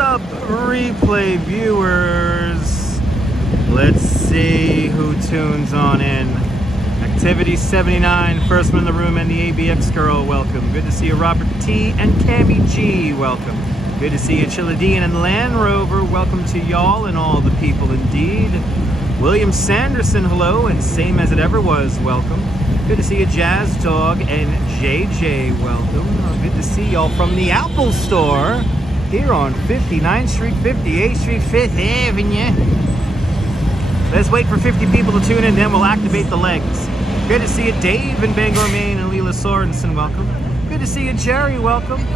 up, replay viewers? Let's see who tunes on in. Activity 79, first one in the room, and the ABX girl, welcome. Good to see you, Robert T. and Cammy G, welcome. Good to see you, Chiladine and Land Rover, welcome to y'all and all the people indeed. William Sanderson, hello, and same as it ever was, welcome. Good to see you, Jazz Dog and JJ, welcome. Good to see y'all from the Apple Store here on 59th Street, 58th Street, 5th Avenue. Let's wait for 50 people to tune in, then we'll activate the legs. Good to see you, Dave in Bangor, Maine, and Leela Sorensen, welcome. Good to see you, Jerry, welcome.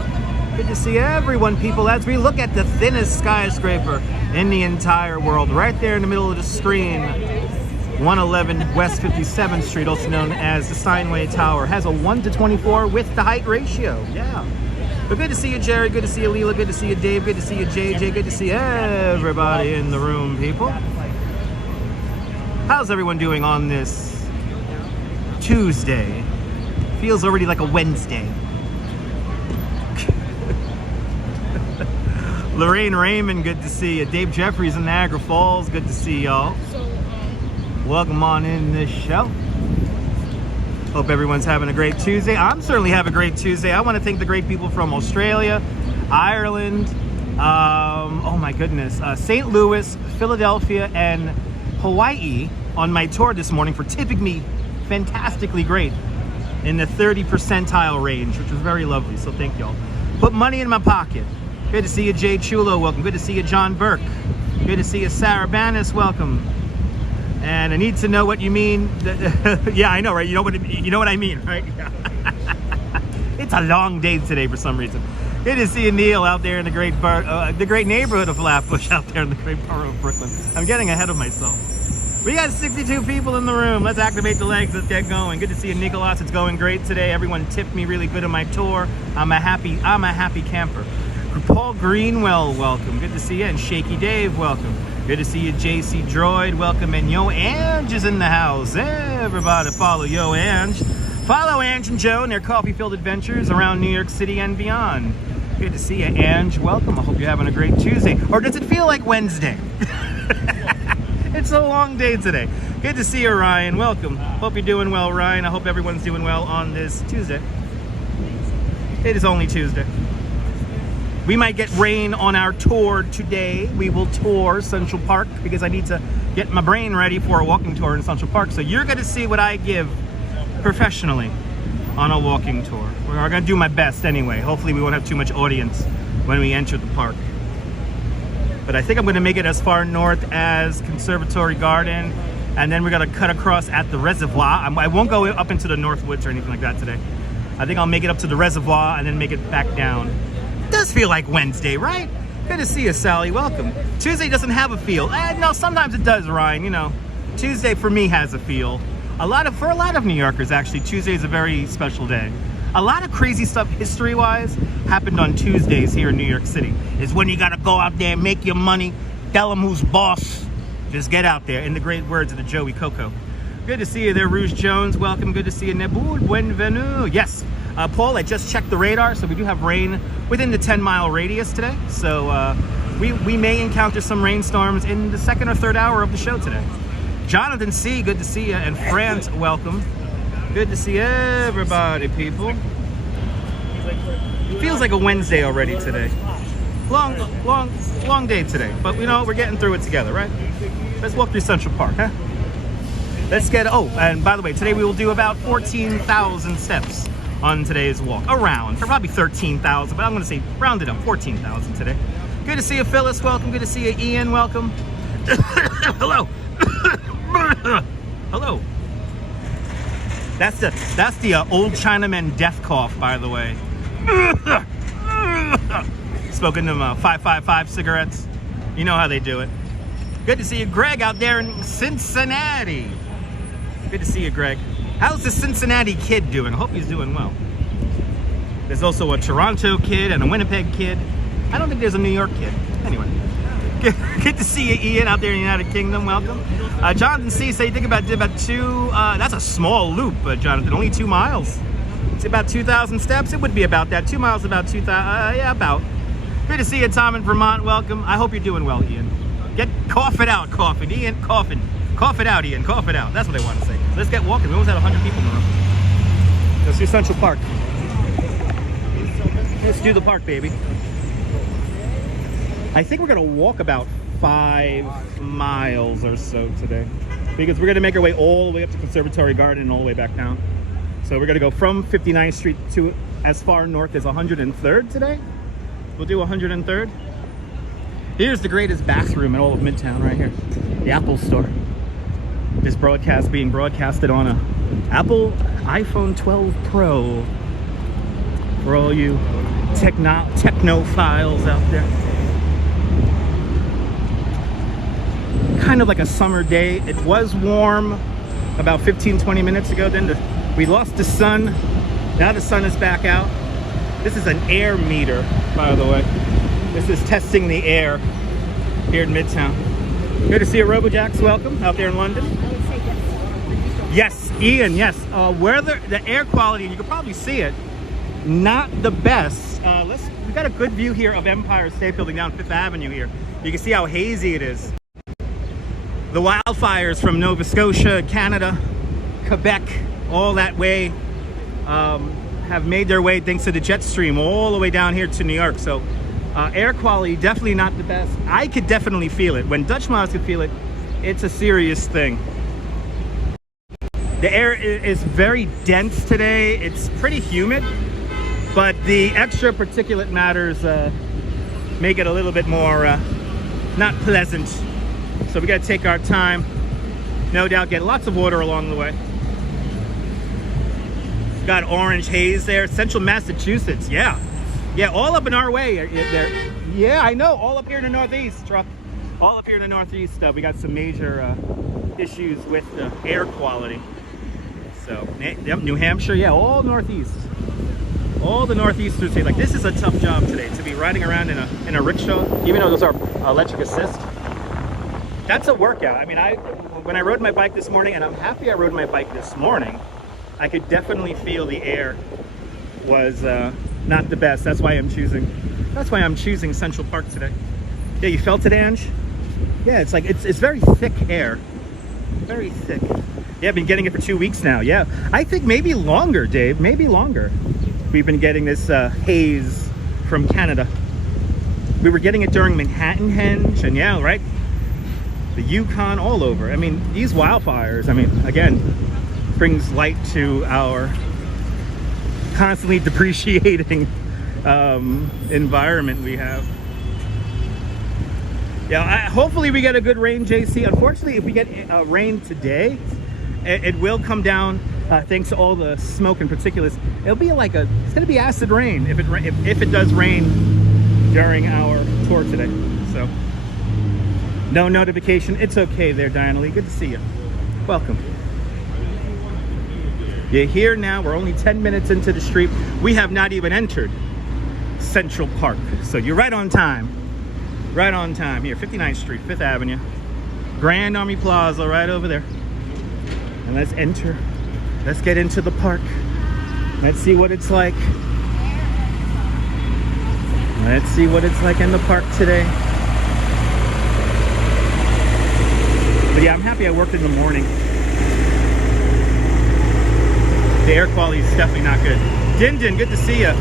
Good to see everyone, people, as we look at the thinnest skyscraper in the entire world, right there in the middle of the screen. 111 West 57th Street, also known as the Steinway Tower, has a 1:24 width to height ratio. Yeah. But good to see you, Jerry. Good to see you, Leela. Good to see you, Dave. Good to see you, JJ. Good to see everybody in the room, people. How's everyone doing on this Tuesday? Feels already like a Wednesday. Lorraine Raymond, good to see you. Dave Jeffries in Niagara Falls, good to see y'all. Welcome on in this show. Hope everyone's having a great Tuesday. I'm certainly having a great Tuesday. I want to thank the great people from Australia, Ireland, oh my goodness, St. Louis, Philadelphia, and Hawaii on my tour this morning for tipping me fantastically great in the 30 percentile range, which was very lovely, so thank y'all. Put money in my pocket. Good to see you, Jay Chulo, welcome. Good to see you, John Burke. Good to see you, Sarah Banis, welcome. And I need to know what you mean. Yeah, I know, right? You know what I mean, right? It's a long day today for some reason. Good to see you, Neil, out there in the great neighborhood of Flatbush, out there in the great borough of Brooklyn. I'm getting ahead of myself. We got 62 people in the room. Let's activate the legs. Let's get going. Good to see you, Nicholas. It's going great today. Everyone tipped me really good on my tour. I'm a happy camper. Paul Greenwell, welcome. Good to see you. And Shaky Dave, welcome. Good to see you, JC Droid, welcome. And Yo Ange is in the house. Everybody follow Yo Ange. Follow Ange and Joe and their coffee-filled adventures around New York City and beyond. Good to see you, Ange. Welcome. I hope you're having a great Tuesday. Or does it feel like Wednesday? It's a long day today. Good to see you, Ryan. Welcome. Hope you're doing well, Ryan. I hope everyone's doing well on this Tuesday. It is only Tuesday. We might get rain on our tour today. We will tour Central Park because I need to get my brain ready for a walking tour in Central Park. So you're going to see what I give professionally on a walking tour. We're going to do my best anyway. Hopefully we won't have too much audience when we enter the park. But I think I'm going to make it as far north as Conservatory Garden, and then we're going to cut across at the reservoir. I won't go up into the North Woods or anything like that today. I think I'll make it up to the reservoir and then make it back down. It does feel like Wednesday, right? Good to see you, Sally. Welcome. Tuesday doesn't have a feel. No, sometimes it does, Ryan. You know, Tuesday for me has a feel. For a lot of New Yorkers, actually, Tuesday is a very special day. A lot of crazy stuff history-wise happened on Tuesdays here in New York City. It's when you gotta go out there and make your money, tell them who's boss. Just get out there, in the great words of the Joey Coco. Good to see you there, Rouge Jones. Welcome. Good to see you, Nebul. Bienvenue. Yes, Paul, I just checked the radar, so we do have rain within the 10-mile radius today. So we may encounter some rainstorms in the second or third hour of the show today. Jonathan C., good to see you. And France, welcome. Good to see everybody, people. It feels like a Wednesday already today. Long day today. But you know, we're getting through it together, right? Let's walk through Central Park, huh? Let's get, oh, and by the way, today we will do about 14,000 steps on today's walk. Around, or probably 13,000, but I'm gonna say round it up, 14,000 today. Good to see you, Phyllis, welcome. Good to see you, Ian, welcome. Hello. Hello. That's the old Chinaman death cough, by the way. Smoking them 555 cigarettes. You know how they do it. Good to see you, Greg, out there in Cincinnati. Good to see you, Greg. How's the Cincinnati kid doing? I hope he's doing well. There's also a Toronto kid and a Winnipeg kid. I don't think there's a New York kid. Anyway. Good to see you, Ian, out there in the United Kingdom. Welcome. Jonathan C. say you think about two, that's a small loop, Jonathan, only 2 miles. It's about 2,000 steps. It would be about that. 2 miles, about 2,000, yeah, about. Good to see you, Tom in Vermont. Welcome. I hope you're doing well, Ian. Cough it out, coughing. Ian, coughing. Cough it out, Ian. Cough it out. That's what I want to say. Let's get walking. We almost had 100 people in the room. Let's do Central Park. Let's do the park, baby. I think we're going to walk about 5 miles or so today, because we're going to make our way all the way up to Conservatory Garden and all the way back down. So we're going to go from 59th Street to as far north as 103rd today. We'll do 103rd. Here's the greatest bathroom in all of Midtown right here. The Apple Store. This broadcast being broadcasted on a Apple iPhone 12 Pro. For all you technophiles out there. Kind of like a summer day. It was warm about 15-20 minutes ago. Then we lost the sun. Now the sun is back out. This is an air meter, by the way. This is testing the air here in Midtown. Good to see you, RoboJax. Welcome out there in London. I would say yes. Yes, Ian, yes. Weather, the air quality, and you can probably see it, not the best. We got a good view here of Empire State Building down 5th Avenue here. You can see how hazy it is. The wildfires from Nova Scotia, Canada, Quebec, all that way have made their way, thanks to the jet stream, all the way down here to New York. So air quality definitely not the best. I could definitely feel it. When Dutch Miles could feel it, it's a serious thing. The air is very dense today. It's pretty humid, but the extra particulate matters make it a little bit more not pleasant. So we got to take our time, no doubt, get lots of water along the way. Got orange haze there. Central Massachusetts, yeah, all up in our way there. Yeah, I know, all up here in the Northeast, truck. All up here in the Northeast, we got some major issues with the air quality. So, New Hampshire, yeah, all Northeast. All the Northeasters say, like, this is a tough job today, to be riding around in a rickshaw, even though those are electric assist. That's a workout. I mean, when I rode my bike this morning, and I'm happy I rode my bike this morning, I could definitely feel the air was not the best. That's why I'm choosing Central Park today. Yeah, you felt it, Ange? Yeah, it's like it's very thick air. Very thick. Yeah, I've been getting it for 2 weeks now. Yeah, I think maybe longer, Dave. Maybe longer. We've been getting this haze from Canada. We were getting it during Manhattan Henge, and yeah, right? The Yukon, all over. I mean, these wildfires, I mean, again, brings light to our constantly depreciating environment we have. Yeah, hopefully we get a good rain, JC. Unfortunately, if we get rain today, it will come down thanks to all the smoke and particulates. It'll be like it's gonna be acid rain if it does rain during our tour today. So no notification. It's okay there, Diana Lee. Good to see you. Welcome. You're here now. We're only 10 minutes into the street. We have not even entered Central Park. So you're right on time. Right on time. Here, 59th Street, 5th Avenue. Grand Army Plaza right over there. And let's enter. Let's get into the park. Let's see what it's like. Let's see what it's like in the park today. But yeah, I'm happy I worked in the morning. The air quality is definitely not good. Din, good to see you.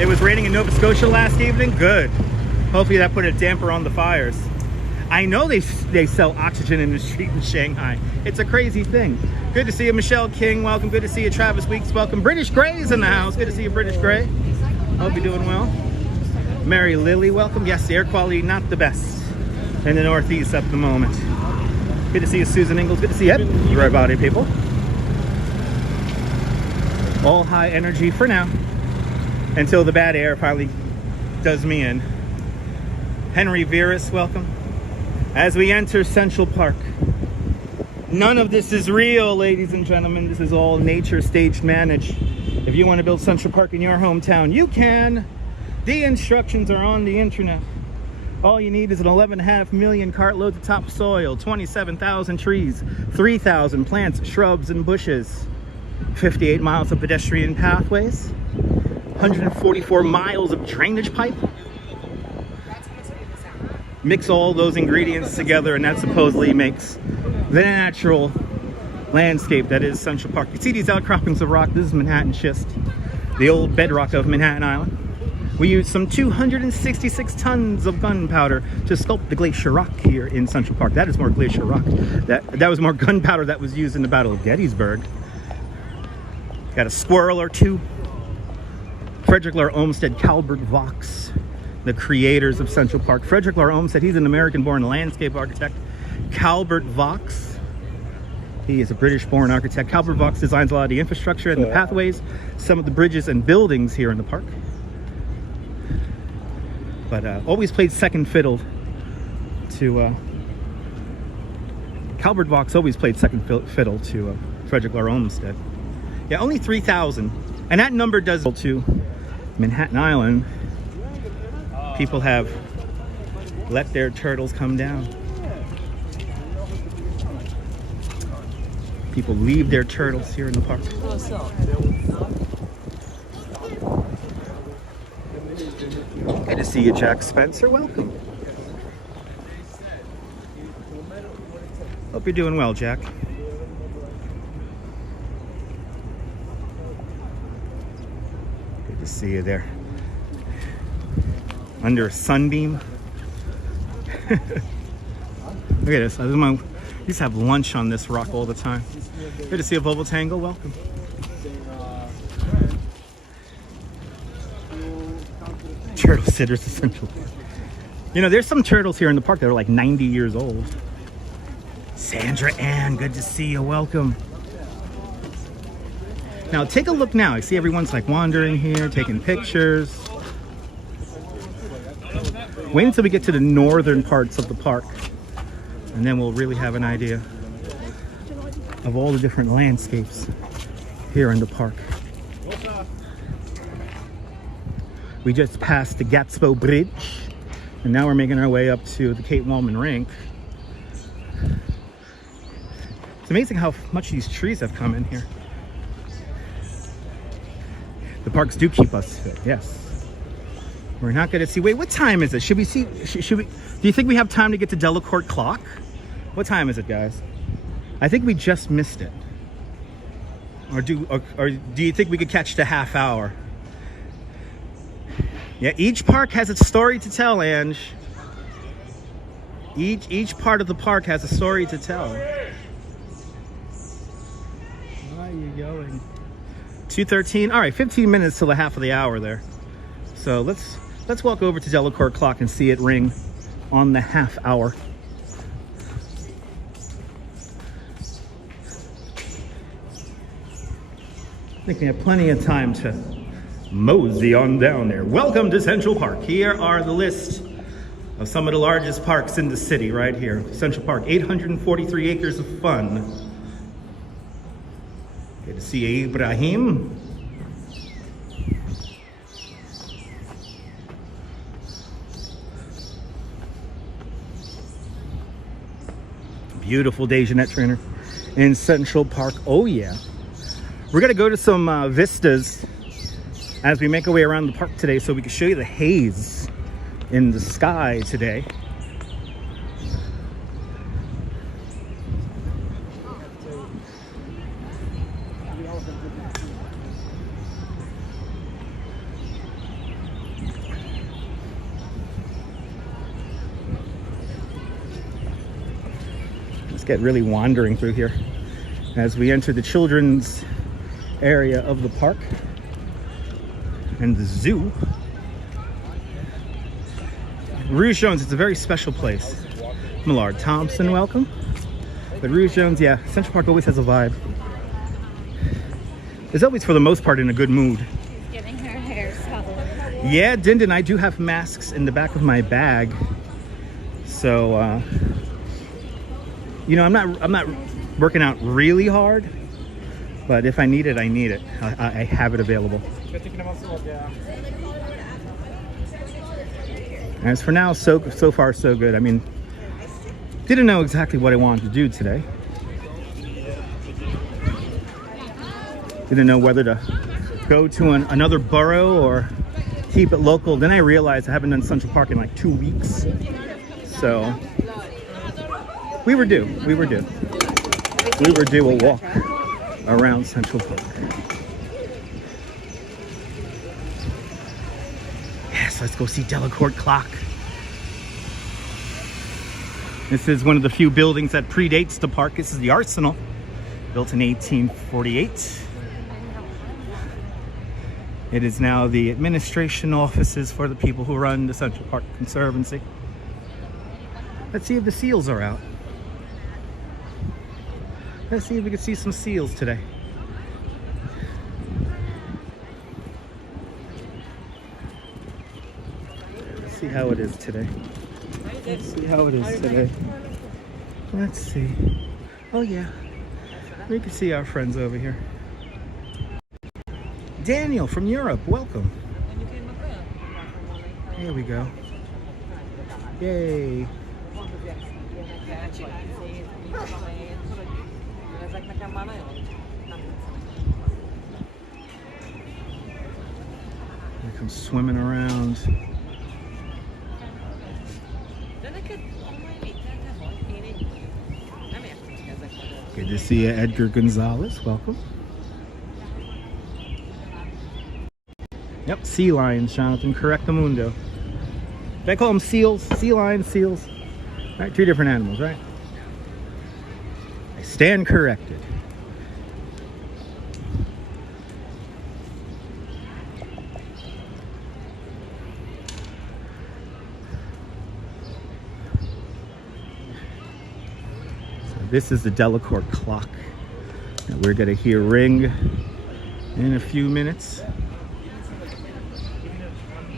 It was raining in Nova Scotia last evening. Good. Hopefully that put a damper on the fires. I know they sell oxygen in the street in Shanghai. It's a crazy thing. Good to see you, Michelle King. Welcome. Good to see you, Travis Weeks. Welcome. British Gray is in the house. Good to see you, British Gray. Hope you're doing well. Mary Lily, welcome. Yes, the air quality not the best in the Northeast at the moment. Good to see you, Susan Ingalls. Good to see you. You right about it, people. All high energy for now, until the bad air finally does me in. Henry Veras, welcome. As we enter Central Park. None of this is real, ladies and gentlemen. This is all nature, staged, managed. If you want to build Central Park in your hometown, you can. The instructions are on the internet. All you need is an 11.5 million cartloads of topsoil, 27,000 trees, 3,000 plants, shrubs, and bushes, 58 miles of pedestrian pathways, 144 miles of drainage pipe, mix all those ingredients together, and that supposedly makes the natural landscape that is Central Park. You see these outcroppings of rock? This is Manhattan schist, the old bedrock of Manhattan Island. We used some 266 tons of gunpowder to sculpt the glacier rock here in Central Park. That is more glacier rock. That was more gunpowder that was used in the Battle of Gettysburg. Got a squirrel or two. Frederick Lahr Olmsted, Calvert Vaux, the creators of Central Park. Frederick Lahr Olmsted, he's an American-born landscape architect. Calvert Vaux, he is a British-born architect. Calvert Vaux designs a lot of the infrastructure and the pathways, some of the bridges and buildings here in the park. But always played second fiddle to Calvert Vaux. Always played second fiddle to Frederick Lahr Olmsted. Yeah, only 3,000, and that number does to Manhattan Island. People have let their turtles come down. People leave their turtles here in the park. Good to see you, Jack Spencer. Welcome. Hope you're doing well, Jack. Good to see you there. Under a sunbeam. Look at this. I used to have lunch on this rock all the time. Good to see a Volvo Tango. Welcome. Turtle sitters essential. You know, there's some turtles here in the park that are like 90 years old. Sandra Ann, good to see you. Welcome. Now take a look now. I see everyone's like wandering here, taking pictures. Wait until we get to the northern parts of the park, and then we'll really have an idea of all the different landscapes here in the park. We just passed the Gatsbo Bridge, and now we're making our way up to the Kate Wallman Rink. It's amazing how much these trees have come in here. The parks do keep us fit, yes. We're not going to see. Wait, what time is it? Should we see? Should we? Do you think we have time to get to Delacorte Clock? What time is it, guys? I think we just missed it. Or do you think we could catch the half hour? Yeah, each park has its story to tell, Ange. Each part of the park has a story to tell. Where are you going? 2:13. All right, 15 minutes till the half of the hour there. So let's walk over to Delacorte Clock and see it ring on the half hour. I think we have plenty of time to mosey on down there. Welcome to Central Park. Here are the list of some of the largest parks in the city right here. Central Park, 843 acres of fun. Good to see Ibrahim. Beautiful day, Jeanette Trainer in Central Park. Oh yeah. We're gonna go to some vistas as we make our way around the park today, so we can show you the haze in the sky today. Let's get really wandering through here as we enter the children's area of the park and the zoo. Rouge Jones, it's a very special place. Millard Thompson, welcome. But Rouge Jones, yeah, Central Park always has a vibe. It's always, for the most part, in a good mood. She's getting her hair colored. Yeah, Dindin, I do have masks in the back of my bag. So, you know, I'm not working out really hard, but if I need it, I need it. I have it available. As for now, so far so good. I mean, didn't know exactly what I wanted to do today. Didn't know whether to go to another borough or keep it local. Then I realized I haven't done Central Park in like 2 weeks. so we were due a walk around Central Park. Yes, let's go see Delacorte Clock. This is one of the few buildings that predates the park. This is the Arsenal, built in 1848. It is now the administration offices for the people who run the Central Park Conservancy. Let's see if the seals are out. Let's see if we can see some seals today. Let's see how it is today. Let's see how it is today. Let's see. Oh yeah, we can see our friends over here. Daniel from Europe, welcome. Here we go. Yay. Here comes swimming around. Good to see you, Edgar Gonzalez, welcome. Yep, sea lions, Jonathan, correctamundo. Did I call them seals? Sea lions, seals. All right, two different animals, right? I stand corrected. So this is the Delacorte clock. And we're gonna hear ring in a few minutes.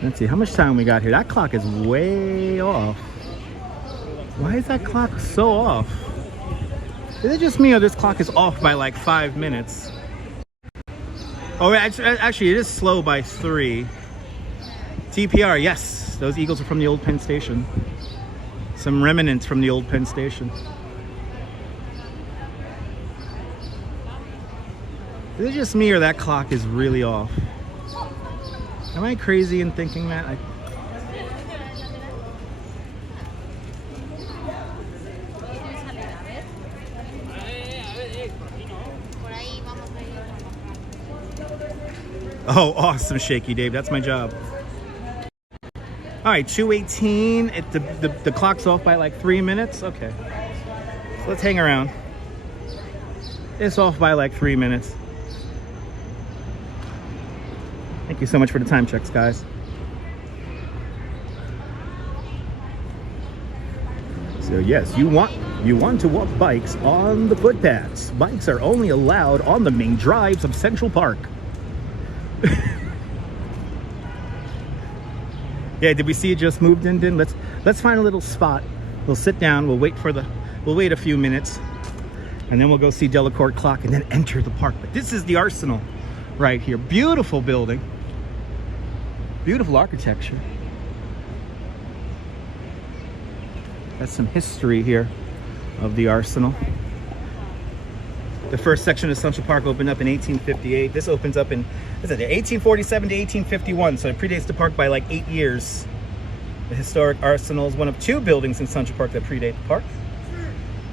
Let's see how much time we got here. That clock is way off. Why is that clock so off? Is it just me or this clock is off by like 5 minutes? Oh, actually it is slow by 3. TPR, yes. Those eagles are from the old Penn Station. Some remnants from the old Penn Station. Is it just me or that clock is really off? Am I crazy in thinking that? Oh, awesome, Shaky Dave. That's my job. All right, 2:18. The clock's off by like 3 minutes. Okay. So let's hang around. It's off by like 3 minutes. Thank you so much for the time checks, guys. So yes, you want to walk bikes on the footpaths. Bikes are only allowed on the main drives of Central Park. Yeah, did we see it just moved in? Then let's find a little spot. We'll sit down. We'll wait a few minutes, and then we'll go see Delacorte Clock and then enter the park. But this is the Arsenal right here. Beautiful building. Beautiful architecture. That's some history here of the Arsenal. The first section of Central Park opened up in 1858. This opens up in 1847 to 1851, so it predates the park by like 8 years. The historic Arsenal is one of 2 buildings in Central Park that predate the park.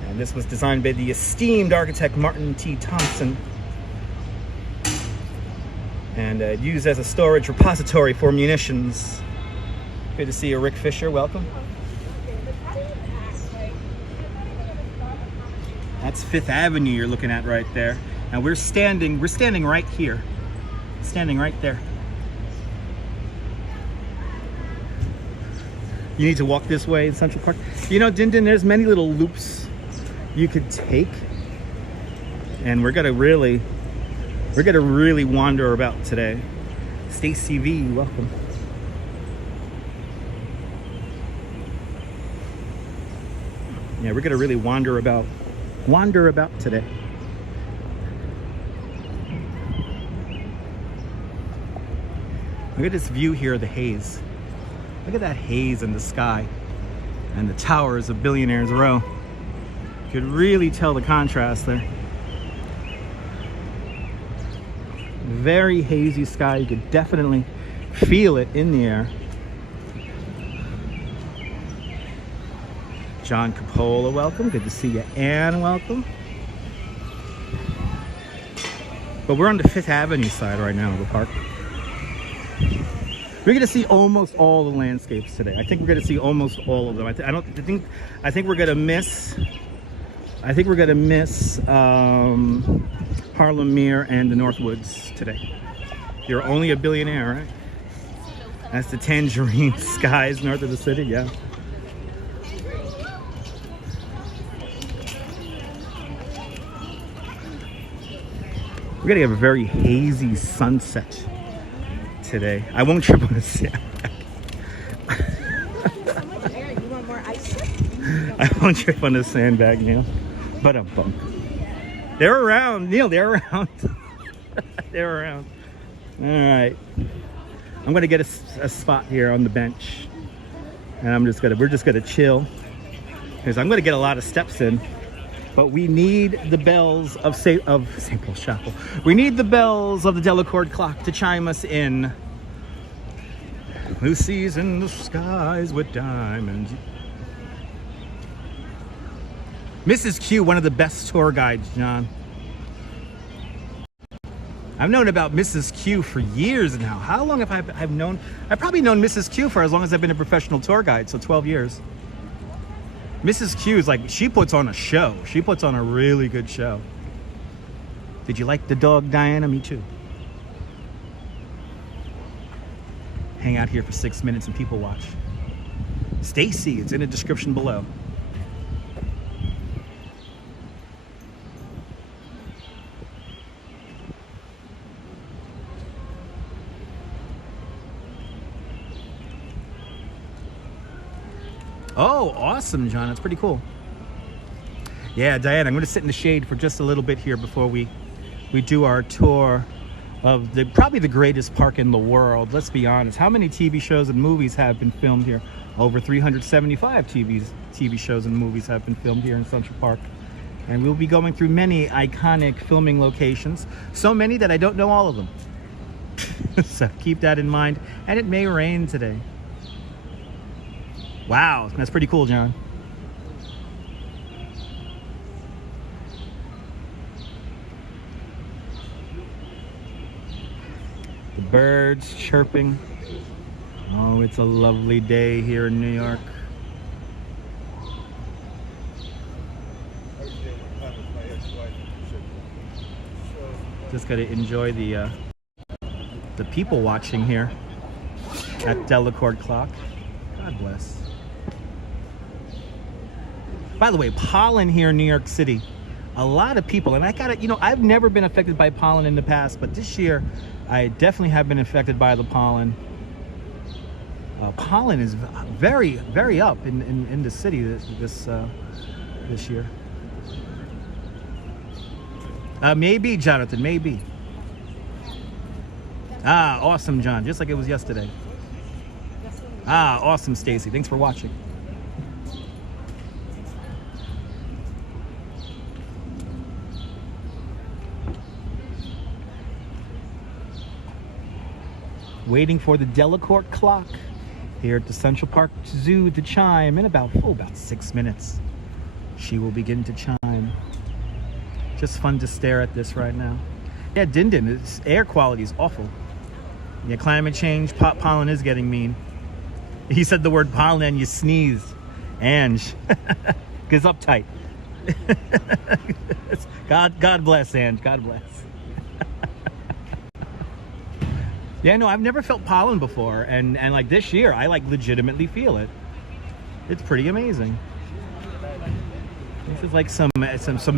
And this was designed by the esteemed architect Martin T. Thompson, and used as a storage repository for munitions. Good to see you, Rick Fisher. Welcome. That's 5th Avenue you're looking at right there. And we're standing right here. Standing right there. You need to walk this way in Central Park. You know, Din, there's many little loops you could take. And we're gonna really wander about today. Stacy V, welcome. Yeah, we're gonna really wander about today. Look at this view here of the haze. Look at that haze in the sky and the towers of Billionaires Row. You could really tell the contrast there. Very hazy sky. You could definitely feel it in the air. John Capola, welcome. Good to see you. Ann, welcome. But we're on the 5th Avenue side right now of the park. We're going to see almost all the landscapes today. I think we're going to see almost all of them. I think we're going to miss. I think we're going to miss Harlem Mere and the Northwoods today. You're only a billionaire, right? That's the tangerine skies north of the city, yeah. We're gonna have a very hazy sunset today. I won't trip on the sandbag. You want more ice? I won't trip on the sandbag, Neil. But I'm bummed. They're around, Neil. They're around. They're around. All right. I'm gonna get a spot here on the bench, and we're just gonna chill because I'm gonna get a lot of steps in. But we need the bells of St. Paul's Chapel. We need the bells of the Delacorte clock to chime us in. Lucy's in the skies with diamonds. Mrs. Q, one of the best tour guides, John. I've known about Mrs. Q for years now. How long have I've known? I've probably known Mrs. Q for as long as I've been a professional tour guide, so 12 years. Mrs. Q is like, she puts on a show. She puts on a really good show. Did you like the dog, Diana? Me too. Hang out here for 6 minutes and people watch. Stacy, it's in the description below. Oh, awesome, John. That's pretty cool. Yeah, Diana, I'm going to sit in the shade for just a little bit here before we do our tour of probably the greatest park in the world. Let's be honest. How many TV shows and movies have been filmed here? Over 375 TV shows and movies have been filmed here in Central Park. And we'll be going through many iconic filming locations. So many that I don't know all of them. So keep that in mind. And it may rain today. Wow, that's pretty cool, John. The birds chirping. Oh, it's a lovely day here in New York. Just gotta enjoy the people watching here at Delacorte Clock. God bless. By the way, pollen here in New York City, a lot of people, and I gotta, I've never been affected by pollen in the past, but this year I definitely have been affected by the pollen. Pollen is very, very up in the city this year. Maybe, Jonathan, maybe. Ah, awesome, John, just like it was yesterday. Ah, awesome, Stacy. Thanks for watching. Waiting for the Delacorte clock here at the Central Park Zoo to chime in about 6 minutes. She will begin to chime. Just fun to stare at this right now. Yeah, Din, its air quality is awful. Yeah, climate change, pollen is getting mean. He said the word pollen and you sneezed. Ange, gets uptight. God bless, Ange. God bless. Yeah, no, I've never felt pollen before, and like this year, I like legitimately feel it. It's pretty amazing. This is like some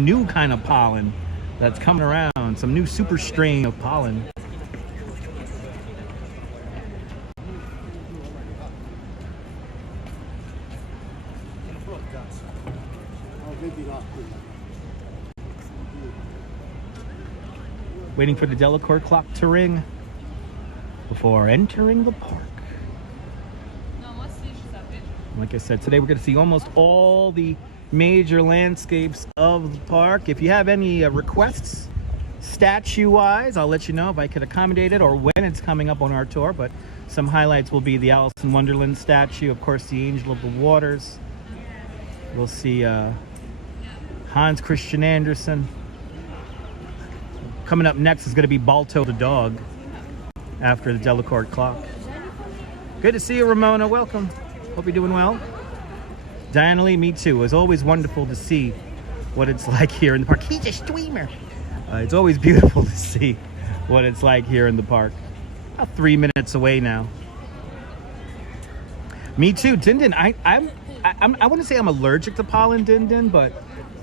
new kind of pollen that's coming around, some new super strain of pollen. Waiting for the Delacorte clock to ring before entering the park. Like I said, today we're going to see almost all the major landscapes of the park. If you have any requests, statue-wise, I'll let you know if I could accommodate it or when it's coming up on our tour. But some highlights will be the Alice in Wonderland statue, of course, the Angel of the Waters. We'll see Hans Christian Andersen. Coming up next is going to be Balto the dog after the Delacorte clock. Good to see you, Ramona. Welcome. Hope you're doing well. Diana Lee, me too. It's always wonderful to see what it's like here in the park. He's a streamer. It's always beautiful to see what it's like here in the park. About 3 minutes away now. Me too, Dindin. I wouldn't say I'm allergic to pollen, Dindin, but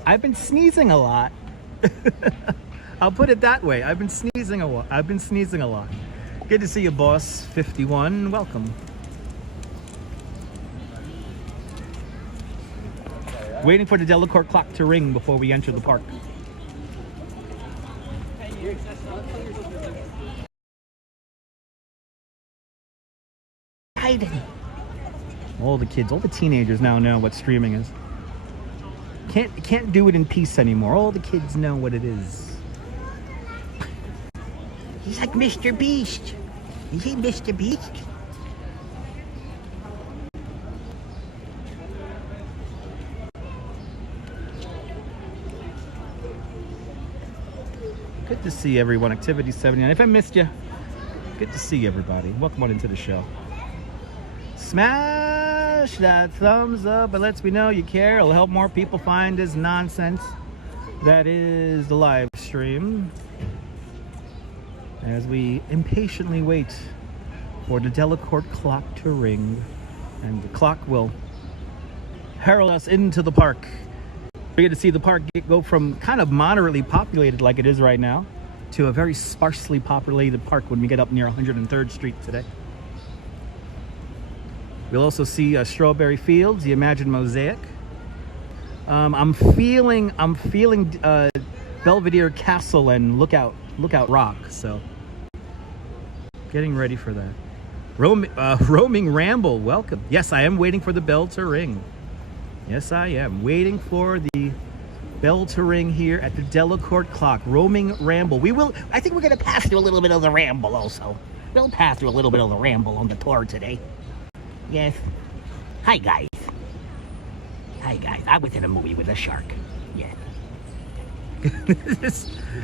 I've been sneezing a lot. I'll put it that way. I've been sneezing a lot. Good to see you, boss. 51. Welcome. Waiting for the Delacorte clock to ring before we enter the park. Hiding. All the kids, all the teenagers now know what streaming is. Can't do it in peace anymore. All the kids know what it is. He's like Mr. Beast. Is he Mr. Beast? Good to see everyone. Activity 79. If I missed you, good to see everybody. Welcome on into the show. Smash that thumbs up. It lets me know you care. It'll help more people find this nonsense that is the live stream. As we impatiently wait for the Delacorte clock to ring, and the clock will herald us into the park. We get to see the park go from kind of moderately populated like it is right now to a very sparsely populated park when we get up near 103rd Street today. We'll also see Strawberry Fields, the Imagine Mosaic. I'm feeling Belvedere Castle and Lookout Rock, so getting ready for that. Roaming Ramble, welcome. Yes, I am waiting for the bell to ring. Yes, I am waiting for the bell to ring here at the Delacorte clock. Roaming Ramble. I think we're going to pass through a little bit of the ramble also. We'll pass through a little bit of the ramble on the tour today. Yes. Hi, guys. Hi, guys. I was in a movie with a shark. Yeah.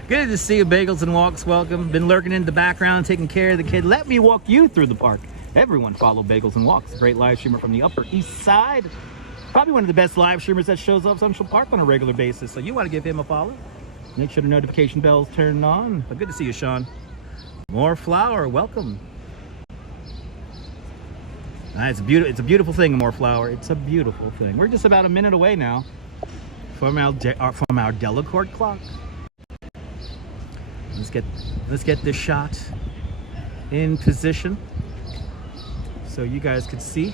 Good to see you, Bagels and Walks. Welcome. Been lurking in the background, taking care of the kid. Let me walk you through the park. Everyone follow Bagels and Walks. A great live streamer from the Upper East Side. Probably one of the best live streamers that shows up Central Park on a regular basis. So you want to give him a follow. Make sure the notification bell's turned on. But good to see you, Sean. More flower. Welcome. It's a beautiful thing, more flower. It's a beautiful thing. We're just about a minute away now from our Delacorte clock. Let's get this shot in position so you guys can see.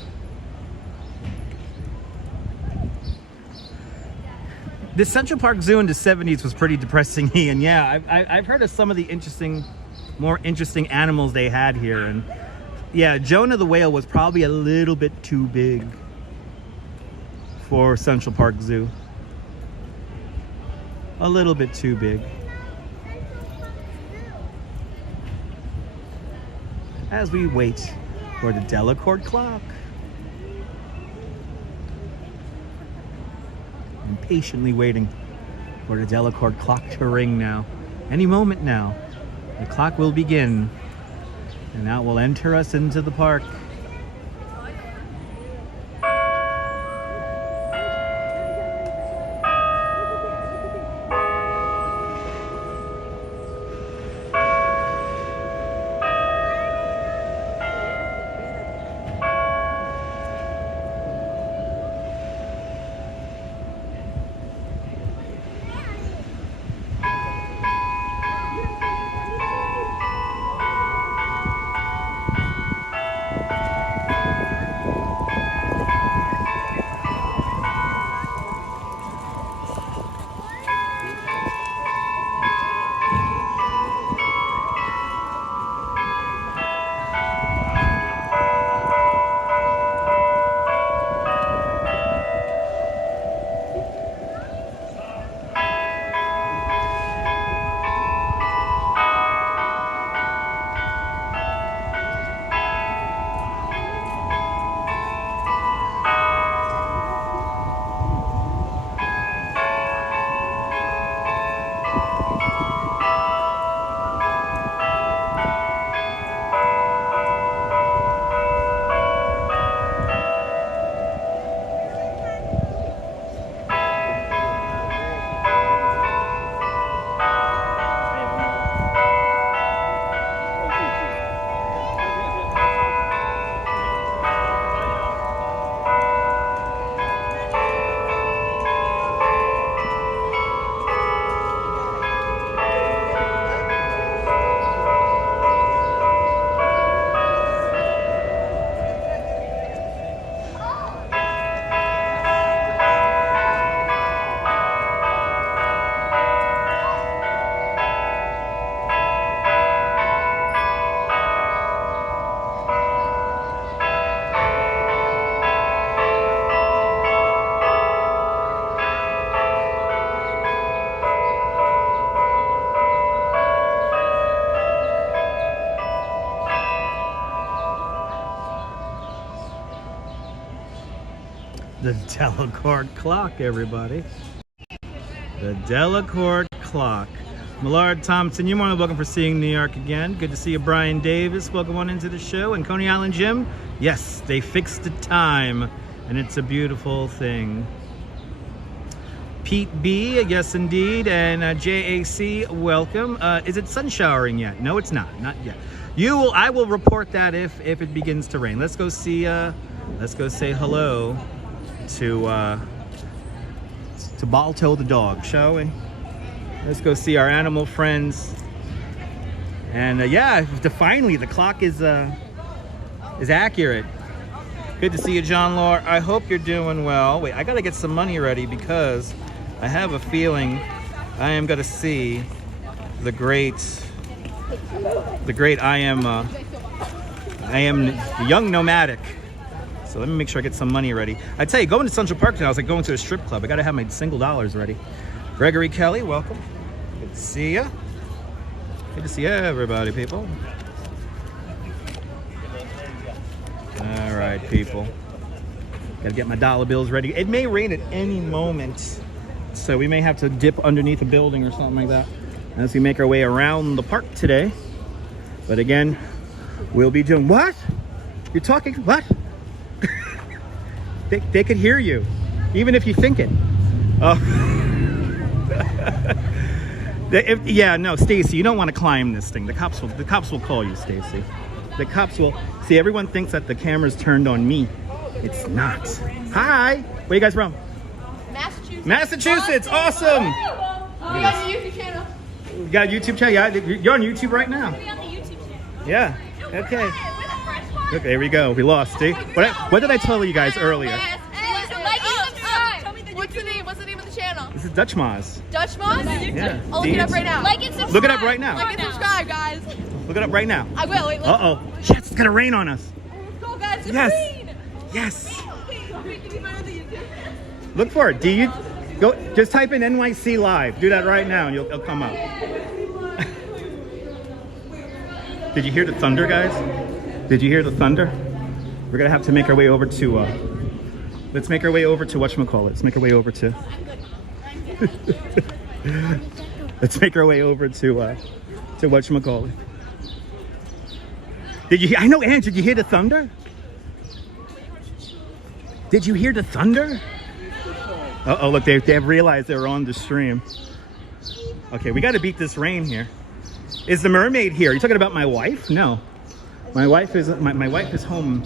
The Central Park Zoo in the 70s was pretty depressing, and yeah, I've heard of some of the more interesting animals they had here, and yeah, Jonah the whale was probably a little bit too big for Central Park Zoo. A little bit too big. As we wait for the Delacorte clock. Impatiently waiting for the Delacorte clock to ring now. Any moment now, the clock will begin. And that will enter us into the park. The Delacorte clock, everybody. The Delacorte clock. Millard Thompson, you're more than welcome for seeing New York again. Good to see you, Brian Davis. Welcome on into the show. And Coney Island Jim, yes, they fixed the time, and it's a beautiful thing. Pete B, yes indeed, and JAC, welcome. Is it sun showering yet? No, it's not yet. I will report that if it begins to rain. Let's go see. Let's go say hello to Balto the dog, shall we? Let's go see our animal friends. And yeah, finally the clock is accurate. Good to see you, John Law. I hope you're doing well. Wait, I gotta get some money ready because I have a feeling I am gonna see the great I am the young nomadic. So let me make sure I get some money ready. I tell you, going to Central Park now is like going to a strip club. I gotta have my single dollars ready. Gregory Kelly, welcome. Good to see ya. Good to see everybody, people. All right, people. Gotta get my dollar bills ready. It may rain at any moment, so we may have to dip underneath a building or something like that as we make our way around the park today. But again, we'll be doing what? You're talking what? They could hear you, even if you think it. Yeah, no, Stacy, you don't want to climb this thing. The cops will call you, Stacy. The cops will see. Everyone thinks that the camera's turned on me. It's not. Hi, where are you guys from? Massachusetts. Massachusetts, awesome. We got a YouTube channel. You got a YouTube channel? Yeah, you're on YouTube right now. We're on the YouTube channel. Yeah. Okay. Look, there we go. We lost. See? What did I tell you guys earlier? Like and subscribe. What's the name? What's the name of the channel? This is Dutch Moz. Dutch Moz? Yeah. I'll look it up right now. Like and subscribe. Look it up right now. Like and subscribe, guys. Look it up right now. I will. Wait, Uh-oh. Yes, it's gonna rain on us. Let's go, guys. It's Yes. rain. Yes. Look for it. Go? Just type in NYC live. Do that right now, and it'll come up. Did you hear the thunder, guys? Did you hear the thunder? We're gonna have to make our way over to. Let's make our way over to whatchamacallit. Let's make our way over to. Let's make our way over to whatchamacallit. Did you hear? I know, Andrew. Did you hear the thunder? Did you hear the thunder? Uh-oh, look, they have realized they were on the stream. Okay, we got to beat this rain here. Is the mermaid here? Are you talking about my wife? No. My wife is home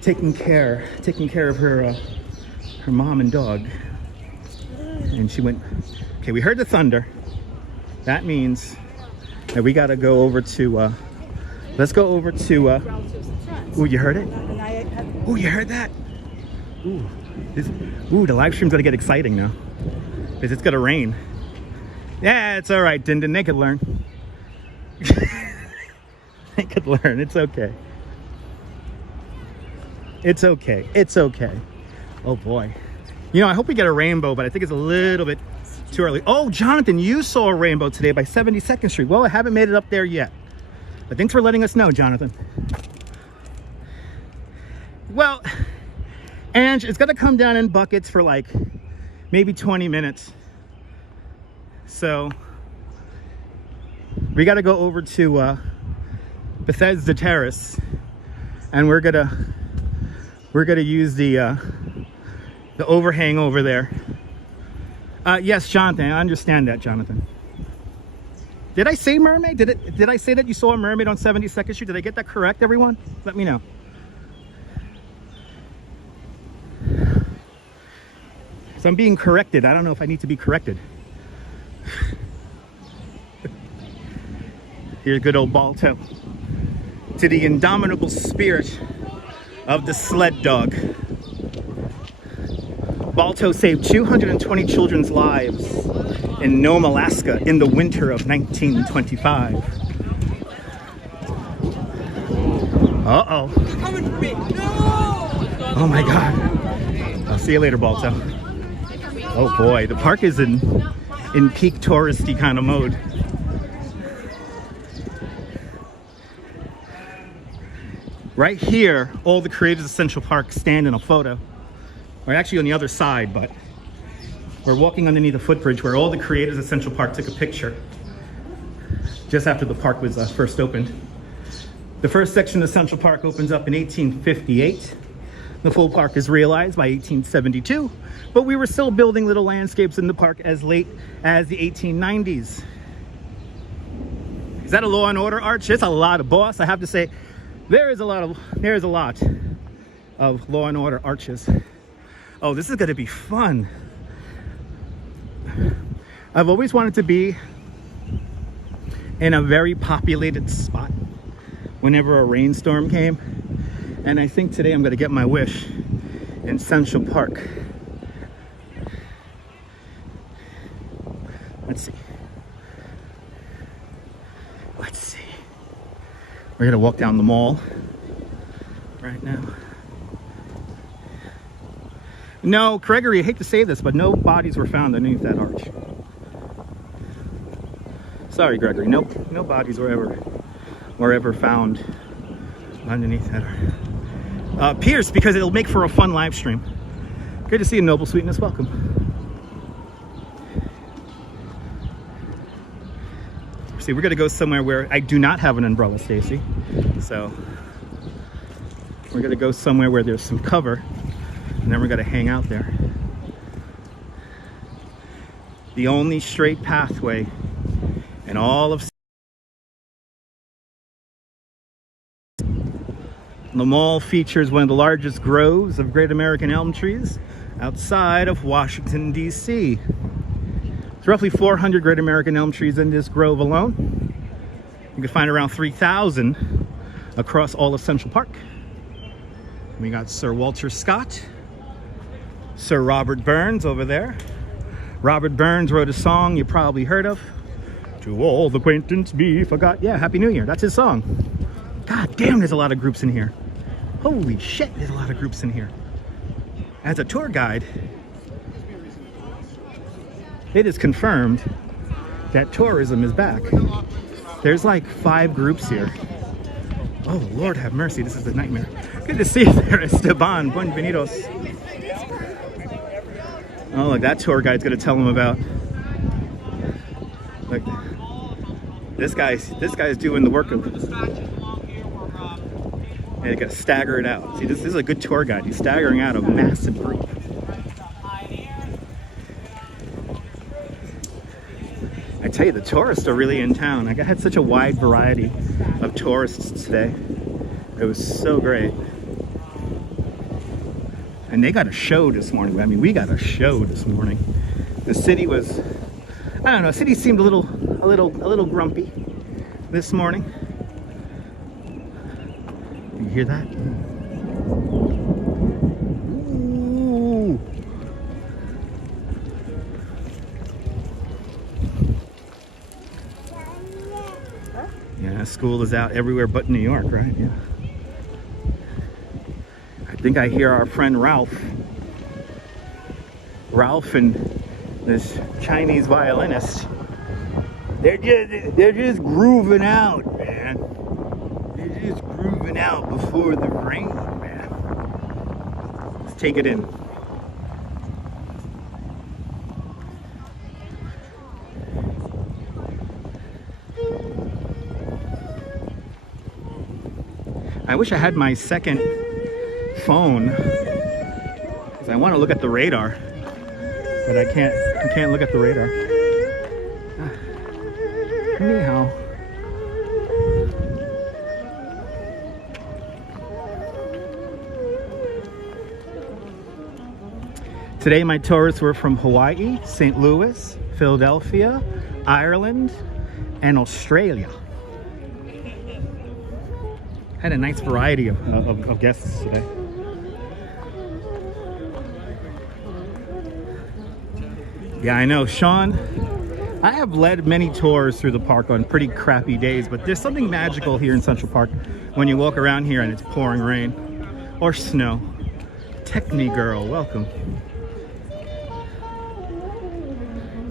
taking care of her mom and dog. And she went, okay, we heard the thunder. That means that we got to go over to, let's go over to, ooh, you heard it? Ooh, you heard that? Ooh, the live stream's gonna get exciting now because it's gonna rain. Yeah, it's all right, Dindin. They could learn. They could learn. It's okay. It's okay. It's okay. Oh boy. You know, I hope we get a rainbow, but I think it's a little bit too early. Oh, Jonathan, you saw a rainbow today by 72nd Street. Well, I haven't made it up there yet, but thanks for letting us know, Jonathan. Well, and it's gonna come down in buckets for like maybe 20 minutes. So we gotta go over to Bethesda Terrace, and we're gonna use the overhang over there. Yes, Jonathan, I understand that, Jonathan. Did I say mermaid? Did I say that you saw a mermaid on 72nd Street? Did I get that correct, everyone? Let me know. So I'm being corrected. I don't know if I need to be corrected. Here's good old Balto. To the indomitable spirit of the sled dog. Balto saved 220 children's lives in Nome, Alaska in the winter of 1925. Uh-oh. They're coming for me. No! Oh my God. I'll see you later, Balto. Oh boy, the park is in peak touristy kind of mode. Right here, all the creators of Central Park stand in a photo. We're actually on the other side, but we're walking underneath a footbridge where all the creators of Central Park took a picture just after the park was first opened. The first section of Central Park opens up in 1858. The full park is realized by 1872, but we were still building little landscapes in the park as late as the 1890s. Is that a Law and Order arch? It's a lot of boss. I have to say, there is a lot of Law and Order arches. Oh, this is gonna be fun. I've always wanted to be in a very populated spot whenever a rainstorm came. And I think today I'm gonna get my wish in Central Park. Let's see. Let's see. We're gonna walk down the mall right now. No, Gregory, I hate to say this, but no bodies were found underneath that arch. Sorry, Gregory, no bodies were ever found underneath that arch. Pierce, because it'll make for a fun live stream. Good to see you, Noble Sweetness. Welcome. See, we're gonna go somewhere where I do not have an umbrella, Stacy. So we're gonna go somewhere where there's some cover, and then we're gonna hang out there. The only straight pathway in all of the mall features one of the largest groves of great American elm trees outside of Washington, D.C. There's roughly 400 great American elm trees in this grove alone. You can find around 3,000 across all of Central Park. We got Sir Walter Scott, Sir Robert Burns over there. Robert Burns wrote a song you probably heard of. To all the acquaintance be forgot. Yeah, Happy New Year. That's his song. God damn, there's a lot of groups in here. Holy shit, there's a lot of groups in here. As a tour guide, it is confirmed that tourism is back. There's like 5 groups here. Oh, Lord have mercy, this is a nightmare. Good to see you there, Esteban. Buenvenidos. Oh, look, that tour guide's gonna tell them about. Look, this guy's doing the work of. Yeah, you gotta stagger it out. See, this is a good tour guide. He's staggering out a massive group. I tell you, the tourists are really in town. I had such a wide variety of tourists today. It was so great. And they got a show this morning. I mean, we got a show this morning. The city was, I don't know, the city seemed a little grumpy this morning. You hear that? Ooh. Yeah, school is out everywhere but New York, right? Yeah. I think I hear our friend Ralph and this Chinese violinist. They're just grooving out, man. They're just grooving out before the rain, man. Let's take it in. I wish I had my second phone because I want to look at the radar, but I can't look at the radar. Anyhow, today my tourists were from Hawaii, St. Louis, Philadelphia, Ireland, and Australia. Had a nice variety of guests today. Yeah, I know, Sean. I have led many tours through the park on pretty crappy days, but there's something magical here in Central Park when you walk around here and it's pouring rain or snow. Techni girl, welcome.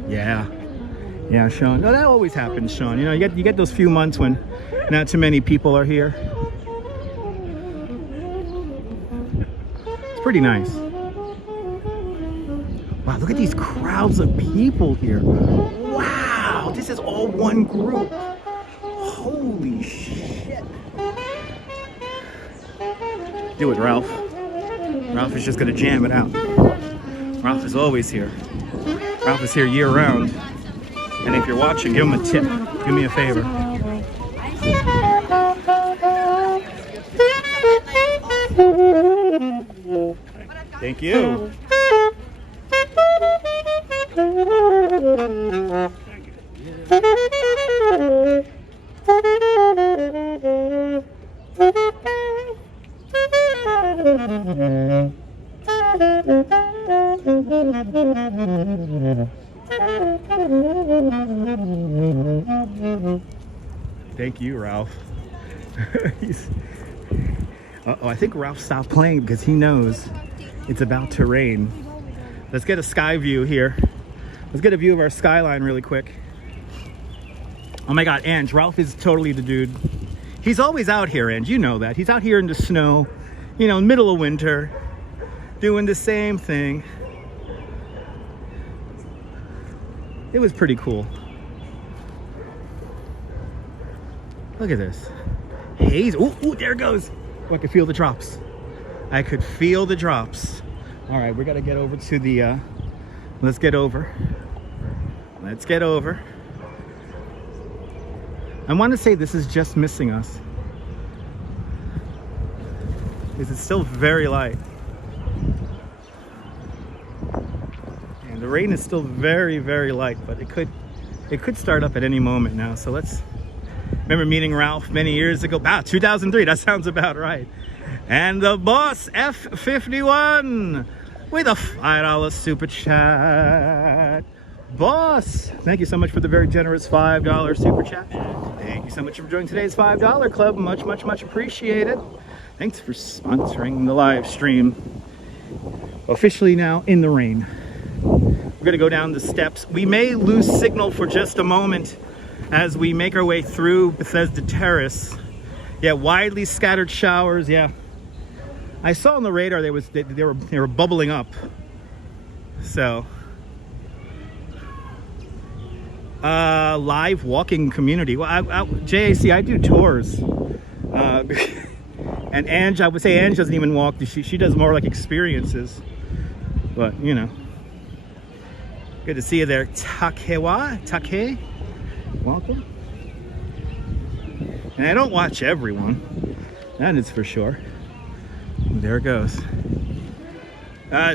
Yeah, Sean. No, that always happens, Sean. You know, you get those few months when not too many people are here. It's pretty nice. look at these crowds of people here. Wow, this is all one group. Holy shit. Do it, Ralph. Ralph is just gonna jam it out. Ralph is always here. Ralph is here year round. And if you're watching, give him a tip. Do me a favor. Thank you. Thank you, Ralph. Uh-oh, I think Ralph stopped playing because he knows it's about to rain. Let's get a sky view here. Let's get a view of our skyline really quick. Oh my God, Ange, Ralph is totally the dude. He's always out here, Ange, you know that. He's out here in the snow, you know, middle of winter, doing the same thing. It was pretty cool. Look at this. Haze. Ooh, ooh, there it goes. Oh, I could feel the drops. I could feel the drops. All right, we got to get over to the, let's get over. Let's get over. I want to say this is just missing us. Because it's still very light. And the rain is still very, very light, but it could start up at any moment now. So let's, remember meeting Ralph many years ago? 2003, that sounds about right. And the boss, F51, with a $5 super chat. Boss, thank you so much for the very generous $5 super chat. Thank you so much for joining today's $5 club. Much, much, much appreciated. Thanks for sponsoring the live stream. Officially now in the rain. We're gonna go down the steps. We may lose signal for just a moment as we make our way through Bethesda Terrace. Yeah, widely scattered showers. Yeah, I saw on the radar they were bubbling up. So, live walking community. Well, JAC, I do tours. And Ange, I would say Ange doesn't even walk. She does more like experiences. But you know, good to see you there, Take. Welcome. And I don't watch everyone, that is for sure. There it goes.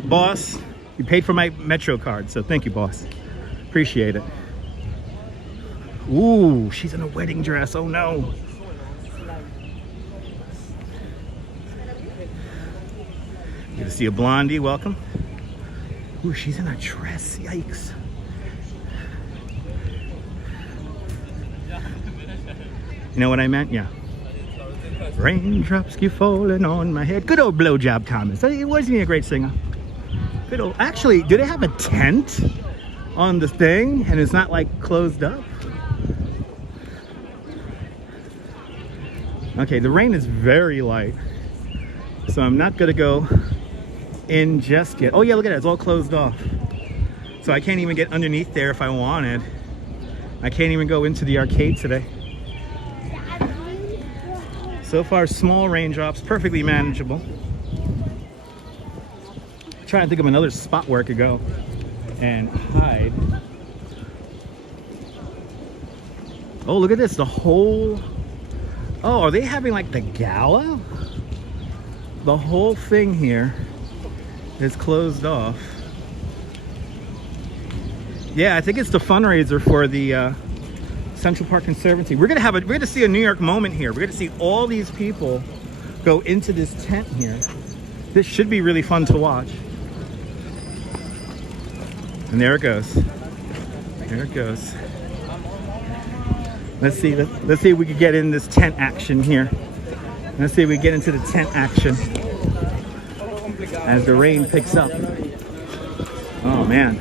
Boss, you paid for my Metro card, so thank you, boss. Appreciate it. Ooh, she's in a wedding dress. Oh no. Good to see a blondie. Welcome. Ooh, she's in a dress. Yikes. You know what I meant? Yeah. Raindrops keep falling on my head. Good old blowjob Thomas. Wasn't he a great singer? Good old. Actually, do they have a tent on the thing and it's not like closed up? Okay, the rain is very light, so I'm not gonna go in just yet. Oh yeah, look at it, it's all closed off. So I can't even get underneath there if I wanted. I can't even go into the arcade today. So far, small raindrops, perfectly manageable. Trying to think of another spot where I could go and hide. Oh, look at this, the whole... Oh, are they having like the gala? The whole thing here is closed off. Yeah, I think it's the fundraiser for the Central Park Conservancy. We're gonna see a New York moment here. We're gonna see all these people go into this tent here. This should be really fun to watch. And there it goes. There it goes. Let's see if we can get in this tent action here. Let's see if we get into the tent action as the rain picks up. Oh man.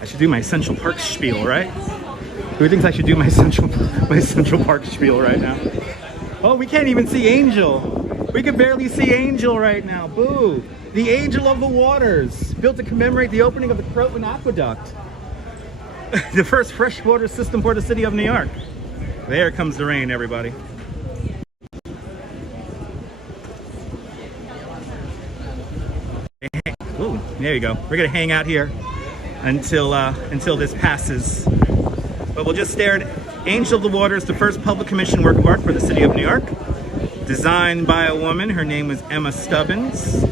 I should do my Central Park spiel, right? Who thinks I should do my Central Park spiel right now? Oh, we can't even see Angel. We can barely see Angel right now. Boo. The Angel of the Waters, built to commemorate the opening of the Croton Aqueduct. The first freshwater system for the city of New York. There comes the rain, everybody. Ooh, there you go. We're gonna hang out here until this passes. But we'll just stare at Angel of the Waters, the first public commission work of art for the city of New York. Designed by a woman. Her name was Emma Stubbins.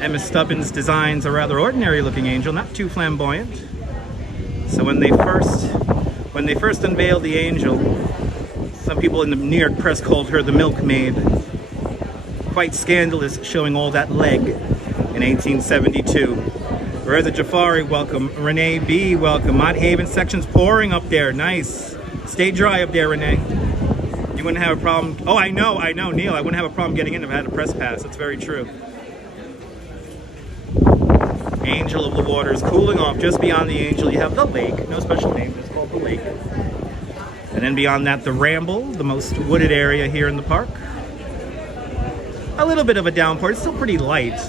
Emma Stubbins designs a rather ordinary looking angel, not too flamboyant. So when they first unveiled the angel, some people in the New York press called her the milkmaid. Quite scandalous, showing all that leg in 1872. Reza Jafari, welcome. Renee B, welcome. Mott Haven section's pouring up there. Nice. Stay dry up there, Renee. You wouldn't have a problem. Oh, I know, Neil. I wouldn't have a problem getting in if I had a press pass. That's very true. Angel of the Waters, cooling off. Just beyond the angel, you have the lake. No special name, it's called the lake. And then beyond that, the Ramble, the most wooded area here in the park. A little bit of a downpour. It's still pretty light.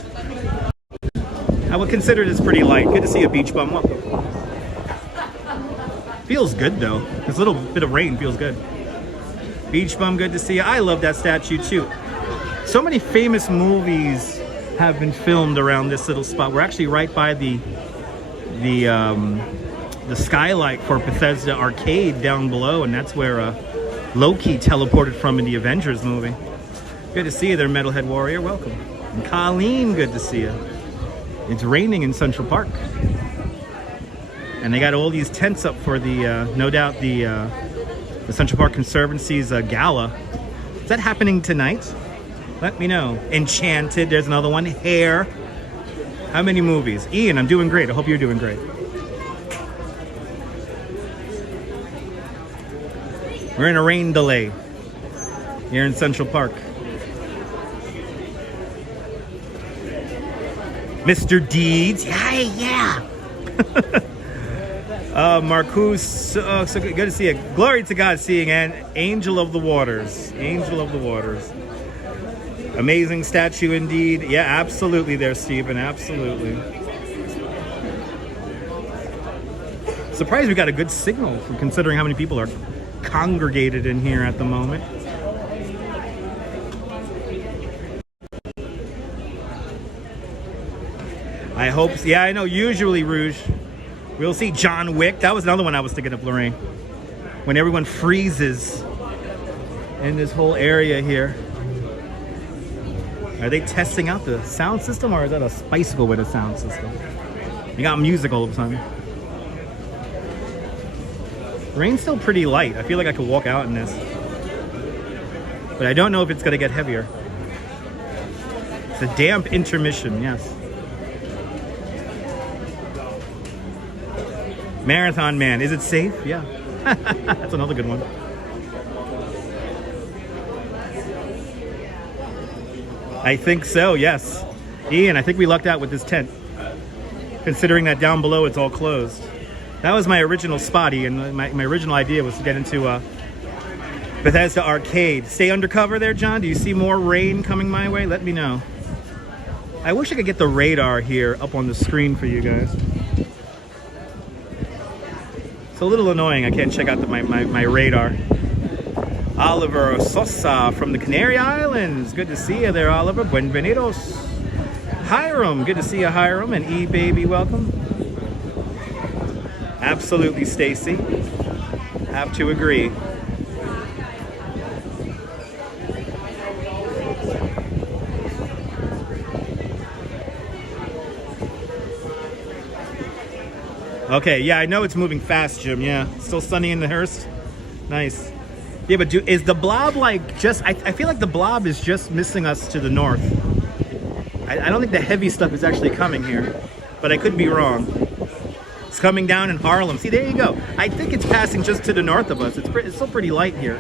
I would consider this pretty light. Good to see a beach bum. Welcome. Feels good though. This little bit of rain feels good. Beach bum, good to see you. I love that statue too. So many famous movies have been filmed around this little spot. We're actually right by the skylight for Bethesda Arcade down below, and that's where Loki teleported from in the Avengers movie. Good to see you there, Metalhead Warrior. Welcome. And Colleen, good to see you. It's raining in Central Park. And they got all these tents up for the, no doubt, the Central Park Conservancy's gala. Is that happening tonight? Let me know. Enchanted, there's another one. Hair. How many movies? Ian, I'm doing great. I hope you're doing great. We're in a rain delay here in Central Park. Mr. Deeds. Yeah. Marcus, so good to see you. Glory to God, seeing an Angel of the Waters. Angel of the Waters. Amazing statue indeed. Yeah, absolutely there, Stephen. Absolutely. Surprised we got a good signal, considering how many people are congregated in here at the moment. I hope, yeah, I know, usually, Rouge. We'll see John Wick. That was another one I was thinking of, Lorraine. When everyone freezes in this whole area here. Are they testing out the sound system, or is that a bicycle with a sound system? You got music all of a sudden. Rain's still pretty light. I feel like I could walk out in this. But I don't know if it's going to get heavier. It's a damp intermission, yes. Marathon Man, is it safe? Yeah. That's another good one. I think so, yes. Ian, I think we lucked out with this tent. Considering that down below it's all closed. That was my original spot, Ian. My original idea was to get into Bethesda Arcade. Stay undercover there, John. Do you see more rain coming my way? Let me know. I wish I could get the radar here up on the screen for you guys. It's a little annoying. I can't check out my radar. Oliver Sosa from the Canary Islands. Good to see you there, Oliver. Buenvenidos. Hiram. Good to see you, Hiram. And E-Baby, welcome. Absolutely, Stacy. Have to agree. Okay, yeah, I know it's moving fast, Jim. Yeah, still sunny in the Hearst. Nice. Yeah, but is the blob like just... I feel like the blob is just missing us to the north. I don't think the heavy stuff is actually coming here, but I could be wrong. It's coming down in Harlem. See, there you go. I think it's passing just to the north of us. It's still pretty light here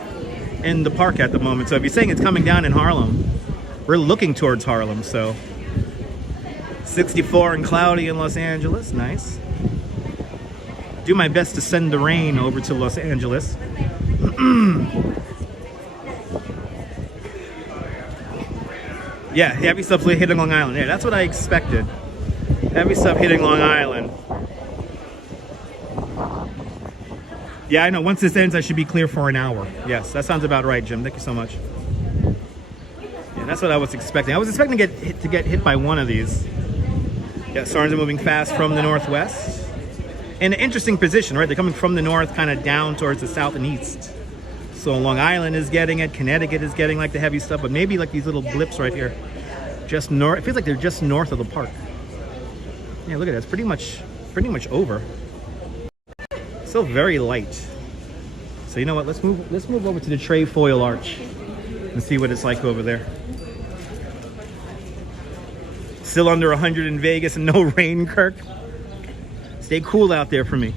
in the park at the moment. So if you're saying it's coming down in Harlem, we're looking towards Harlem, so... 64 and cloudy in Los Angeles. Nice. Do my best to send the rain over to Los Angeles. Yeah, heavy stuff hitting Long Island. Yeah, that's what I expected. Heavy stuff hitting Long Island. Yeah, I know. Once this ends, I should be clear for an hour. Yes, that sounds about right, Jim. Thank you so much. Yeah, that's what I was expecting. I was expecting to get hit by one of these. Yeah, storms are moving fast from the northwest. In an interesting position, right? They're coming from the north, kind of down towards the south and east. So Long Island is getting it. Connecticut is getting like the heavy stuff, but maybe like these little blips right here, just north. It feels like they're just north of the park. Yeah, look at that. It's pretty much over. Still very light. So you know what? Let's move over to the Trefoil Arch and see what it's like over there. Still under 100 in Vegas and no rain, Kirk. Stay cool out there for me.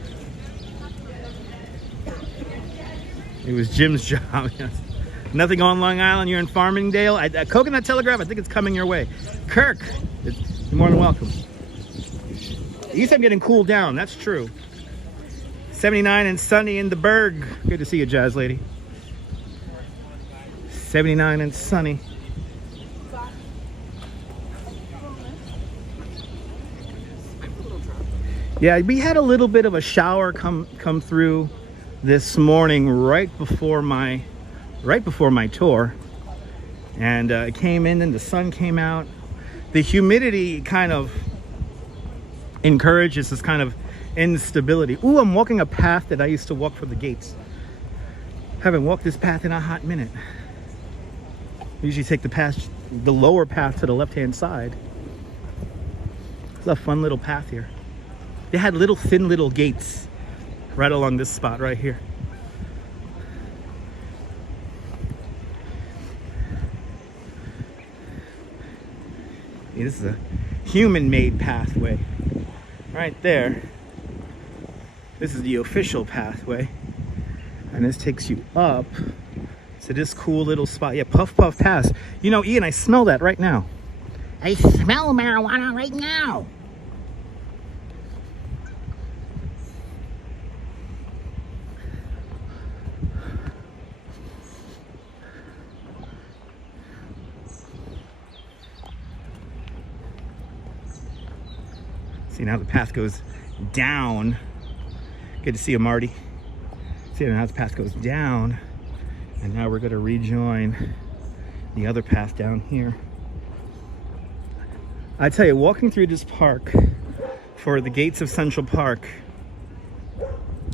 It was Jim's job. Nothing on Long Island. You're in Farmingdale. Coconut Telegraph, I think it's coming your way. Kirk, you're more than welcome. At least I'm getting cooled down. That's true. 79 and sunny in the Berg. Good to see you, Jazz Lady. 79 and sunny. Yeah, we had a little bit of a shower come through this morning right before my tour, and it came in and the sun came out. The humidity kind of encourages this kind of instability. Ooh, I'm walking a path that I used to walk from the gates. Haven't walked this path in a hot minute. I usually take the lower path to the left-hand side. It's a fun little path here. They had thin little gates right along this spot right here. Yeah, this is a human-made pathway right there. This is the official pathway, and this takes you up to this cool little spot. Yeah, Puff Puff Pass. You know, Ian, I smell that right now. I smell marijuana right now. See, now the path goes down. Good to see you, Marty. See, now the path goes down, and now we're going to rejoin the other path down here. I tell you, walking through this park for the gates of Central Park,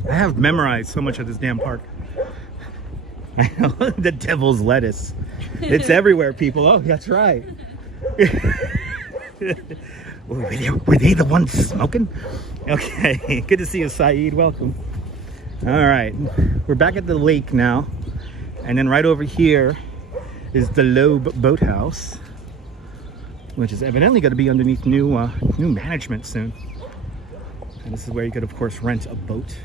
I have memorized so much of this damn park. I know, the devil's lettuce. It's everywhere, people. Oh, that's right. Were they the ones smoking? Okay, good to see you, Saeed. Welcome. All right, we're back at the lake now, and then right over here is the Loeb Boathouse, which is evidently going to be underneath new management soon. And this is where you could, of course, rent a boat.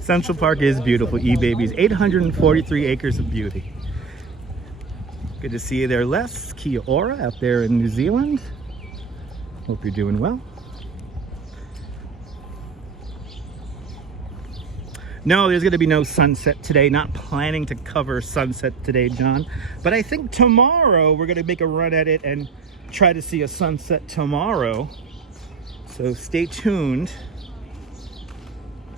Central Park is beautiful, e-babies. 843 acres of beauty. Good to see you there, Les. Kia ora out there in New Zealand. Hope you're doing well. No, there's going to be no sunset today. Not planning to cover sunset today, John. But I think tomorrow we're going to make a run at it and try to see a sunset tomorrow. So stay tuned.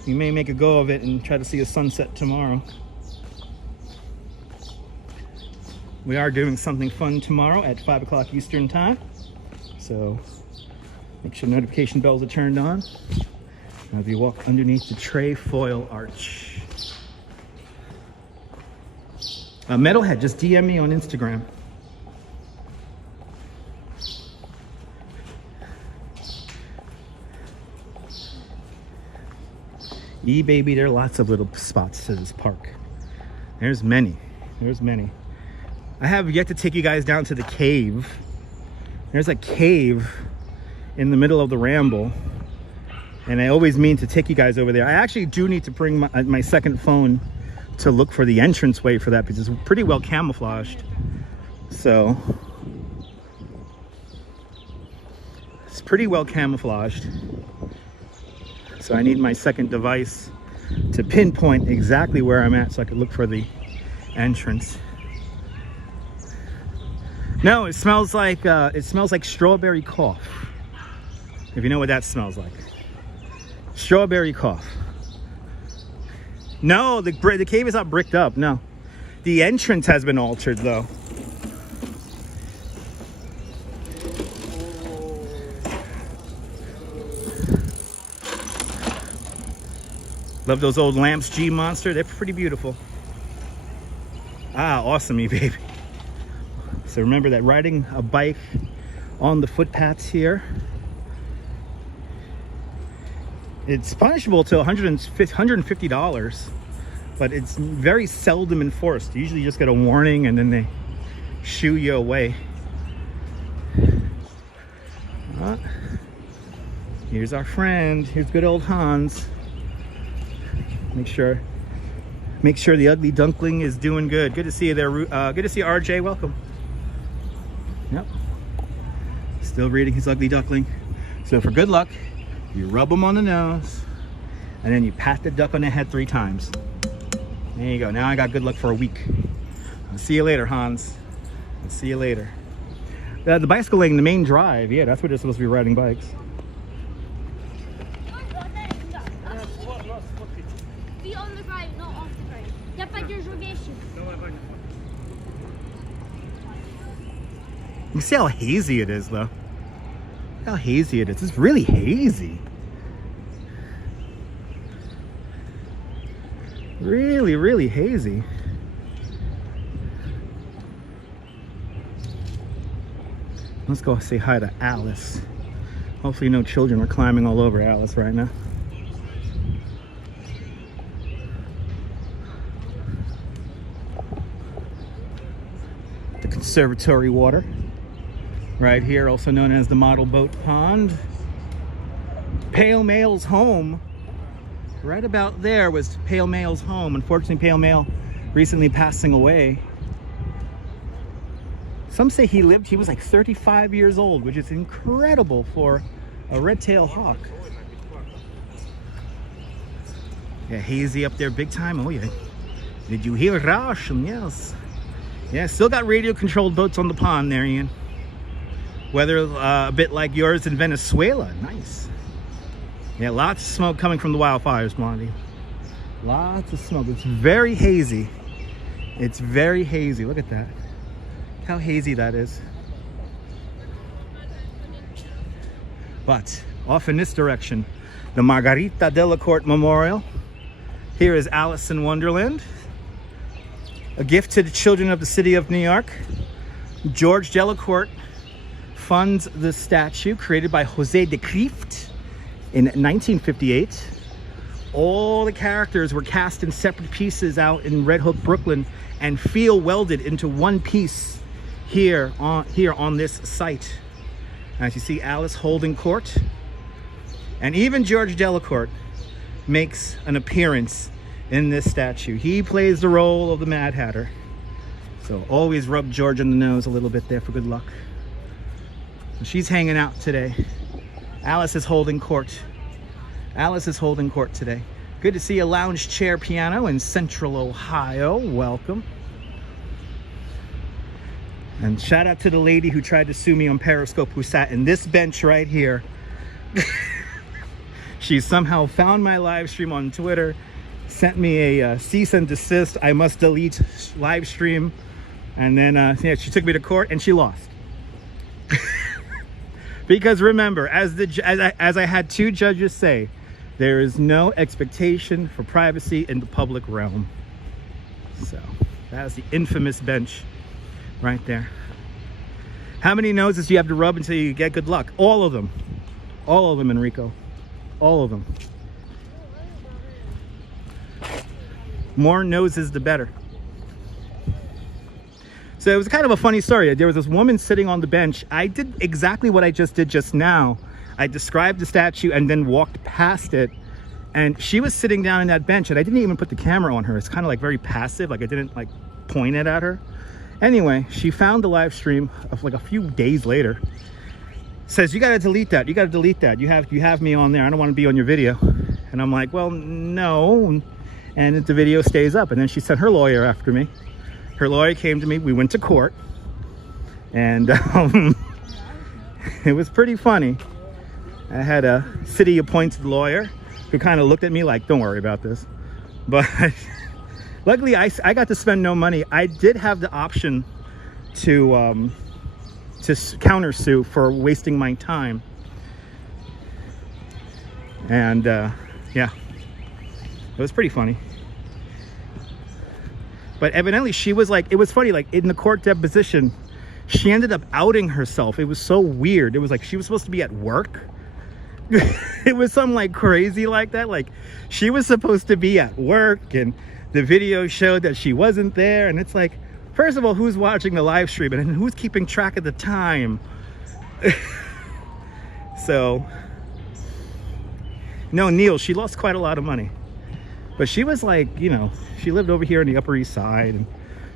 We may make a go of it and try to see a sunset tomorrow. We are doing something fun tomorrow at 5 o'clock Eastern time. So make sure notification bells are turned on as you walk underneath the Trefoil Arch. Metalhead, just DM me on Instagram. E-baby, there are lots of little spots to this park. There's many. I have yet to take you guys down to the cave. There's a cave in the middle of the Ramble, and I always mean to take you guys over there. I actually do need to bring my second phone to look for the entranceway for that, because it's pretty well camouflaged. So it's pretty well camouflaged. So I need my second device to pinpoint exactly where I'm at so I could look for the entrance. No, it smells like strawberry cough. If you know what that smells like. Strawberry cough. No, the cave is not bricked up, no. The entrance has been altered though. Love those old lamps, G Monster. They're pretty beautiful. Ah, awesome, baby. So remember that riding a bike on the footpaths here, it's punishable to $150, but it's very seldom enforced. You usually just get a warning and then they shoo you away. Here's our friend. Here's good old Hans. Make sure the ugly duckling is doing good. Good to see you there. Good to see you, RJ. Welcome. Yep. Still reading his ugly duckling. So for good luck, you rub him on the nose, and then you pat the duck on the head 3 times. There you go. Now I got good luck for a week. I'll see you later, Hans. I'll see you later. The bicycle lane, the main drive. Yeah, that's where they're supposed to be riding bikes. Be on the ground, not off the ground. Ja, będziesz robił. You see how hazy it is, though. Look how hazy it is. It's really hazy. Really, really hazy. Let's go say hi to Alice. Hopefully no children are climbing all over Alice right now. The conservatory water. Right here, also known as the model boat pond. Pale Male's home. Right about there was Pale Male's home. Unfortunately, Pale Male recently passing away. Some say he was like 35 years old, which is incredible for a red-tailed hawk. Yeah, hazy up there big time. Oh yeah. Did you hear Rauschen? Yes. Yeah, still got radio-controlled boats on the pond there, Ian. Weather a bit like yours in Venezuela. Nice. Yeah, lots of smoke coming from the wildfires, Blondie. Lots of smoke. It's very hazy. It's very hazy. Look at that. How hazy that is. But off in this direction, the Margarita Delacorte Memorial. Here is Alice in Wonderland. A gift to the children of the city of New York. George Delacorte funds the statue created by Jose de Kreeft in 1958. All the characters were cast in separate pieces out in Red Hook, Brooklyn, and feel welded into one piece here on this site. As you see, Alice holding court, and even George Delacorte makes an appearance in this statue. He plays the role of the Mad Hatter. So always rub George in the nose a little bit there for good luck. She's hanging out today. Alice is holding court. Alice is holding court today. Good to see a lounge chair piano in Central Ohio. Welcome. And shout out to the lady who tried to sue me on Periscope, who sat in this bench right here. She somehow found my live stream on Twitter, sent me a cease and desist, I must delete live stream, and then yeah, she took me to court and she lost. Because remember, as I had 2 judges say, there is no expectation for privacy in the public realm. So that's the infamous bench right there. How many noses do you have to rub until you get good luck? All of them. All of them, Enrico. All of them. More noses, the better. So it was kind of a funny story. There was this woman sitting on the bench. I did exactly what I just did just now. I described the statue and then walked past it. And she was sitting down on that bench, and I didn't even put the camera on her. It's kind of like very passive. Like I didn't like point it at her. Anyway, she found the live stream of like a few days later. Says, you got to delete that. You got to delete that. You have me on there. I don't want to be on your video. And I'm like, well, no. And the video stays up. And then she sent her lawyer after me. Her lawyer came to me. We went to court. And it was pretty funny. I had a city appointed lawyer who kind of looked at me like, don't worry about this. But luckily I got to spend no money. I did have the option to countersue for wasting my time. And yeah, it was pretty funny. But evidently she was like, it was funny, like in the court deposition, she ended up outing herself. It was so weird. It was like she was supposed to be at work. It was something like crazy like that. Like she was supposed to be at work and the video showed that she wasn't there. And it's like, first of all, who's watching the live stream and who's keeping track of the time? So, no, Neil, she lost quite a lot of money. But she was like, you know, she lived over here on the Upper East Side and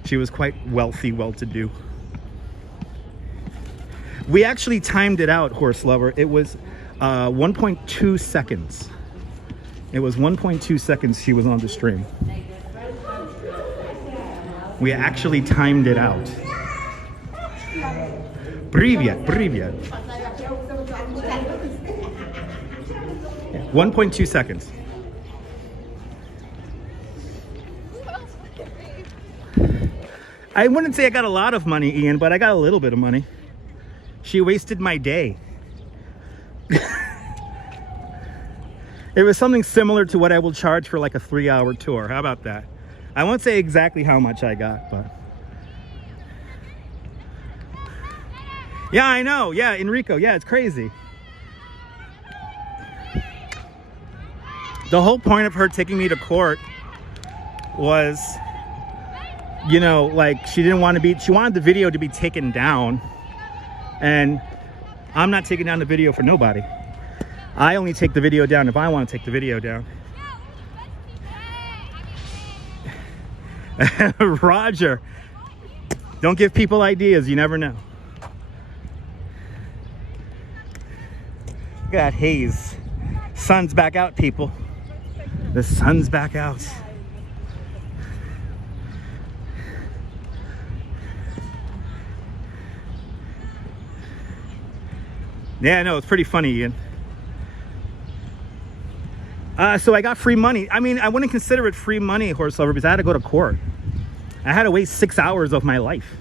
she was quite wealthy, well-to-do. We actually timed it out, Horse Lover. It was 1.2 seconds. It was 1.2 seconds she was on the stream. We actually timed it out. Привет, привет. 1.2 seconds. I wouldn't say I got a lot of money, Ian, but I got a little bit of money. She wasted my day. It was something similar to what I will charge for like a 3-hour tour. How about that? I won't say exactly how much I got, but yeah, I know. Yeah, Enrico. Yeah, it's crazy. The whole point of her taking me to court was, you know, like she wanted the video to be taken down. And I'm not taking down the video for nobody. I only take the video down if I want to take the video down. Roger, don't give people ideas. You never know. Look at that haze. Sun's back out, people. The sun's back out. Yeah, no, it's pretty funny, Ian. So I got free money. I mean, I wouldn't consider it free money, Horse Lover, because I had to go to court. I had to waste 6 hours of my life.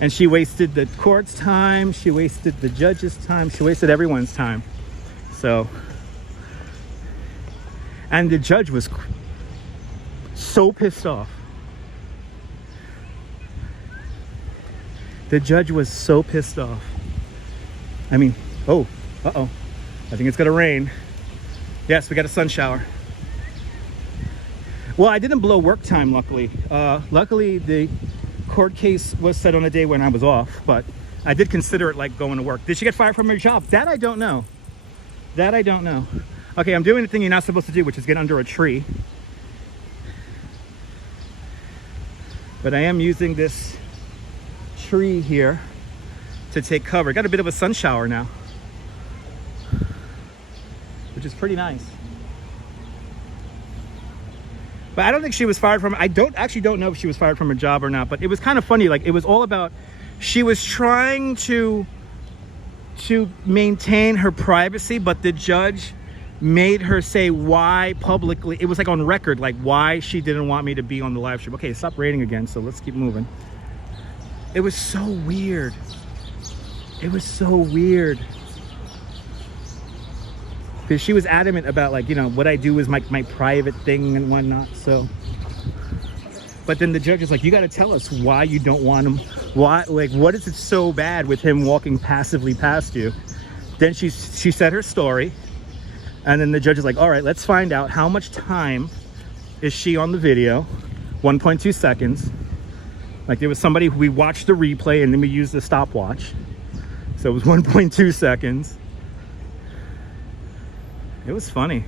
And she wasted the court's time. She wasted the judge's time. She wasted everyone's time. So, and the judge was so pissed off. The judge was so pissed off. I mean, oh, uh-oh. I think it's gonna rain. Yes, we got a sun shower. Well, I didn't blow work time, luckily. Luckily, the court case was set on a day when I was off, but I did consider it like going to work. Did she get fired from her job? That I don't know. That I don't know. Okay, I'm doing the thing you're not supposed to do, which is get under a tree. But I am using this tree here to take cover. Got a bit of a sun shower now, which is pretty nice. But I don't think she was fired from, I don't know if she was fired from her job or not, but it was kind of funny. Like, it was all about, she was trying to maintain her privacy, but the judge made her say why publicly. It was like on record, like why she didn't want me to be on the live stream. Okay, it stopped raining again, so let's keep moving. It was so weird. It was so weird. Because she was adamant about, like, you know, what I do is my private thing and whatnot, so. But then the judge is like, you got to tell us why you don't want him. Why, like, what is it so bad with him walking passively past you? Then she said her story. And then the judge is like, all right, let's find out how much time is she on the video. 1.2 seconds. Like, there was somebody who we watched the replay and then we used the stopwatch. So it was 1.2 seconds. It was funny.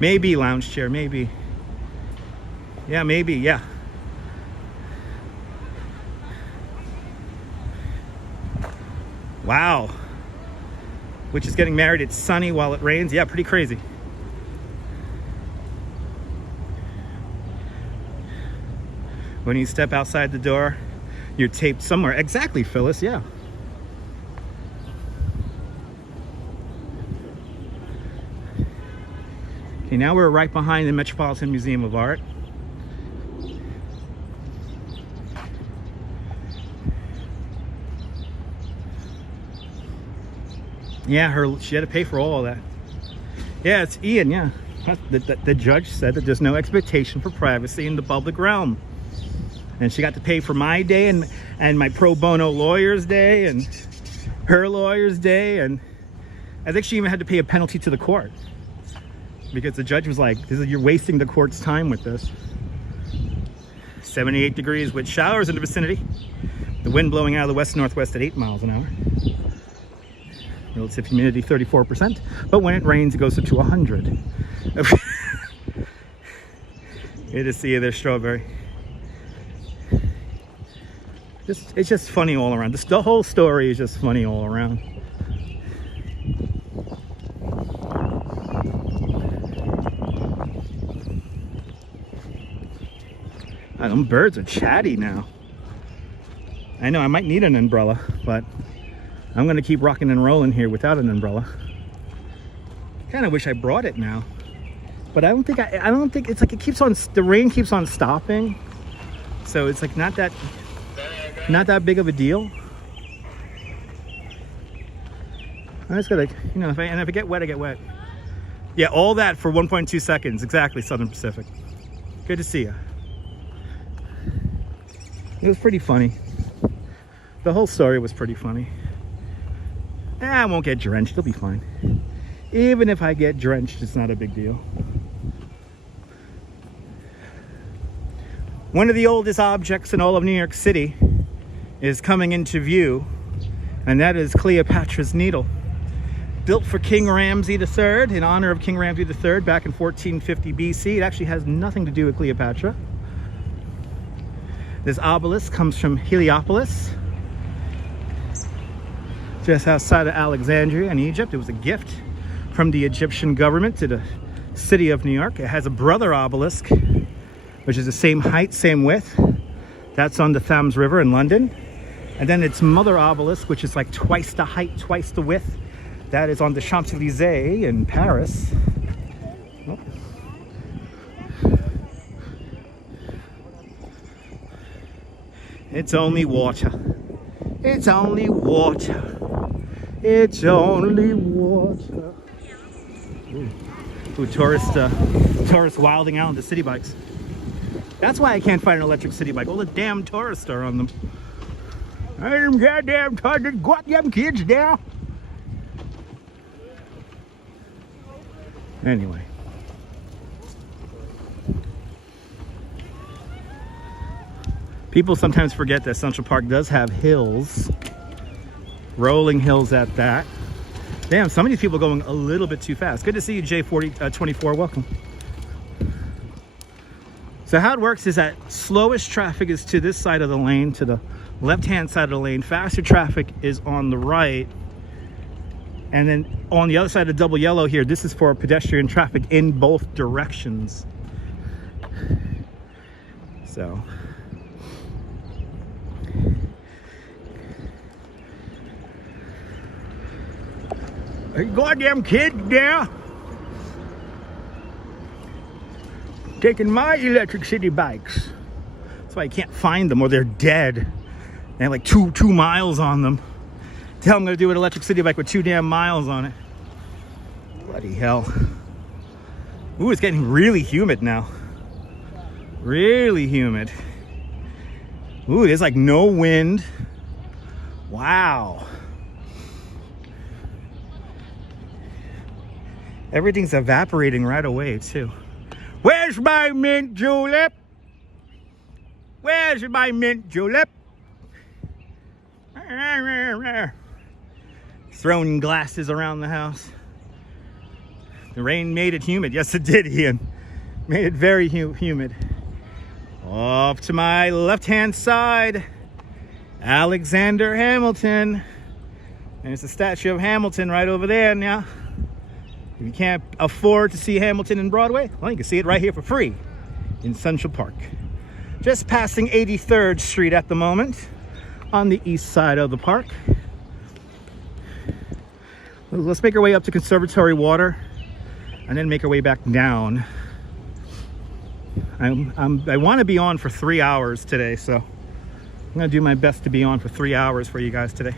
Maybe lounge chair, maybe. Yeah, maybe, yeah. Wow. which is getting married. It's sunny while it rains. Yeah, pretty crazy. When you step outside the door, you're taped somewhere. Exactly, Phyllis, yeah. Okay, now we're right behind the Metropolitan Museum of Art. Yeah, she had to pay for all of that. Yeah, it's Ian, yeah. The judge said that there's no expectation for privacy in the public realm. And she got to pay for my day and my pro bono lawyer's day and her lawyer's day. And I think she even had to pay a penalty to the court. Because the judge was like, you're wasting the court's time with this. 78 degrees with showers in the vicinity. The wind blowing out of the west-northwest at 8 miles an hour. Relative humidity 34%, but when it rains it goes up to 100. Good to see you there, Strawberry. It's just funny all around. The whole story is just funny all around. Them birds are chatty now. I know I might need an umbrella, but I'm gonna keep rocking and rolling here without an umbrella. Kind of wish I brought it now, but I don't think it's like it keeps on. The rain keeps on stopping, so it's like not that big of a deal. I just gotta, you know, if I get wet, I get wet. Yeah, all that for 1.2 seconds. Exactly, Southern Pacific. Good to see you. It was pretty funny. The whole story was pretty funny. I won't get drenched, it'll be fine. Even if I get drenched, it's not a big deal. One of the oldest objects in all of New York City is coming into view, and that is Cleopatra's Needle. Built for King Ramses III, in honor of King Ramses III back in 1450 BC. It actually has nothing to do with Cleopatra. This obelisk comes from Heliopolis, just outside of Alexandria in Egypt. It was a gift from the Egyptian government to the city of New York. It has a brother obelisk, which is the same height, same width. That's on the Thames River in London. And then its mother obelisk, which is like twice the height, twice the width. That is on the Champs-Élysées in Paris. Oh. It's only water. It's only water. It's only water. Ooh, tourists wilding out on the city bikes. That's why I can't find an electric city bike. All the damn tourists are on them. I them goddamn goddamn kids now. Anyway. People sometimes forget that Central Park does have hills. Rolling hills at that. Damn, some of these people are going a little bit too fast. Good to see you, J24. Welcome. So how it works is that slowest traffic is to this side of the lane, to the left-hand side of the lane. Faster traffic is on the right. And then on the other side of double yellow here, this is for pedestrian traffic in both directions. So... Hey, goddamn kids there taking my electric city bikes. That's why I can't find them, or they're dead. They have like two miles on them. Tell them I'm gonna do an electric city bike with 2 damn miles on it. Bloody hell. Ooh, it's getting really humid now. Really humid. Ooh, there's like no wind. Wow. Everything's evaporating right away, too. Where's my mint julep? Where's my mint julep? Throwing glasses around the house. The rain made it humid. Yes, it did, Ian. Made it very humid. Off to my left-hand side, Alexander Hamilton. And it's a statue of Hamilton right over there now. If you can't afford to see Hamilton in Broadway, well, you can see it right here for free in Central Park. Just passing 83rd Street at the moment on the east side of the park. Let's make our way up to Conservatory Water and then make our way back down. I want to be on for 3 hours today, so I'm going to do my best to be on for 3 hours for you guys today.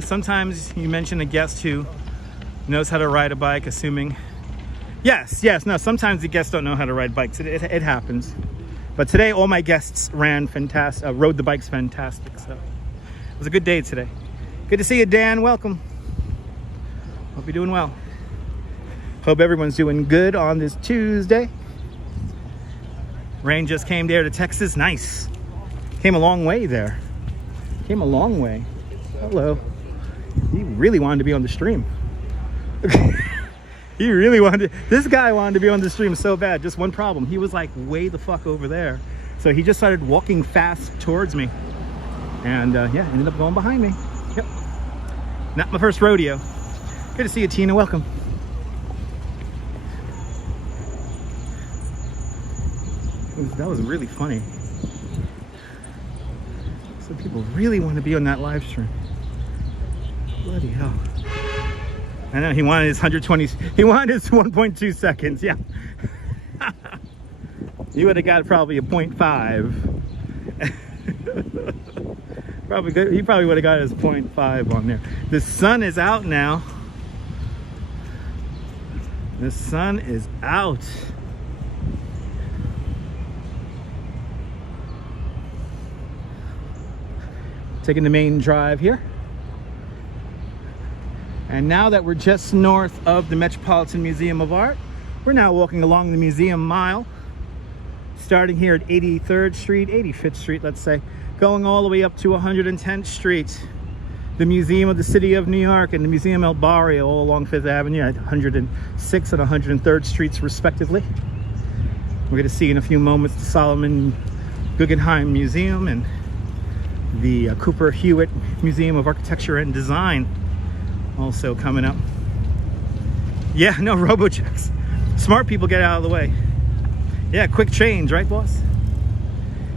Sometimes you mention a guest who knows how to ride a bike, assuming no, sometimes the guests don't know how to ride bikes. It happens, but today all my guests rode the bikes fantastic, so it was a good day today. Good to see you, Dan. Welcome. Hope you're doing well. Hope everyone's doing good on this Tuesday. Rain just came there to Texas. Nice. Came a long way there. Came a long way. Hello. He really wanted to be on the stream. This guy wanted to be on the stream so bad. Just one problem. He was like way the fuck over there. So he just started walking fast towards me. And yeah, ended up going behind me. Yep. Not my first rodeo. Good to see you, Tina. Welcome. That was really funny. Some people really want to be on that live stream. Bloody hell. I know, he wanted his 1.2 seconds, yeah. You would have got probably a 0.5. He probably would have got his 0.5 on there. The sun is out now. The sun is out. Taking the main drive here. And now that we're just north of the Metropolitan Museum of Art, we're now walking along the Museum Mile, starting here at 83rd Street, 85th Street, let's say, going all the way up to 110th Street, the Museum of the City of New York and the Museum El Barrio, all along 5th Avenue at 106th and 103rd Streets, respectively. We're going to see in a few moments the Solomon Guggenheim Museum and the Cooper Hewitt Museum of Architecture and Design also coming up. Yeah, no robo-checks. Smart people get out of the way. Yeah, quick change, right, boss?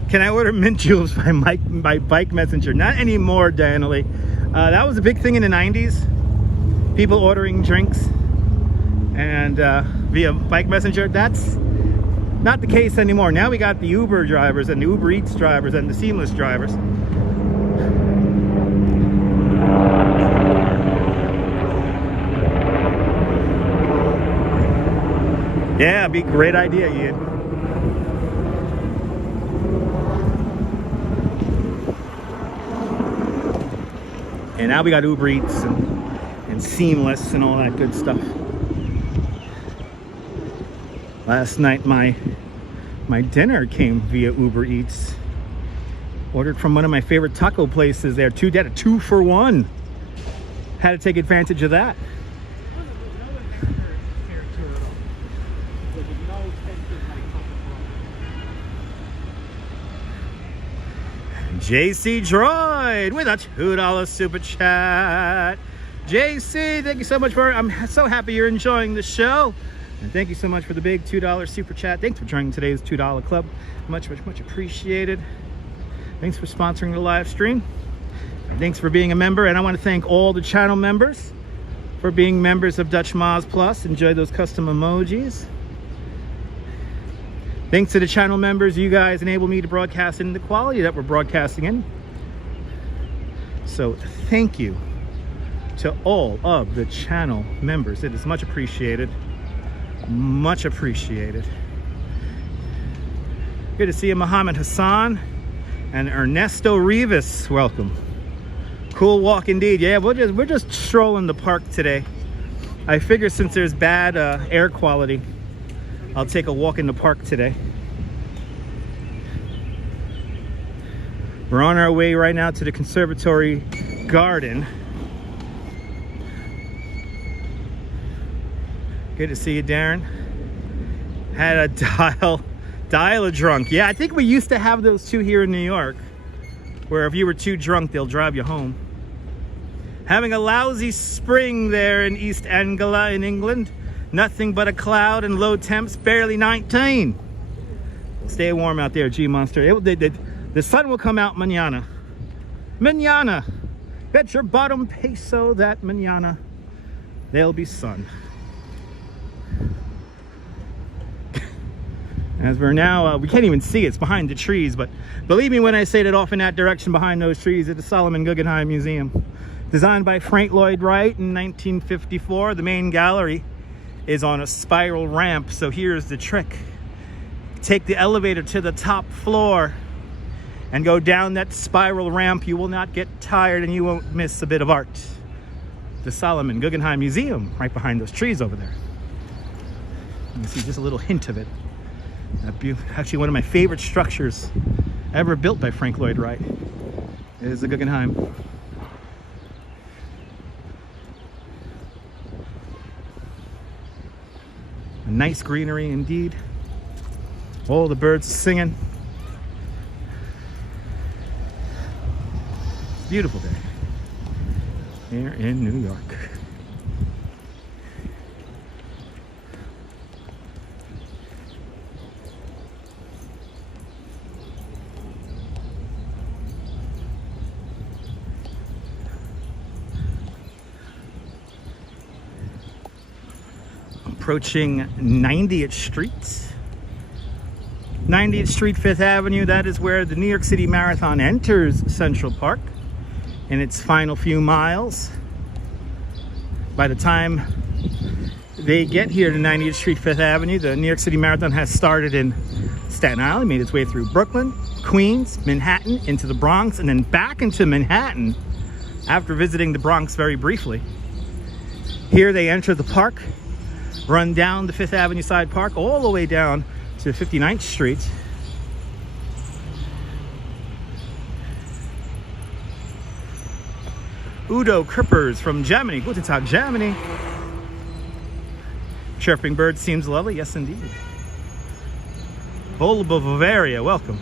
Can I order mint juleps by bike messenger? Not anymore, Danily. That was a big thing in the 90s. People ordering drinks and via bike messenger. That's not the case anymore. Now we got the Uber drivers and the Uber Eats drivers and the Seamless drivers. Yeah, it'd be a great idea, Ian. And now we got Uber Eats and Seamless and all that good stuff. Last night my dinner came via Uber Eats. Ordered from one of my favorite taco places there. They had a 2-for-1. Had to take advantage of that. JC Droid with a $2 super chat. JC, thank you so much I'm so happy you're enjoying the show. And thank you so much for the big $2 super chat. Thanks for joining today's $2 club. Much appreciated. Thanks for sponsoring the live stream. And thanks for being a member. And I want to thank all the channel members for being members of Dutch Moz Plus. Enjoy those custom emojis. Thanks to the channel members, you guys enable me to broadcast in the quality that we're broadcasting in. So thank you to all of the channel members. It is much appreciated. Much appreciated. Good to see you, Muhammad Hassan and Ernesto Rivas. Welcome. Cool walk indeed. Yeah, we're just strolling the park today. I figure since there's bad air quality, I'll take a walk in the park today. We're on our way right now to the Conservatory Garden. Good to see you, Darren. Had a dial a drunk. Yeah, I think we used to have those too here in New York, where if you were too drunk, they'll drive you home. Having a lousy spring there in East Anglia in England. Nothing but a cloud and low temps, barely 19. Stay warm out there, G-Monster. The sun will come out mañana. Mañana. Bet your bottom peso that mañana there'll be sun. As we're now, we can't even see it's behind the trees, but believe me when I say that off in that direction behind those trees at the Solomon Guggenheim Museum. Designed by Frank Lloyd Wright in 1954, the main gallery is on a spiral ramp, so here's the trick. Take the elevator to the top floor and go down that spiral ramp. You will not get tired and you won't miss a bit of art. The Solomon Guggenheim Museum, right behind those trees over there. You can see just a little hint of it. Actually, one of my favorite structures ever built by Frank Lloyd Wright is the Guggenheim. A nice greenery indeed. All the birds singing. Beautiful day here in New York. Approaching 90th Street. 90th Street, 5th Avenue, that is where the New York City Marathon enters Central Park in its final few miles. By the time they get here to 90th Street, 5th Avenue, the New York City Marathon has started in Staten Island, made its way through Brooklyn, Queens, Manhattan, into the Bronx, and then back into Manhattan after visiting the Bronx very briefly. Here they enter the park, run down the 5th Avenue side park all the way down to 59th Street. Udo Krippers from Germany. Guten Tag, Germany. Chirping bird seems lovely. Yes, indeed. Volba, Bavaria. Welcome.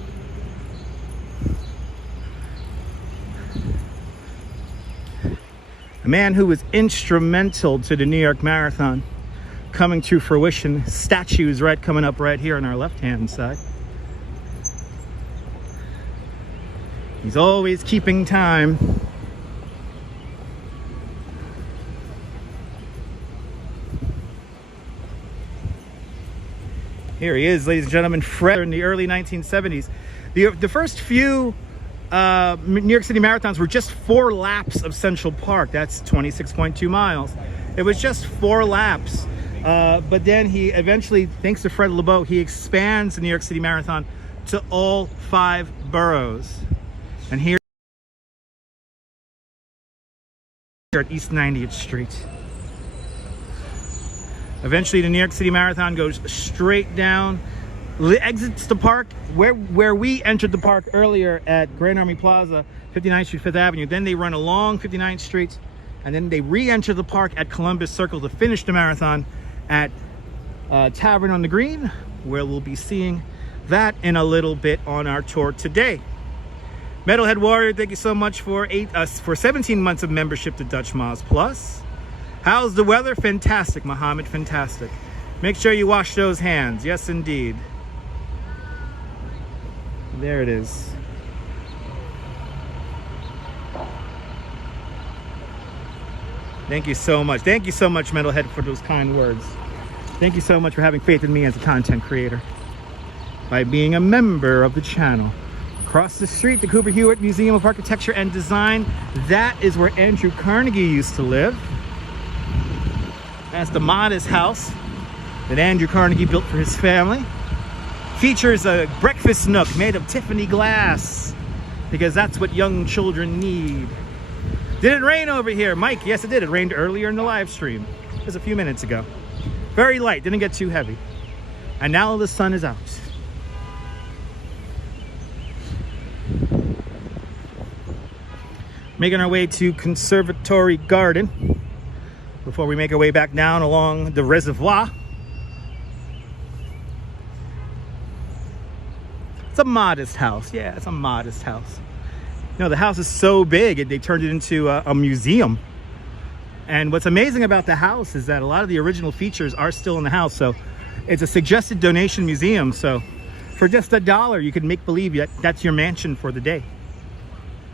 A man who was instrumental to the New York Marathon coming to fruition. Statues coming up right here on our left-hand side. He's always keeping time. Here he is, ladies and gentlemen, Fred, in the early 1970s. The first few New York City marathons were just 4 laps of Central Park. That's 26.2 miles. It was just 4 laps. But then he eventually, thanks to Fred LeBeau, he expands the New York City Marathon to all 5 boroughs. And here at East 90th Street. Eventually the New York City Marathon goes straight down, exits the park where we entered the park earlier at Grand Army Plaza, 59th Street, 5th Avenue. Then they run along 59th Street, and then they re-enter the park at Columbus Circle to finish the marathon at Tavern on the Green, where we'll be seeing that in a little bit on our tour today. Metalhead Warrior, thank you so much for 17 months of membership to Dutch Moz Plus. How's the weather? Fantastic, Mohammed, fantastic. Make sure you wash those hands. Yes, indeed. There it is. Thank you so much. Thank you so much, Metalhead, for those kind words. Thank you so much for having faith in me as a content creator by being a member of the channel. Across the street, the Cooper Hewitt Museum of Architecture and Design. That is where Andrew Carnegie used to live. That's the modest house that Andrew Carnegie built for his family. Features a breakfast nook made of Tiffany glass, because that's what young children need. Did it rain over here, Mike? Yes, it did. It rained earlier in the live stream, just a few minutes ago. Very light, didn't get too heavy. And now the sun is out. Making our way to Conservatory Garden. before we make our way back down along the reservoir. It's a modest house. Yeah, it's a modest house. You know, the house is so big, they turned it into a museum. And what's amazing about the house is that a lot of the original features are still in the house. So it's a suggested donation museum. So for just $1, you can make believe that that's your mansion for the day.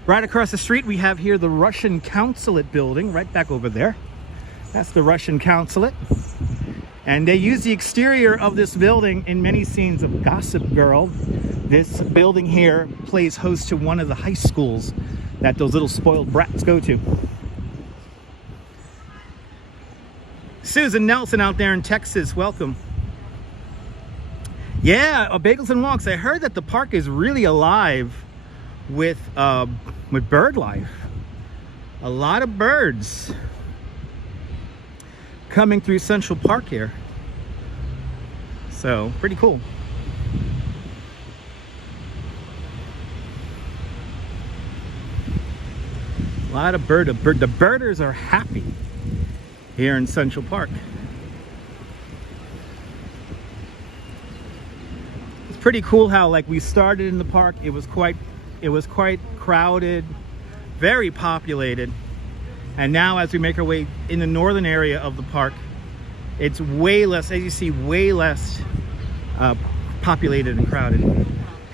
Right across the street, we have here the Russian consulate building, right back over there. That's the Russian consulate. And they use the exterior of this building in many scenes of Gossip Girl. This building here plays host to one of the high schools that those little spoiled brats go to. Susan Nelson out there in Texas, welcome. Yeah, Bagels and Walks. I heard that the park is really alive with bird life. A lot of birds coming through Central Park here. So, pretty cool. A lot of the birders are happy here in Central Park. It's pretty cool how, like, we started in the park, it was quite crowded, very populated, and now as we make our way in the northern area of the park, it's way less, as you see, way less populated and crowded.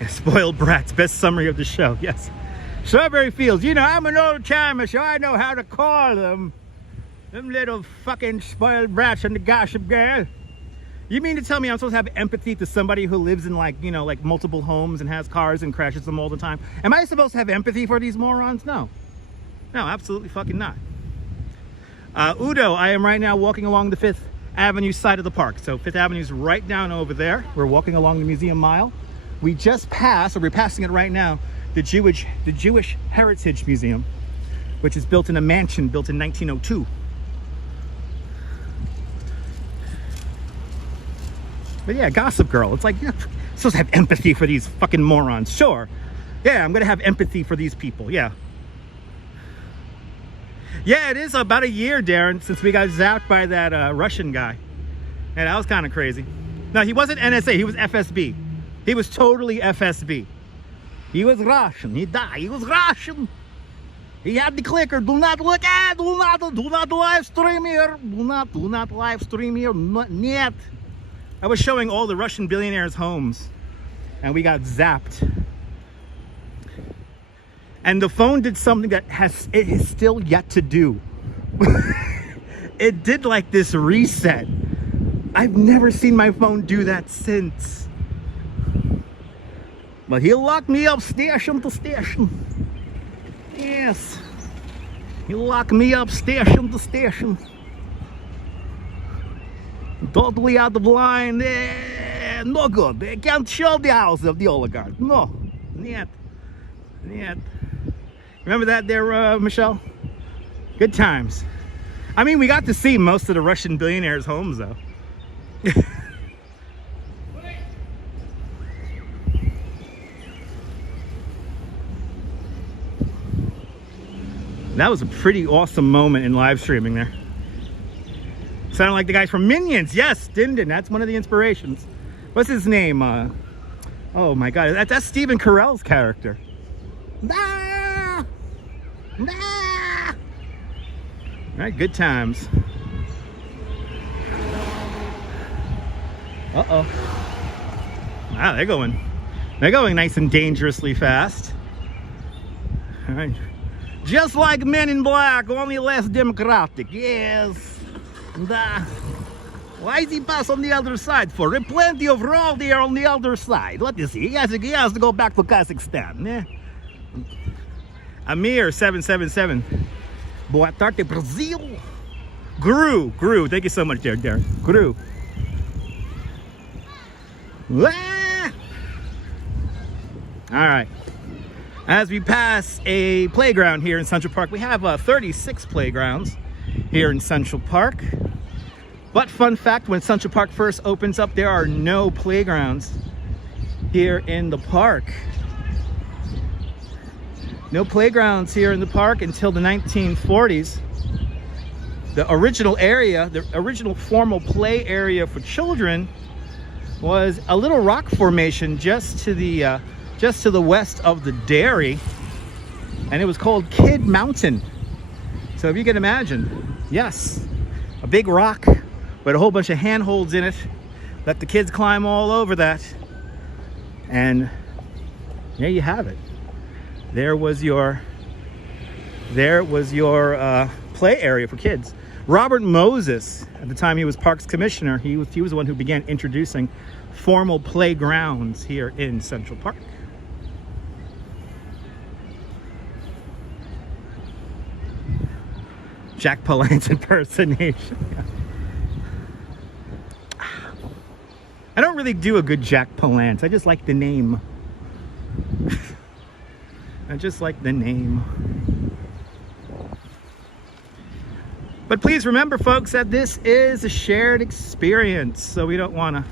Spoiled brats, best summary of the show. Yes, Strawberry Fields. You know, I'm an old timer, so I know how to call them. Them little fucking spoiled brats and the Gossip Girl. You mean to tell me I'm supposed to have empathy to somebody who lives in, like, you know, like multiple homes and has cars and crashes them all the time? Am I supposed to have empathy for these morons? No. No, absolutely fucking not. Udo, I am right now walking along the 5th Avenue side of the park. So 5th Avenue is right down over there. We're walking along the Museum Mile. We just passed, or we're passing it right now, the Jewish Heritage Museum, which is built in a mansion built in 1902. But yeah, Gossip Girl. It's like, you know, I'm supposed to have empathy for these fucking morons. Sure. Yeah, I'm gonna have empathy for these people. Yeah. Yeah, it is about a year, Darren, since we got zapped by that Russian guy. Yeah, that was kind of crazy. No, he wasn't NSA. He was FSB. He was totally FSB. He was Russian. He died. He was Russian. He had the clicker. Do not look at. Do not live stream here. Do not live stream here. Not yet. I was showing all the Russian billionaires' homes, and we got zapped. And the phone did something that it is still yet to do. It did like this reset. I've never seen my phone do that since. But he'll lock me up station to station. Yes. He'll lock me up station to station. Totally out of line. No good. They can't show the house of the oligarch. No. Yet. Remember that there, Michelle? Good times. I mean, we got to see most of the Russian billionaires' homes, though. That was a pretty awesome moment in live streaming there. Sounded like the guys from Minions. Yes, Dindin. That's one of the inspirations. What's his name? Oh my God, that's Stephen Carell's character. Nah! Nah! All right, good times. Uh-oh. Wow, they're going nice and dangerously fast. All right. Just like Men in Black, only less democratic. Yes. Why is he pass on the other side for? There's plenty of road there on the other side. Let me see. He has to go back to Kazakhstan. Yeah. Amir 777. Boa tarde, Brazil. Gru. Thank you so much, Darren. Gru. Ah! All right. As we pass a playground here in Central Park, we have 36 playgrounds here in Central Park. But fun fact, when Central Park first opens up, there are no playgrounds here in the park. No playgrounds here in the park until the 1940s. the original area, the original formal play area for children was a little rock formation just to the west of the dairy, and it was called Kid Mountain. So if you can imagine, yes, a big rock with a whole bunch of handholds in it. Let the kids climb all over that, and there you have it. There was your play area for kids. Robert Moses, at the time he was Parks Commissioner, he was the one who began introducing formal playgrounds here in Central Park. Jack Palance impersonation. I don't really do a good Jack Palance. I just like the name. I just like the name. But please remember, folks, that this is a shared experience, so we don't want to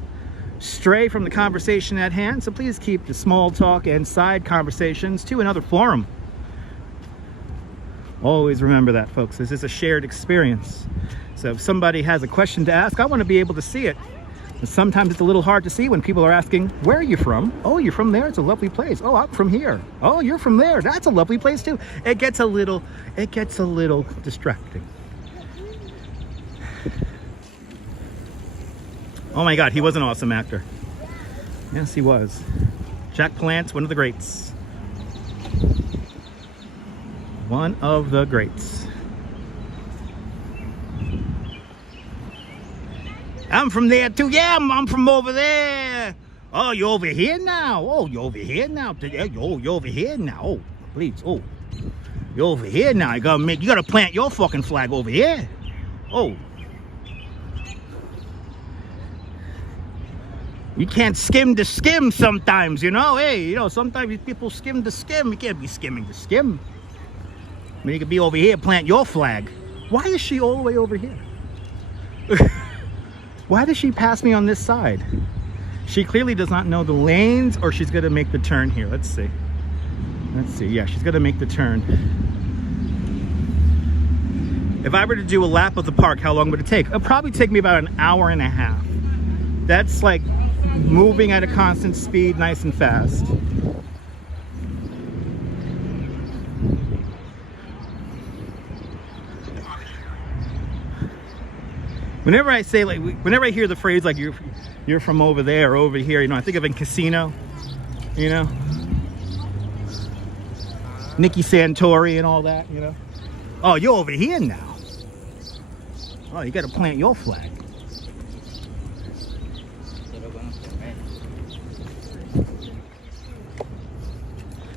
stray from the conversation at hand. So please keep the small talk and side conversations to another forum. Always remember that, folks. This is a shared experience. So if somebody has a question to ask, I want to be able to see it. And sometimes it's a little hard to see when people are asking, where are you from? Oh, you're from there? It's a lovely place. Oh, I'm from here. Oh, you're from there. That's a lovely place too. It gets a little distracting. Oh my God, he was an awesome actor. Yes, he was. Jack Palance, one of the greats. One of the greats. I'm from there too. Yeah, I'm from over there. Oh, you're over here now. Oh, you're over here now. Oh, you're over here now. Oh, please. Oh, you're over here now. You gotta plant your fucking flag over here. Oh. You can't skim the skim sometimes, you know? Hey, you know, sometimes people skim the skim. You can't be skimming the skim. I mean, you could be over here, plant your flag. Why is she all the way over here? Why does she pass me on this side? She clearly does not know the lanes, or she's gonna make the turn here. Let's see. Let's see. Yeah, she's gonna make the turn. If I were to do a lap of the park, how long would it take? It'll probably take me about an hour and a half. That's like moving at a constant speed, nice and fast. Whenever I say, like, whenever I hear the phrase like you're from over there or over here, you know, I think of in Casino, you know, Nikki Santori and all that, you know. Oh, you're over here now. Oh, you got to plant your flag.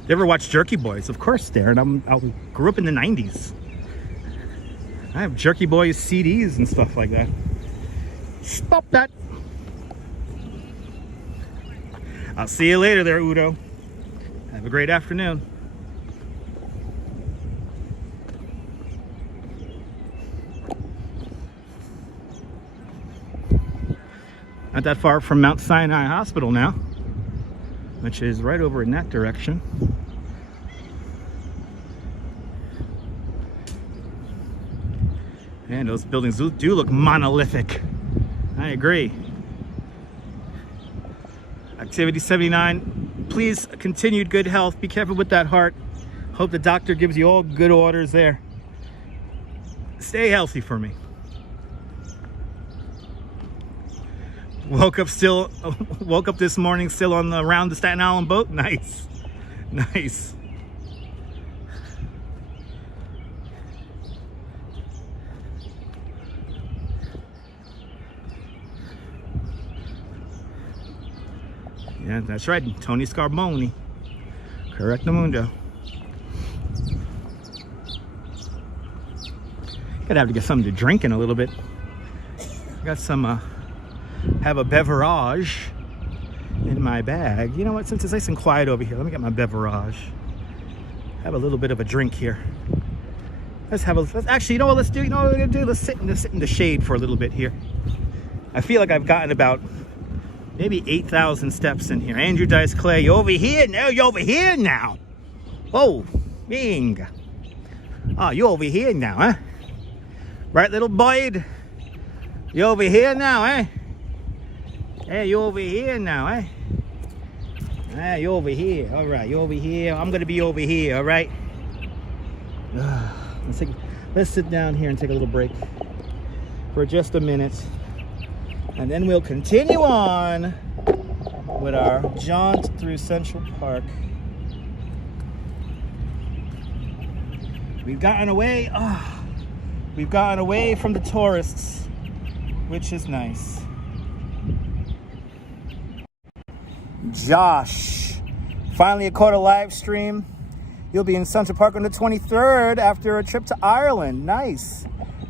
You ever watch Jerky Boys? Of course, Darren. I grew up in the 90s. I have Jerky Boys CDs and stuff like that. Stop that. I'll see you later there, Udo. Have a great afternoon. Not that far from Mount Sinai Hospital now, which is right over in that direction. And those buildings do look monolithic. I agree. Activity 79, please, continued good health. Be careful with that heart. Hope the doctor gives you all good orders there. Stay healthy for me. Woke up this morning still on the around the Staten Island boat. Nice. Nice. Yeah, that's right. Tony Scarboni. Correctamundo. Gotta have to get something to drink in a little bit. Got some, have a beverage in my bag. You know what? Since it's nice and quiet over here, let me get my beverage. Have a little bit of a drink here. Let's actually, you know what? Let's do. You know what we're gonna do? Let's sit in the shade for a little bit here. I feel like I've gotten about maybe 8,000 steps in here. Andrew Dice Clay, you over here now? You over here now? Oh, Bing. Oh, you over here now, huh? Right, little Boyd? You over here now, eh? Hey, you over here now, eh? Ah, you over here. All right, you over here. I'm gonna be over here, all right? Let's sit down here and take a little break for just a minute. And then we'll continue on with our jaunt through Central Park. We've gotten away from the tourists, which is nice. Josh, finally caught a live stream. You'll be in Central Park on the 23rd after a trip to Ireland. Nice.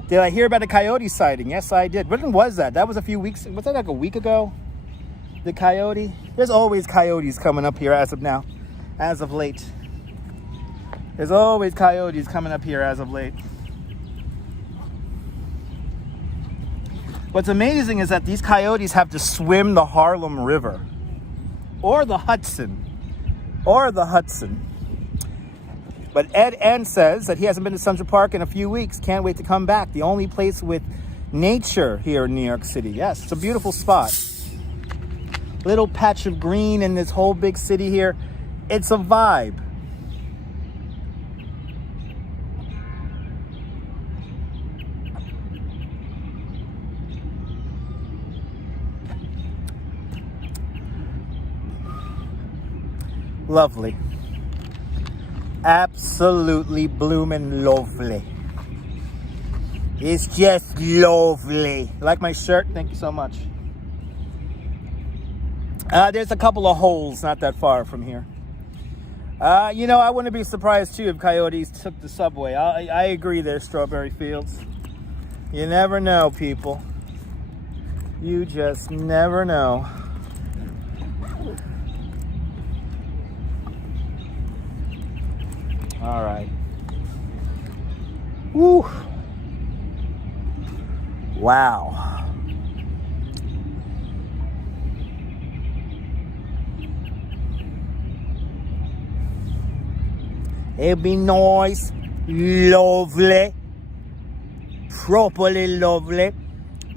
Did I hear about the coyote sighting? Yes, I did. When was that? That was a few weeks. Was that like a week ago? The coyote? There's always coyotes coming up here as of now, as of late. There's always coyotes coming up here as of late. What's amazing is that these coyotes have to swim the Harlem River or the Hudson. But Ed N says that he hasn't been to Central Park in a few weeks. Can't wait to come back. The only place with nature here in New York City. Yes, it's a beautiful spot. Little patch of green in this whole big city here. It's a vibe. Lovely. Absolutely bloomin' lovely. It's just lovely. Like my shirt? Thank you so much. There's a couple of holes not that far from here. You know, I wouldn't be surprised too if coyotes took the subway. I agree there, Strawberry Fields. You never know, people. You just never know. All right. Woo. Wow. It'd be nice, lovely, properly lovely,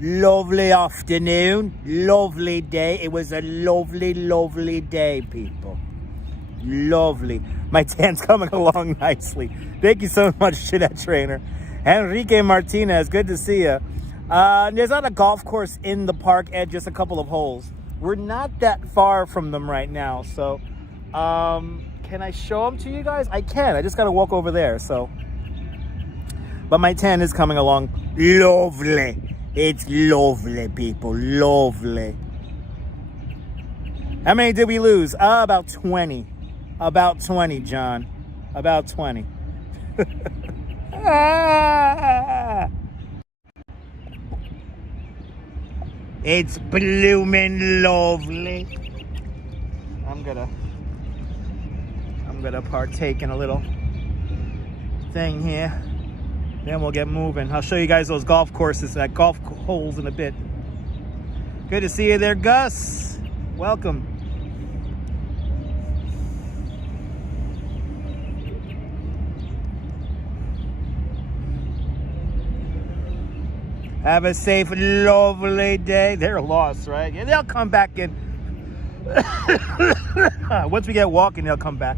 lovely afternoon, lovely day. It was a lovely, lovely day, people. Lovely. My tan's coming along nicely. Thank you so much to that trainer. Enrique Martinez, good to see you. There's not a golf course in the park, Ed, just a couple of holes. We're not that far from them right now, so can I show them to you guys? I can. I just got to walk over there, so. But my tan is coming along lovely. It's lovely, people. Lovely. How many did we lose? About 20. About 20, John. About 20. It's bloomin' lovely. I'm gonna partake in a little thing here. Then we'll get moving. I'll show you guys those golf courses, that golf holes in a bit. Good to see you there, Gus. Welcome. Have a safe, lovely day. They're lost, right? Yeah, they'll come back in. Once we get walking, they'll come back.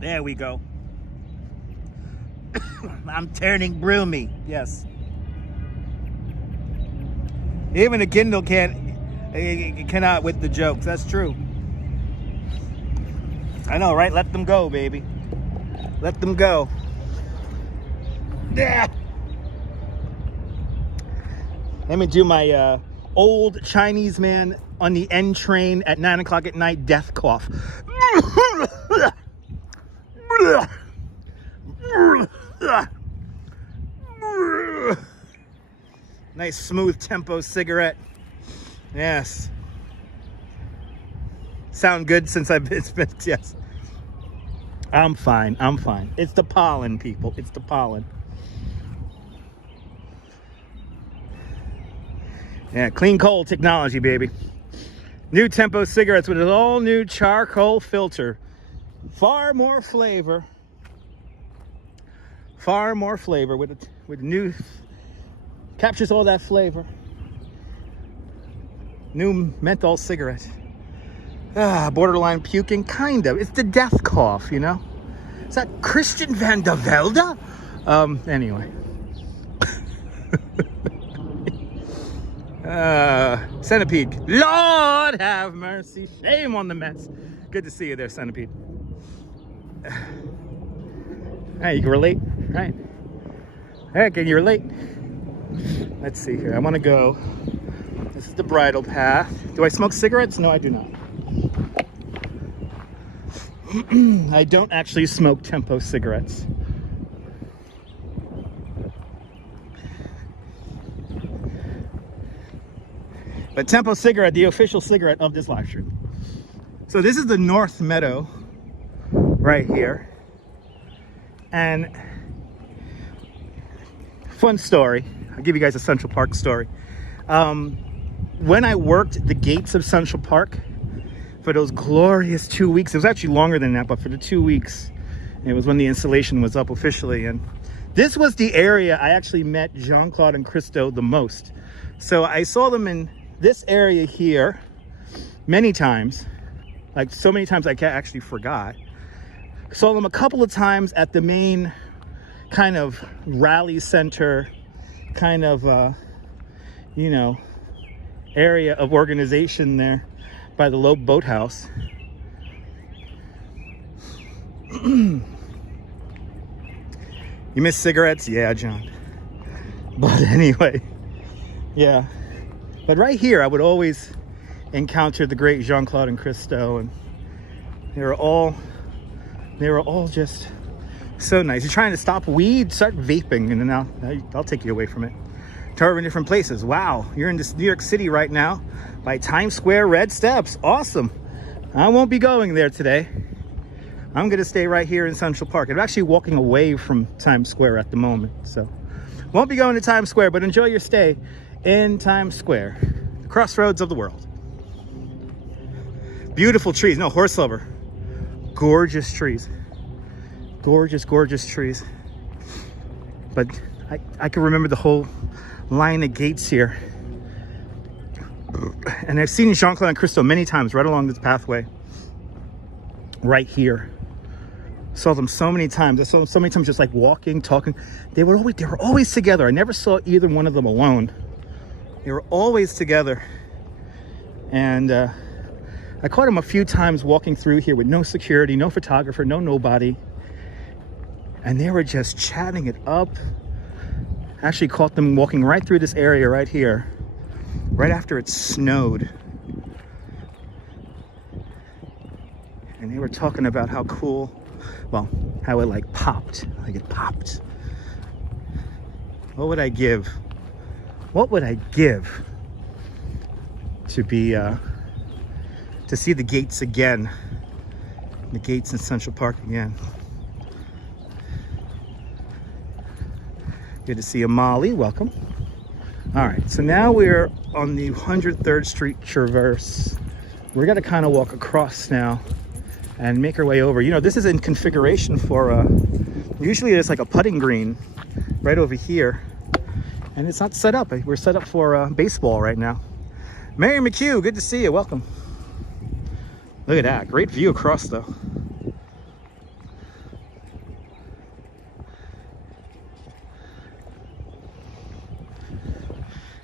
There we go. I'm turning broomy. Yes. Even the Kindle cannot with the jokes. That's true. I know, right? Let them go, baby. Let them go. Yeah. Let me do my old Chinese man on the N train at 9 o'clock at night death cough. Nice smooth tempo cigarette. Yes. Sound good since I've been, yes. I'm fine. I'm fine. It's the pollen, people. It's the pollen. Yeah, clean coal technology, baby. New Tempo cigarettes with an all-new charcoal filter. Far more flavor. far more flavor with new, captures all that flavor. New menthol cigarette. Borderline puking, kind of. It's the death cough, you know? Is that Christian van der Velde? Anyway. Centipede. Lord have mercy. Shame on the Mets. Good to see you there, Centipede. Hey, you can relate, right? Hey, can you relate? Let's see here. I want to go. This is the bridle path. Do I smoke cigarettes? No, I do not. I don't actually smoke Tempo cigarettes. But Tempo cigarette, the official cigarette of this live stream. So this is the North Meadow right here. And fun story. I'll give you guys a Central Park story. When I worked the gates of Central Park for those glorious 2 weeks, it was actually longer than that, but for the 2 weeks, it was when the installation was up officially. And this was the area I actually met Jean-Claude and Christo the most. So I saw them in this area here many times, like so many times I actually forgot. Saw them a couple of times at the main kind of rally center, kind of, you know, area of organization there by the Loeb Boathouse. You miss cigarettes? Yeah, John. But anyway, yeah. But right here, I would always encounter the great Jean-Claude and Christo, and they were all just so nice. You're trying to stop weed, start vaping, and then I'll take you away from it. Touring different places. Wow, you're in this New York City right now by Times Square Red Steps. Awesome. I won't be going there today. I'm gonna stay right here in Central Park. I'm actually walking away from Times Square at the moment, so won't be going to Times Square, but enjoy your stay in Times Square, the crossroads of the world. Beautiful trees. No, horse lover. Gorgeous trees. Gorgeous, gorgeous trees. But I can remember the whole line of gates here. And I've seen Jean-Claude and Christo many times right along this pathway. Right here. Saw them so many times. I saw them so many times just like walking, talking. They were always together. I never saw either one of them alone. They were always together. And I caught them a few times walking through here with no security, no photographer, nobody. And they were just chatting it up. Actually caught them walking right through this area right here, right after it snowed. And they were talking about how cool, well, how it like popped, like it popped. What would I give? What would I give to be, to see the gates again, the gates in Central Park again. Good to see you, Molly. Welcome. All right, so now we're on the 103rd Street Traverse. We're gonna kind of walk across now and make our way over. You know, this is in configuration for, usually there's like a putting green right over here, and it's not set up. We're set up for baseball right now. Mary McHugh, good to see you. Welcome. Look at that, great view across though.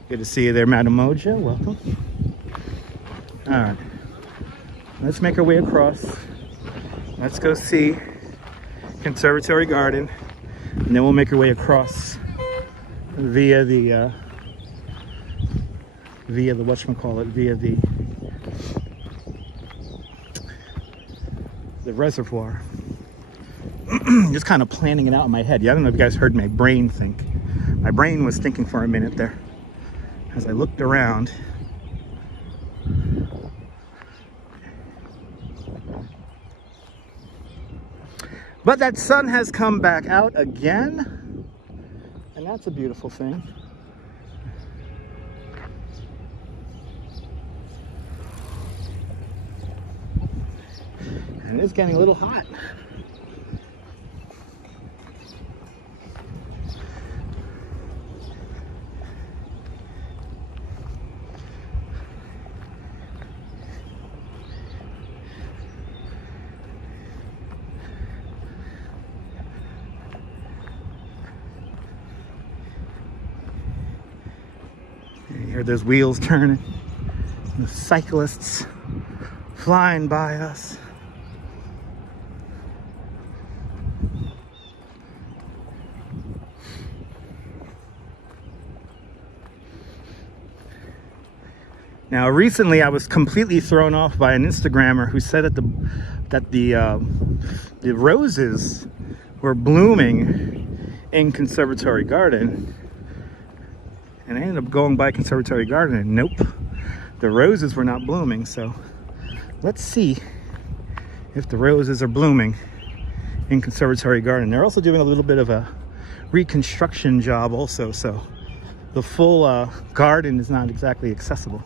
Good to see you there, Madam Moja. Welcome. All right, let's make our way across. Let's go see Conservatory Garden, and then we'll make our way across via the whatchamacallit, via the reservoir. Just kind of planning it out in my head. Yeah, I don't know if you guys heard my brain think. My brain was thinking for a minute there as I looked around. But that sun has come back out again, and that's a beautiful thing. And it's getting a little hot. at those wheels turning. The cyclists flying by us. Now, recently I was completely thrown off by an Instagrammer who said that the roses were blooming in Conservatory Garden, and I ended up going by Conservatory Garden and nope, the roses were not blooming. So let's see if the roses are blooming in Conservatory Garden. They're also doing a little bit of a reconstruction job also, so the full garden is not exactly accessible.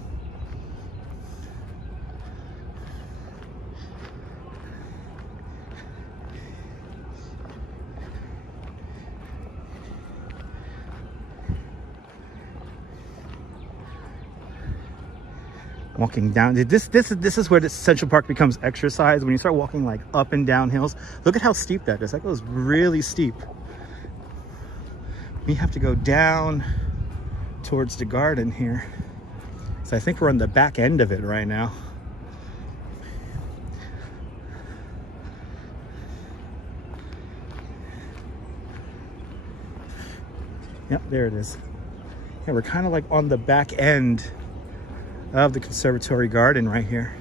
Walking down, this is where the Central Park becomes exercise. When you start walking like up and down hills, look at how steep that is. That goes really steep. We have to go down towards the garden here. So I think we're on the back end of it right now. Yep, there it is. Yeah, we're kind of like on the back end of the Conservatory Garden right here.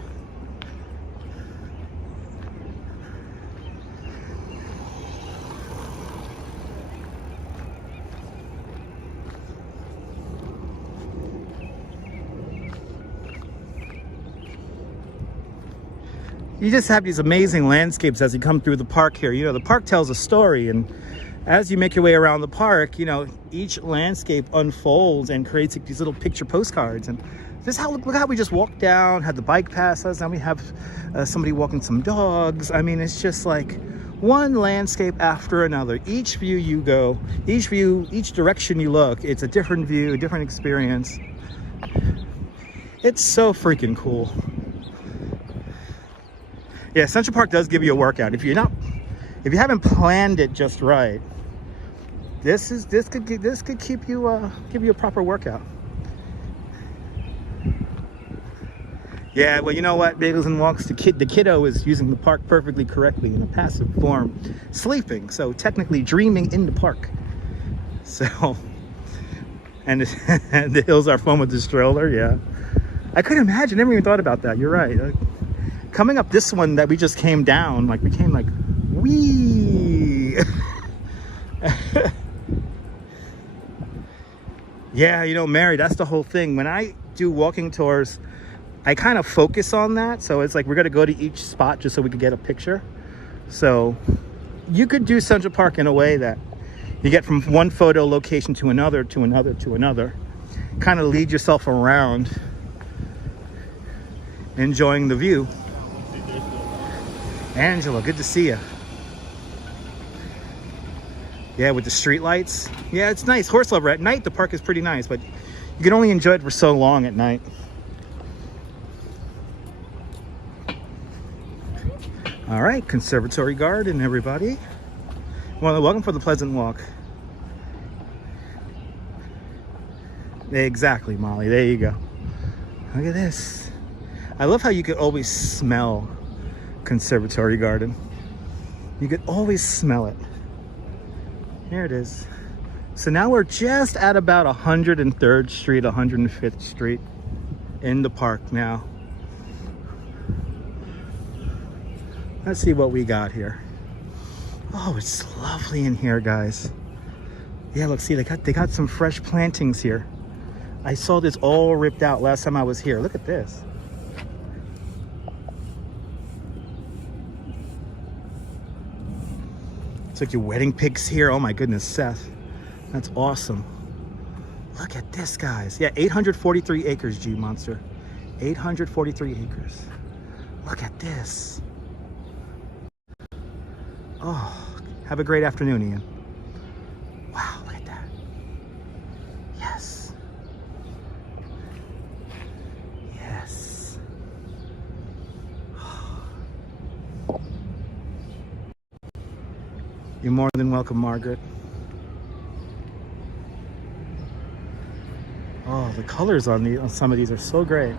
You just have these amazing landscapes as you come through the park here. You know, the park tells a story, and as you make your way around the park, you know, each landscape unfolds and creates like these little picture postcards. And this how, look how we just walked down, had the bike pass us, now we have somebody walking some dogs. I mean, it's just like one landscape after another. Each view you go, each direction you look, it's a different view, a different experience. It's so freaking cool. Yeah, Central Park does give you a workout. If you haven't planned it just right, this could keep you give you a proper workout. Yeah, well, you know what, Bagels and Walks, the kiddo is using the park perfectly correctly in a passive form, sleeping, so technically dreaming in the park. So, and the hills are fun with the stroller, yeah. I couldn't imagine, never even thought about that, you're right. Coming up this one that we just came down, like we came like, wee. Yeah, you know, Mary, that's the whole thing. When I do walking tours, I kind of focus on that. So it's like we're gonna go to each spot just so we could get a picture. So you could do Central Park in a way that you get from one photo location to another, to another, to another. Kind of lead yourself around, enjoying the view. Angela, good to see you. Yeah, with the street lights. Yeah, it's nice. Horse lover, at night the park is pretty nice, but you can only enjoy it for so long at night. All right, Conservatory Garden, everybody. Well, welcome for the pleasant walk. Exactly, Molly. There you go. Look at this. I love how you could always smell Conservatory Garden. You could always smell it. Here it is. So now we're just at about 103rd Street, 105th Street in the park now. Let's see what we got here. Oh, it's lovely in here, guys. Yeah, look, see, they got some fresh plantings here. I saw this all ripped out last time I was here. Look at this. It's like your wedding pics here. Oh my goodness, Seth. That's awesome. Look at this, guys. Yeah, 843 acres, G Monster. 843 acres. Look at this. Oh, have a great afternoon, Ian. Wow, look at that. Yes. Yes. You're more than welcome, Margaret. Oh. Oh, the colors on some of these are so great.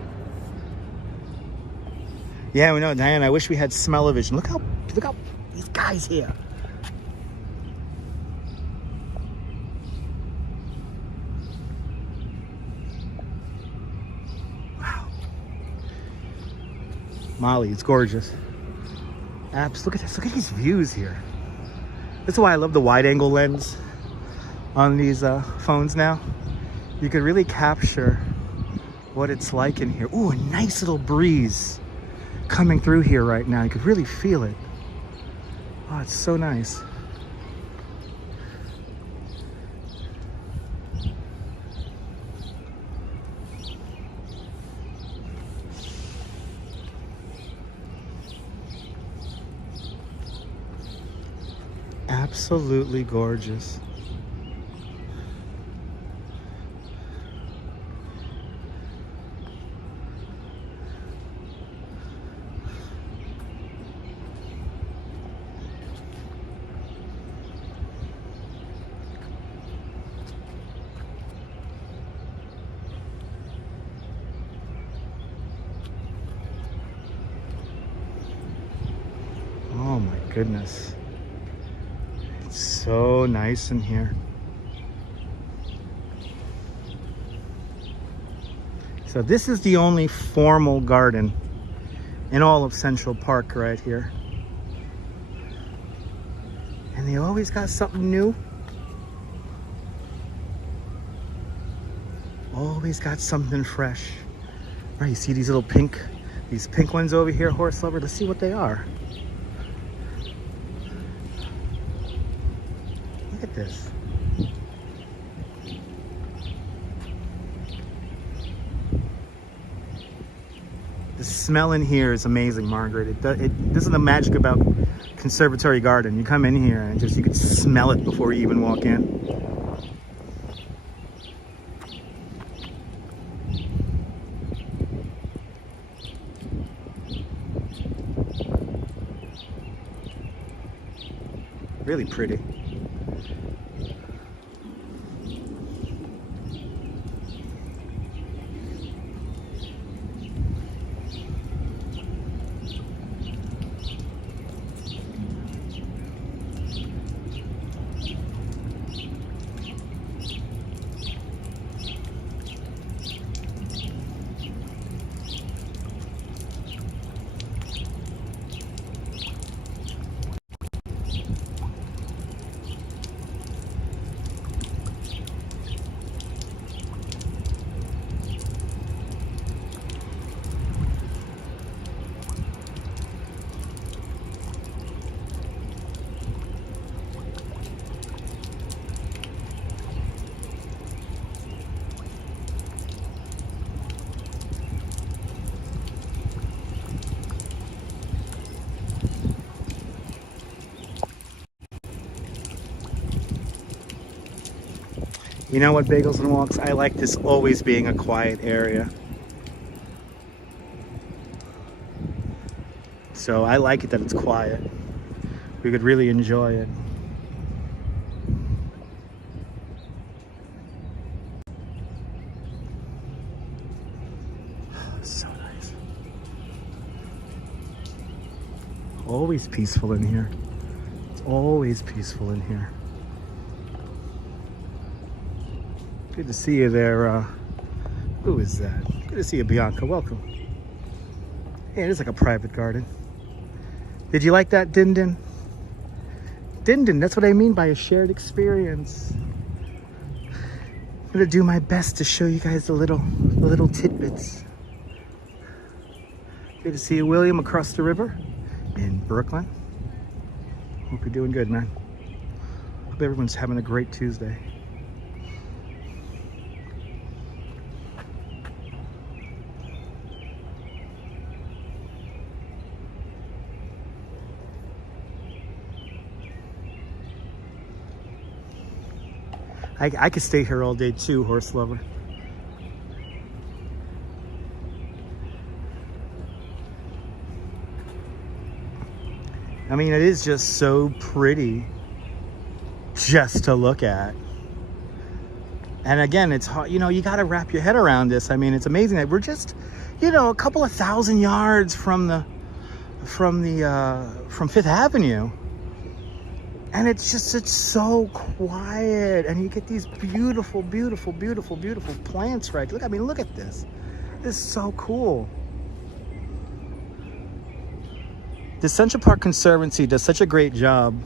Yeah, we know, Diane. I wish we had smell-o-vision. Look how these guys here. Wow. Molly, it's gorgeous. Apps, look at this. Look at these views here. This is why I love the wide-angle lens on these phones now. You could really capture what it's like in here. Ooh, a nice little breeze coming through here right now. You could really feel it. Oh, it's so nice. Absolutely gorgeous. Oh my goodness. It's so nice in here. So this is the only formal garden in all of Central Park right here. And they always got something new. Always got something fresh. Right, you see these pink ones over here, horse lover? Let's see what they are. Look at this. The smell in here is amazing, Margaret. This is the magic about Conservatory Garden. You come in here and you can smell it before you even walk in. Really pretty. You know what, Bagels and Walks? I like this always being a quiet area. So I like it that it's quiet. We could really enjoy it. So nice. Always peaceful in here. It's always peaceful in here. Good to see you there. Who is that? Good to see you, Bianca. Welcome. Hey, it is like a private garden. Did you like that, Din Din? Din Din, that's what I mean by a shared experience. I'm gonna do my best to show you guys the little tidbits. Good to see you, William, across the river in Brooklyn. Hope you're doing good, man. Hope everyone's having a great Tuesday. I could stay here all day too, horse lover. I mean, it is just so pretty just to look at. And again, it's hard, you know, you got to wrap your head around this. I mean, it's amazing that we're just, you know, a couple of thousand yards from Fifth Avenue. And it's so quiet. And you get these beautiful, beautiful, beautiful, beautiful plants, right? Look, I mean, look at this. This is so cool. The Central Park Conservancy does such a great job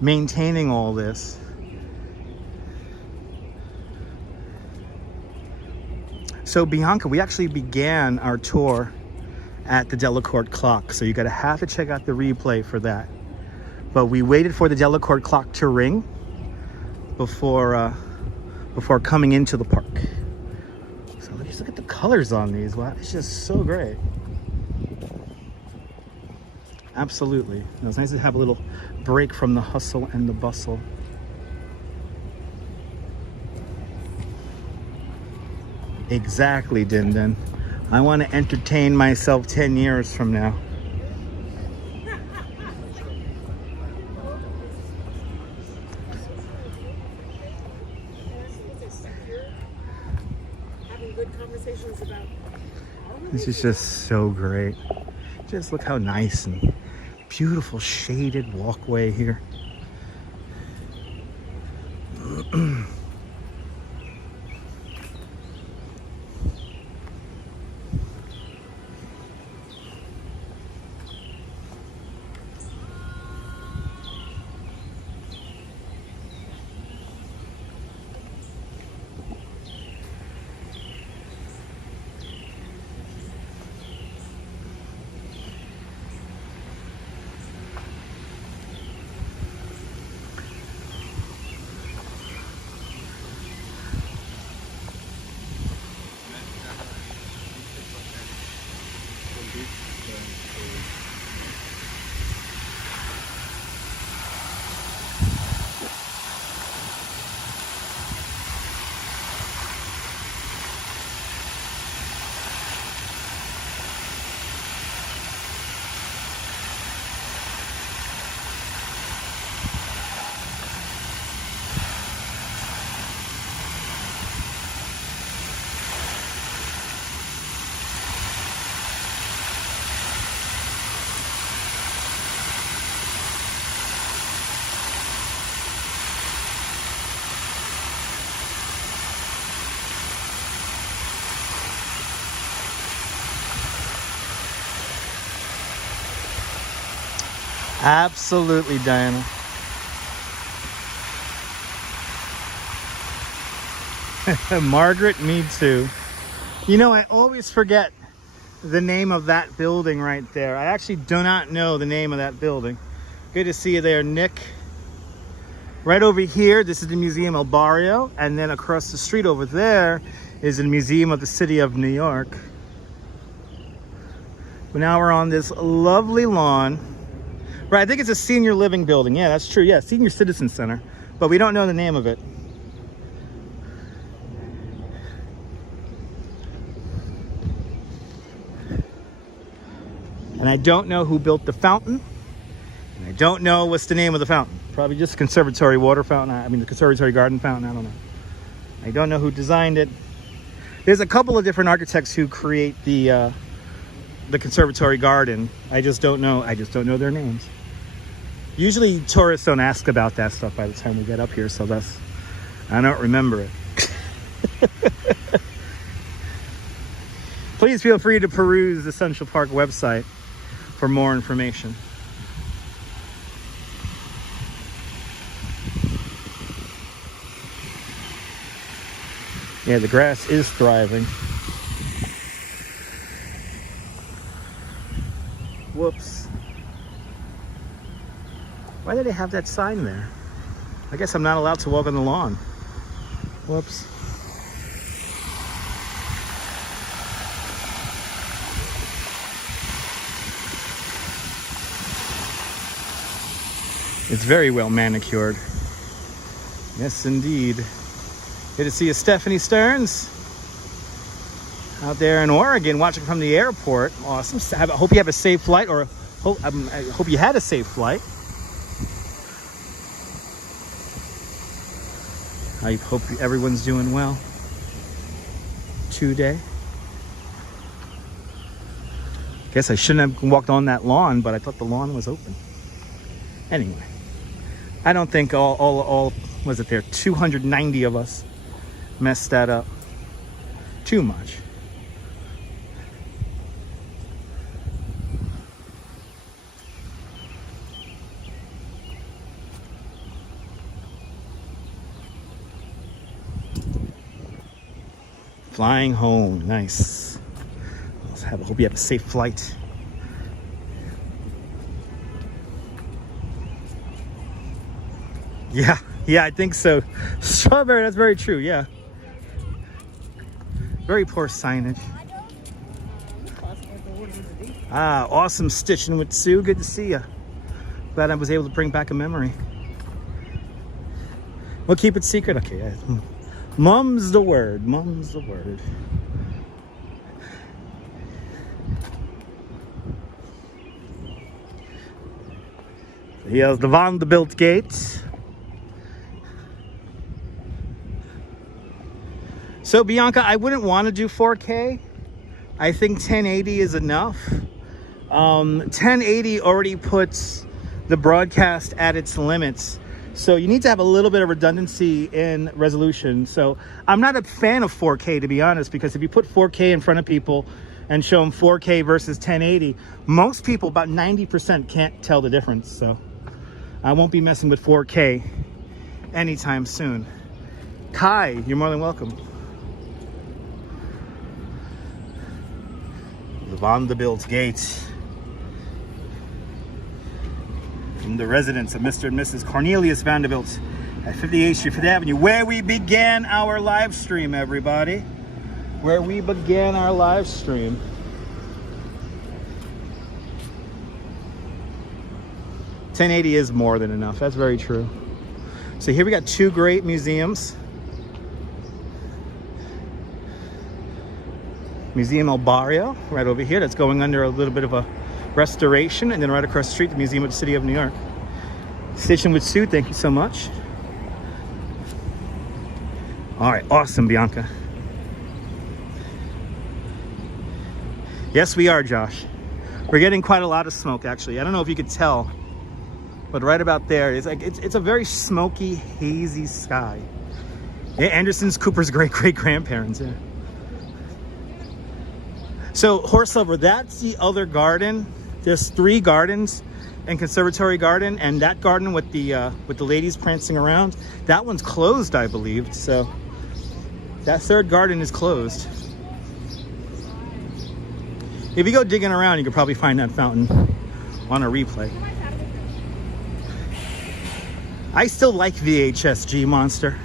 maintaining all this. So Bianca, we actually began our tour at the Delacorte clock. So you're gonna have to check out the replay for that. But we waited for the Delacorte clock to ring before coming into the park. So let's look at the colors on these. Wow, it's just so great. Absolutely. It was nice to have a little break from the hustle and the bustle. Exactly, Din Din. I want to entertain myself 10 years from now. This is just so great. Just look how nice and beautiful shaded walkway here. Absolutely, Diana. Margaret, me too. You know, I always forget the name of that building right there. I actually do not know the name of that building. Good to see you there, Nick. Right over here, this is the Museum El Barrio, and then across the street over there is the Museum of the City of New York. But now we're on this lovely lawn. Right, I think it's a senior living building. Yeah, that's true. Yeah, Senior Citizen Center. But we don't know the name of it. And I don't know who built the fountain. And I don't know what's the name of the fountain. Probably just Conservatory water fountain. I mean, the Conservatory garden fountain. I don't know. I don't know who designed it. There's a couple of different architects who create the Conservatory garden. I just don't know. I just don't know their names. Usually tourists don't ask about that stuff by the time we get up here, so I don't remember it. Please feel free to peruse the Central Park website for more information. Yeah, the grass is thriving. Whoops. Why do they have that sign there? I guess I'm not allowed to walk on the lawn. Whoops. It's very well manicured. Yes, indeed. Good to see you, Stephanie Stearns. Out there in Oregon, watching from the airport. Awesome. I hope you have a safe flight, or I hope you had a safe flight. I hope everyone's doing well today. Guess I shouldn't have walked on that lawn, but I thought the lawn was open. Anyway, I don't think all was it there 290 of us messed that up too much. Flying home, nice. Hope you have a safe flight. Yeah, I think so. Strawberry, that's very true, yeah. Very poor signage. Ah, awesome stitching with Sue. Good to see you. Glad I was able to bring back a memory. We'll keep it secret. Okay, yeah. Mum's the word. Mum's the word. Here's the Vanderbilt gate. So Bianca, I wouldn't want to do 4K. I think 1080 is enough. 1080 already puts the broadcast at its limits. So you need to have a little bit of redundancy in resolution. So I'm not a fan of 4K, to be honest, because if you put 4K in front of people and show them 4K versus 1080, most people, about 90%, can't tell the difference. So I won't be messing with 4K anytime soon. Kai, you're more than welcome. The Vanderbilt gate. From the residence of Mr. and Mrs. Cornelius Vanderbilt at 58th Street, 5th Avenue, where we began our live stream, everybody. Where we began our live stream. $1080 is more than enough. That's very true. So here we got two great museums. Museum El Barrio, right over here. That's going under a little bit of a restoration, and then right across the street, the Museum of the City of New York. Station with Sue, thank you so much. All right, awesome, Bianca. Yes, we are, Josh. We're getting quite a lot of smoke, actually. I don't know if you could tell, but right about there, it's a very smoky, hazy sky. Yeah, Anderson's Cooper's great-great-grandparents, yeah. So, Horse Lover, that's the other garden. There's 3 gardens and Conservatory Garden, and that garden with the ladies prancing around, that one's closed, I believe. So that 3rd garden is closed. If you go digging around, you could probably find that fountain on a replay. I still like VHS, G Monster.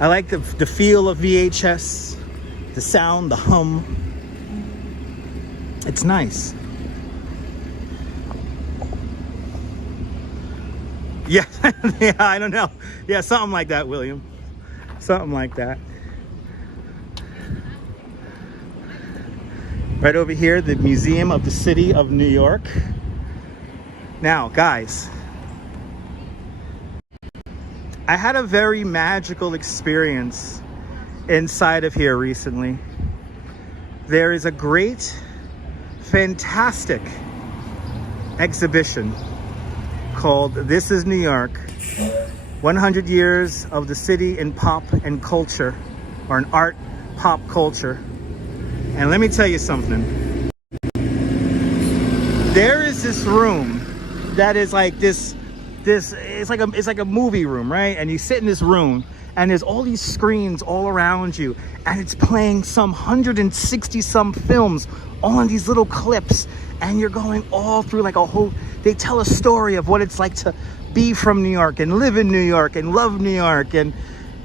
I like the feel of VHS, the sound, the hum. It's nice. Yeah, yeah, I don't know. Yeah, something like that, William. Something like that. Right over here, the Museum of the City of New York. Now, guys, I had a very magical experience inside of here recently. There is a great, fantastic exhibition called This is New York, 100 Years of the City in Pop and Culture, or in art pop culture. And let me tell you something. There is this room that is like it's like a movie room, right? And you sit in this room and there's all these screens all around you, and it's playing some 160 some films, all in these little clips, and you're going all through like a whole, they tell a story of what it's like to be from New York and live in New York and love New York and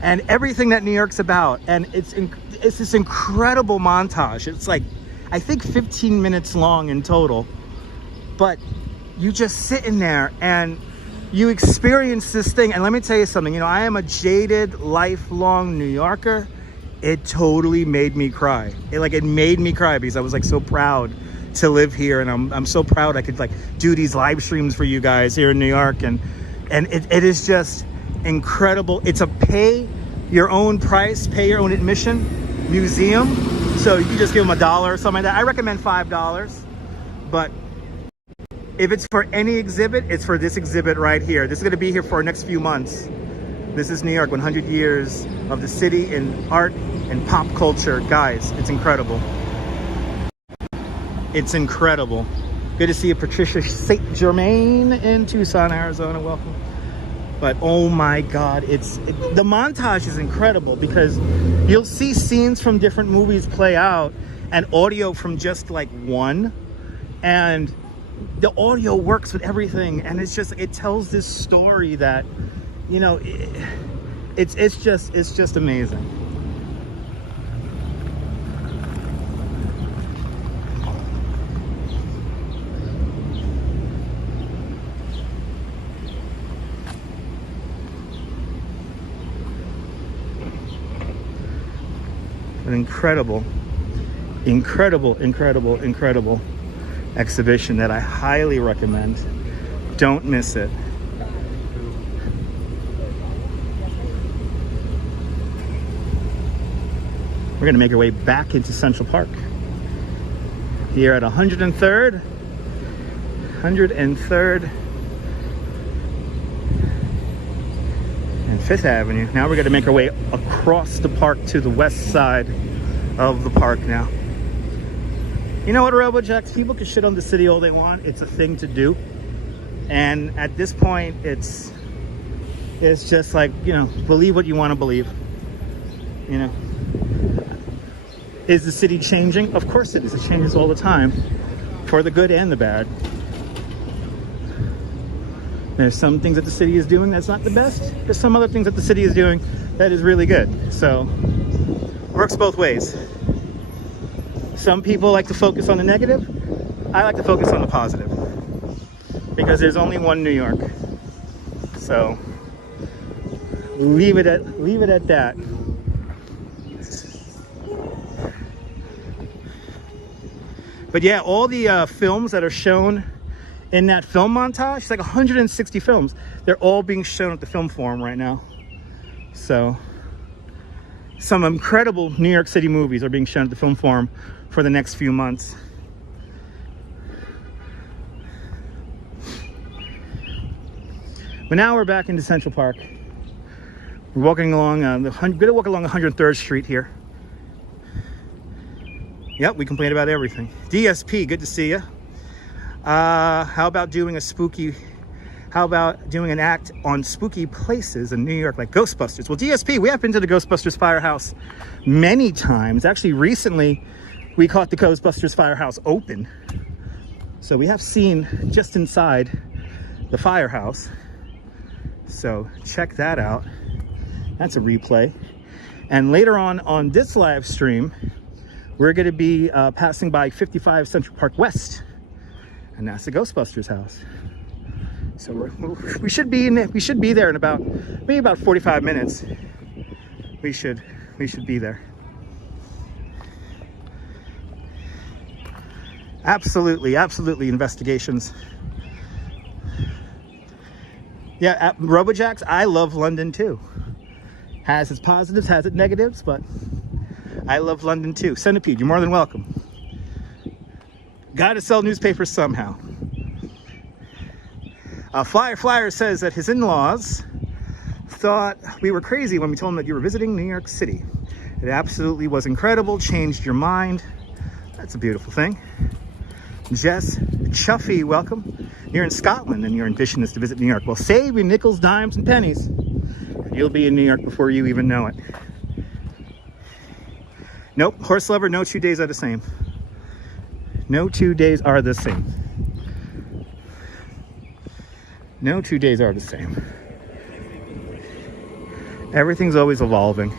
everything that New York's about. And it's this incredible montage. It's like, I think 15 minutes long in total, but you just sit in there and you experience this thing. And let me tell you something, you know, I am a jaded, lifelong New Yorker. It totally made me cry. It made me cry because I was like so proud to live here, and I'm so proud I could like do these live streams for you guys here in New York, and it is just incredible. It's a pay your own price, pay your own admission museum. So you can just give them $1 or something like that. I recommend $5, but if it's for any exhibit, it's for this exhibit right here. This is going to be here for the next few months. This is New York, 100 years of the city in art and pop culture. Guys, it's incredible. It's incredible. Good to see you, Patricia St. Germain in Tucson, Arizona. Welcome. But oh my God, the montage is incredible because you'll see scenes from different movies play out and audio from just like one, and the audio works with everything, and it tells this story that, you know, it's just amazing. An incredible exhibition that I highly recommend. Don't miss it. We're gonna make our way back into Central Park. Here at 103rd and 5th Avenue. Now we're gonna make our way across the park to the west side of the park now. You know what, RoboJacks? People can shit on the city all they want. It's a thing to do. And at this point, it's just like, you know, believe what you want to believe. You know, is the city changing? Of course it is. It changes all the time, for the good and the bad. There's some things that the city is doing that's not the best. There's some other things that the city is doing that is really good. So, works both ways. Some people like to focus on the negative. I like to focus on the positive, because there's only one New York. So leave it at that. But yeah, all the films that are shown in that film montage, it's like 160 films. They're all being shown at the Film Forum right now. So some incredible New York City movies are being shown at the Film Forum for the next few months. But now we're back into Central Park. We're walking along, gonna walk along 103rd Street here. Yep, we complain about everything. DSP, good to see you. How about doing an act on spooky places in New York, like Ghostbusters? Well, DSP, we have been to the Ghostbusters Firehouse many times. Actually, recently, we caught the Ghostbusters Firehouse open. So we have seen just inside the firehouse. So check that out. That's a replay. And later on this live stream, we're going to be passing by 55 Central Park West, and that's the Ghostbusters house. So we should be there in maybe about 45 minutes. We should be there. Absolutely investigations. Yeah, RoboJacks, I love London too. Has its positives, has its negatives, but I love London too. Centipede, you're more than welcome. Gotta sell newspapers somehow. Flyer says that his in-laws thought we were crazy when we told him that you were visiting New York City. It absolutely was incredible, changed your mind. That's a beautiful thing. Jess Chuffy, welcome. You're in Scotland and your ambition is to visit New York. Well, save your nickels, dimes, and pennies. You'll be in New York before you even know it. Nope, horse lover, no 2 days are the same. No 2 days are the same. No 2 days are the same. Everything's always evolving.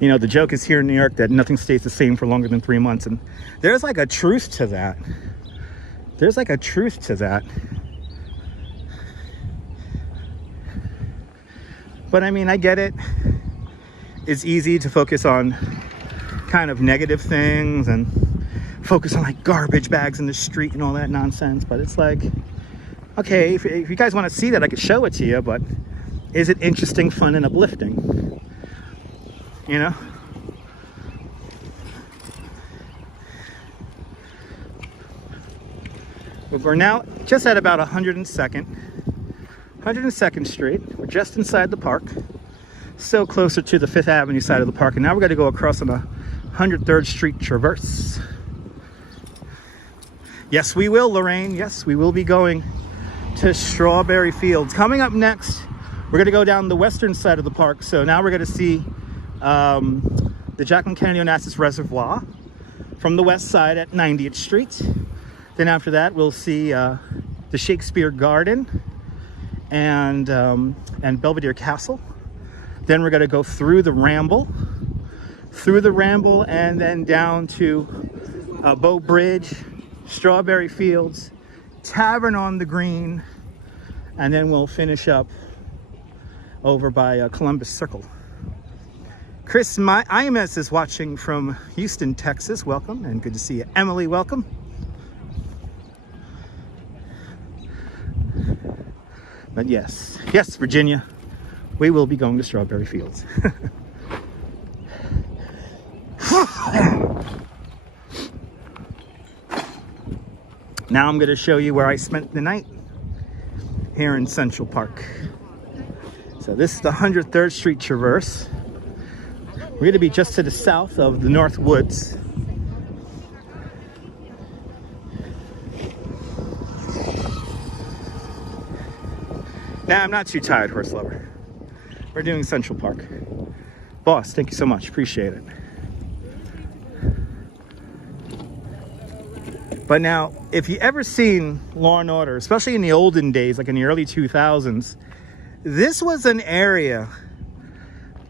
You know, the joke is here in New York that nothing stays the same for longer than 3 months. And there's like a truth to that. There's like a truth to that. But I mean, I get it. It's easy to focus on kind of negative things and focus on like garbage bags in the street and all that nonsense. But it's like, okay, if you guys want to see that, I could show it to you, but is it interesting, fun, and uplifting? You know? We're now just at about 102nd Street. We're just inside the park. Still closer to the 5th Avenue side of the park. And now we're going to go across on the 103rd Street Traverse. Yes, we will, Lorraine. Yes, we will be going to Strawberry Fields. Coming up next, we're going to go down the western side of the park. So now we're going to see the Jacqueline Kennedy Onassis Reservoir from the west side at 90th Street. Then after that, we'll see the Shakespeare Garden and Belvedere Castle. Then we're going to go through the Ramble, and then down to Bow Bridge, Strawberry Fields, Tavern on the Green, and then we'll finish up over by Columbus Circle. Chris IMS is watching from Houston, Texas. Welcome, and good to see you. Emily, welcome. But yes, Virginia, we will be going to Strawberry Fields. Now I'm going to show you where I spent the night here in Central Park. So this is the 103rd Street Traverse. We're going to be just to the south of the North Woods. Nah, I'm not too tired, horse lover. We're doing Central Park. Boss, thank you so much. Appreciate it. But now, if you ever seen Law & Order, especially in the olden days, like in the early 2000s, this was an area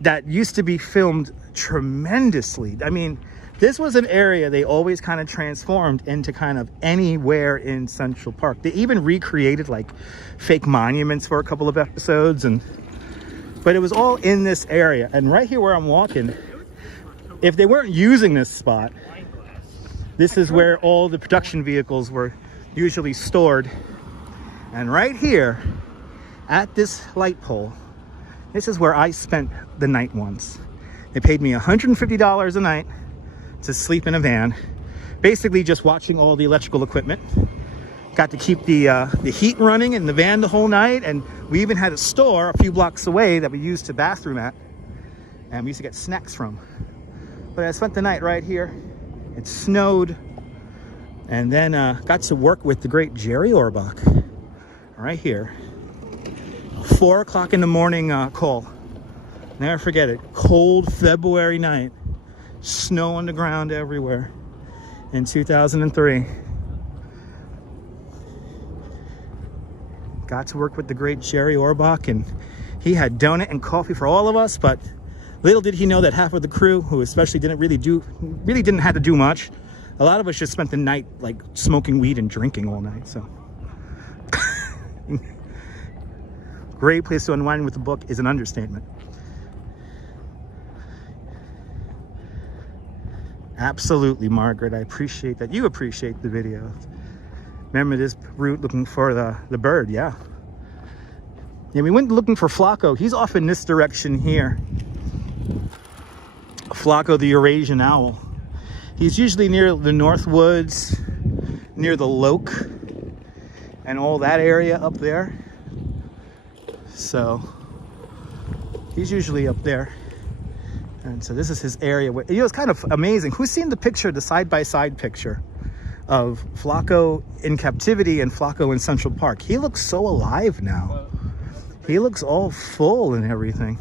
that used to be filmed tremendously. I mean, this was an area they always kind of transformed into kind of anywhere in Central Park. They even recreated like fake monuments for a couple of episodes, but it was all in this area. And right here where I'm walking, if they weren't using this spot, this is where all the production vehicles were usually stored. And right here at this light pole, this is where I spent the night once. They paid me $150 a night to sleep in a van, basically just watching all the electrical equipment. Got to keep the heat running in the van the whole night, and we even had a store a few blocks away that we used to bathroom at, and we used to get snacks from. But I spent the night right here. It snowed, and then got to work with the great Jerry Orbach right here. 4 o'clock in the morning call. Never forget it. Cold February night. Snow on the ground everywhere in 2003. Got to work with the great Jerry Orbach, and he had donut and coffee for all of us, but little did he know that half of the crew, who especially didn't have to do much, a lot of us just spent the night like smoking weed and drinking all night. So great place to unwind with the book is an understatement. Absolutely, Margaret. I appreciate that you appreciate the video. Remember this route looking for the bird, yeah. Yeah, we went looking for Flacco. He's off in this direction here. Flacco the Eurasian owl. He's usually near the North Woods, near the Loke, and all that area up there. So he's usually up there. And so this is his area. You know, it's kind of amazing. Who's seen the picture, the side-by-side picture of Flacco in captivity and Flacco in Central Park? He looks so alive now. He looks all full and everything.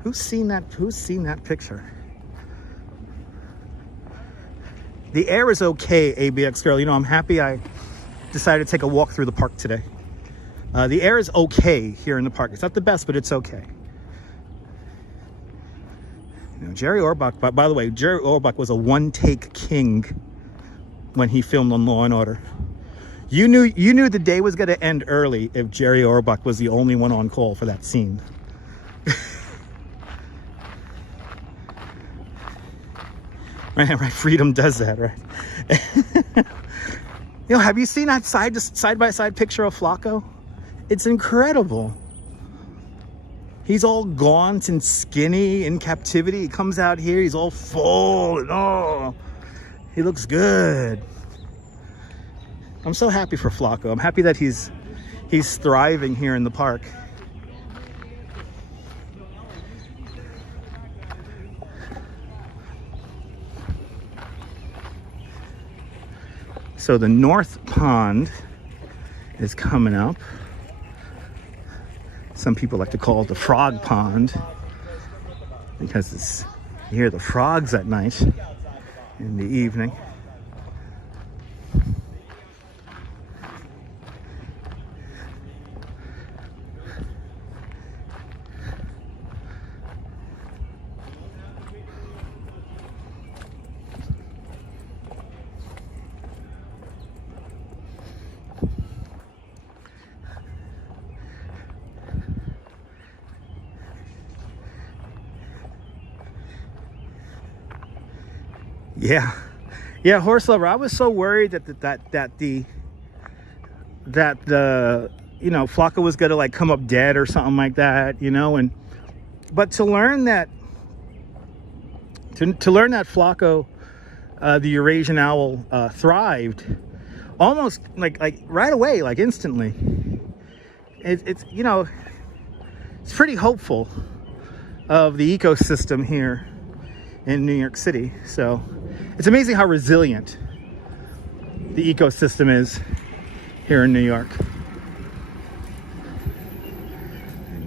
Who's seen that picture? The air is okay, ABX girl. You know, I'm happy I decided to take a walk through the park today. The air is okay here in the park. It's not the best, but it's okay. You know, Jerry Orbach, by the way, Jerry Orbach was a one-take king when he filmed on Law & Order. You knew the day was going to end early if Jerry Orbach was the only one on call for that scene. Right, freedom does that, right? You know, have you seen that side-by-side picture of Flacco? It's incredible. He's all gaunt and skinny in captivity. He comes out here, he's all full and oh, he looks good. I'm so happy for Flacco. I'm happy that he's thriving here in the park. So the North Pond is coming up. Some people like to call it the Frog Pond because you hear the frogs at night in the evening. Yeah, horse lover. I was so worried that the you know, Flacco was gonna like come up dead or something like that, you know. But to learn that Flacco, the Eurasian owl, thrived almost like right away, like instantly. It's you know, it's pretty hopeful of the ecosystem here in New York City. So it's amazing how resilient the ecosystem is here in New York.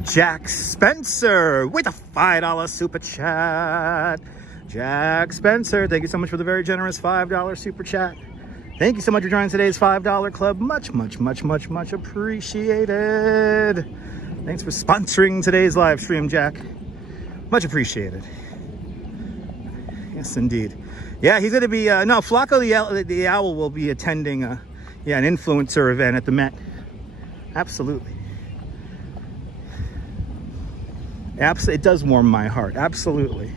Jack Spencer with a $5 super chat. Jack Spencer, thank you so much for the very generous $5 super chat. Thank you so much for joining today's $5 club. Much appreciated. Thanks for sponsoring today's live stream, Jack. Much appreciated. Yes, indeed. Yeah, he's going to be, no, Flacco the owl will be attending, an influencer event at the Met. Absolutely. It does warm my heart. Absolutely.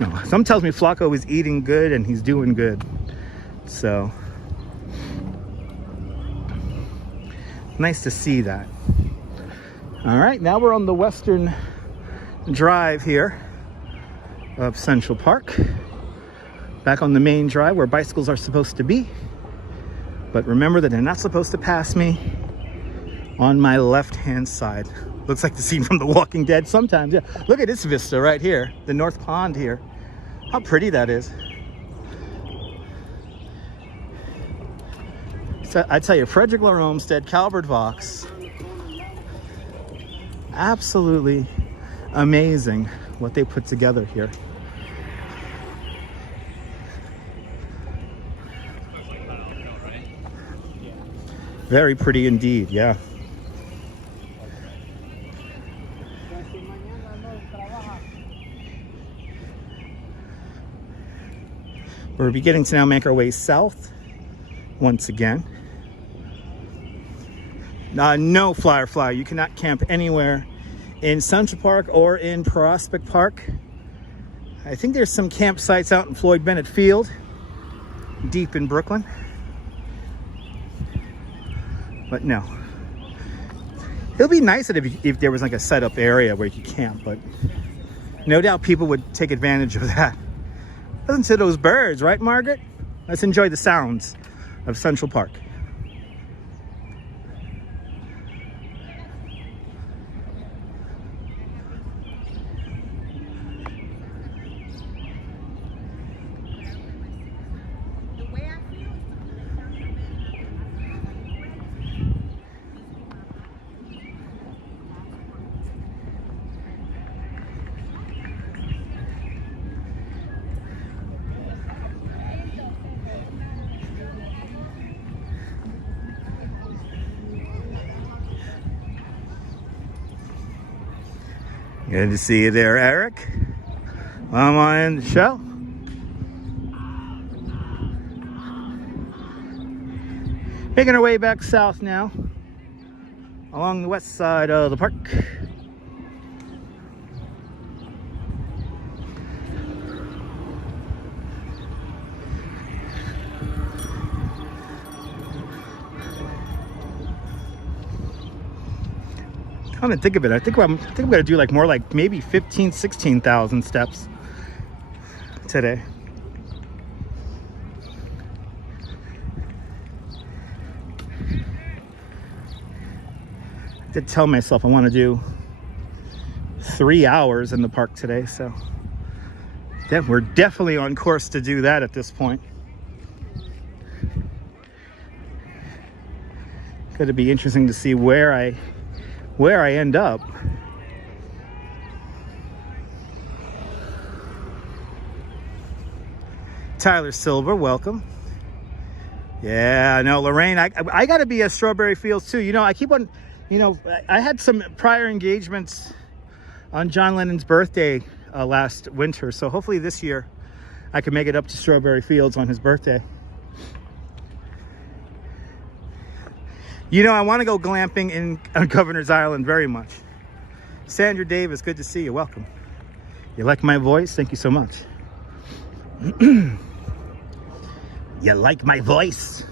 No, some tells me Flacco is eating good and he's doing good. So, nice to see that. All right, now we're on the Western Drive here of Central Park, back on the main drive where bicycles are supposed to be. But remember that they're not supposed to pass me on my left-hand side. Looks like the scene from The Walking Dead sometimes. Yeah, look at this vista right here, the North Pond here. How pretty that is. So I tell you, Frederick Law Olmsted, Calvert Vaux, absolutely amazing what they put together here. Very pretty indeed, yeah. We're beginning to now make our way south once again. No flyer. You cannot camp anywhere in Central Park or in Prospect Park. I think there's some campsites out in Floyd Bennett Field, deep in Brooklyn. But no. It'll be nice if there was like a set up area where you could camp, but no doubt people would take advantage of that. Listen to those birds, right, Margaret? Let's enjoy the sounds of Central Park. Good to see you there, Eric. I'm on the show. Making our way back south now, along the west side of the park. Come and think of it, I think I'm gonna do like more like maybe 15, 16,000 steps today. I did tell myself I want to do 3 hours in the park today, so we're definitely on course to do that at this point. Going to be interesting to see where I end up. Tyler Silver, welcome. Yeah, no, Lorraine, I got to be at Strawberry Fields too. You know, I keep on, you know, I had some prior engagements on John Lennon's birthday last winter, so hopefully this year I can make it up to Strawberry Fields on his birthday. You know, I want to go glamping on Governor's Island very much. Sandra Davis, good to see you. Welcome. You like my voice? Thank you so much. You like my voice?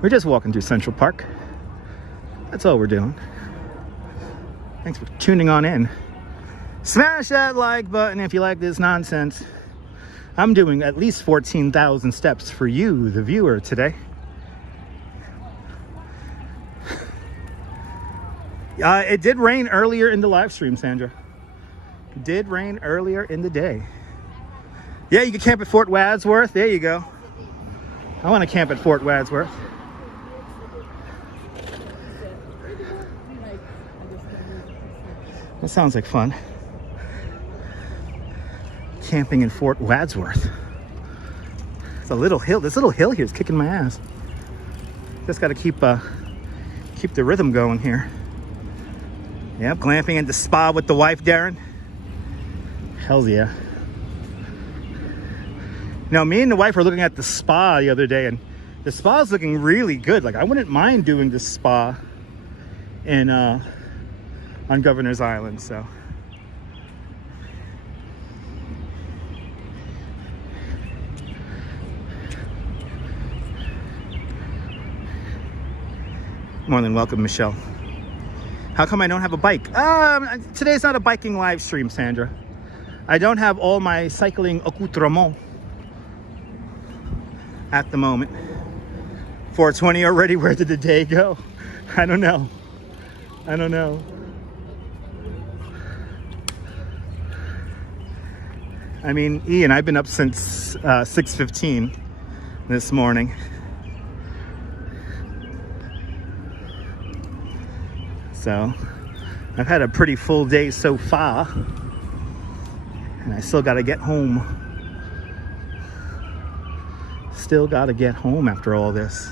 We're just walking through Central Park. That's all we're doing. Thanks for tuning on in. Smash that like button if you like this nonsense. I'm doing at least 14,000 steps for you, the viewer, today. It did rain earlier in the live stream, Sandra. It did rain earlier in the day. Yeah, you can camp at Fort Wadsworth. There you go. I want to camp at Fort Wadsworth. That sounds like fun. Camping in Fort Wadsworth. It's a little hill. This little hill here is kicking my ass. Just got to keep the rhythm going here. Yep, glamping at the spa with the wife, Darren. Hells yeah. Now, me and the wife were looking at the spa the other day, and the spa is looking really good. Like, I wouldn't mind doing the spa in on Governor's Island. So. More than welcome, Michelle. How come I don't have a bike? Today's not a biking live stream, Sandra. I don't have all my cycling accoutrement at the moment. 4:20 already, where did the day go? I don't know. I don't know. I mean, Ian, I've been up since 6:15 this morning. So I've had a pretty full day so far, and I still got to get home. Still got to get home after all this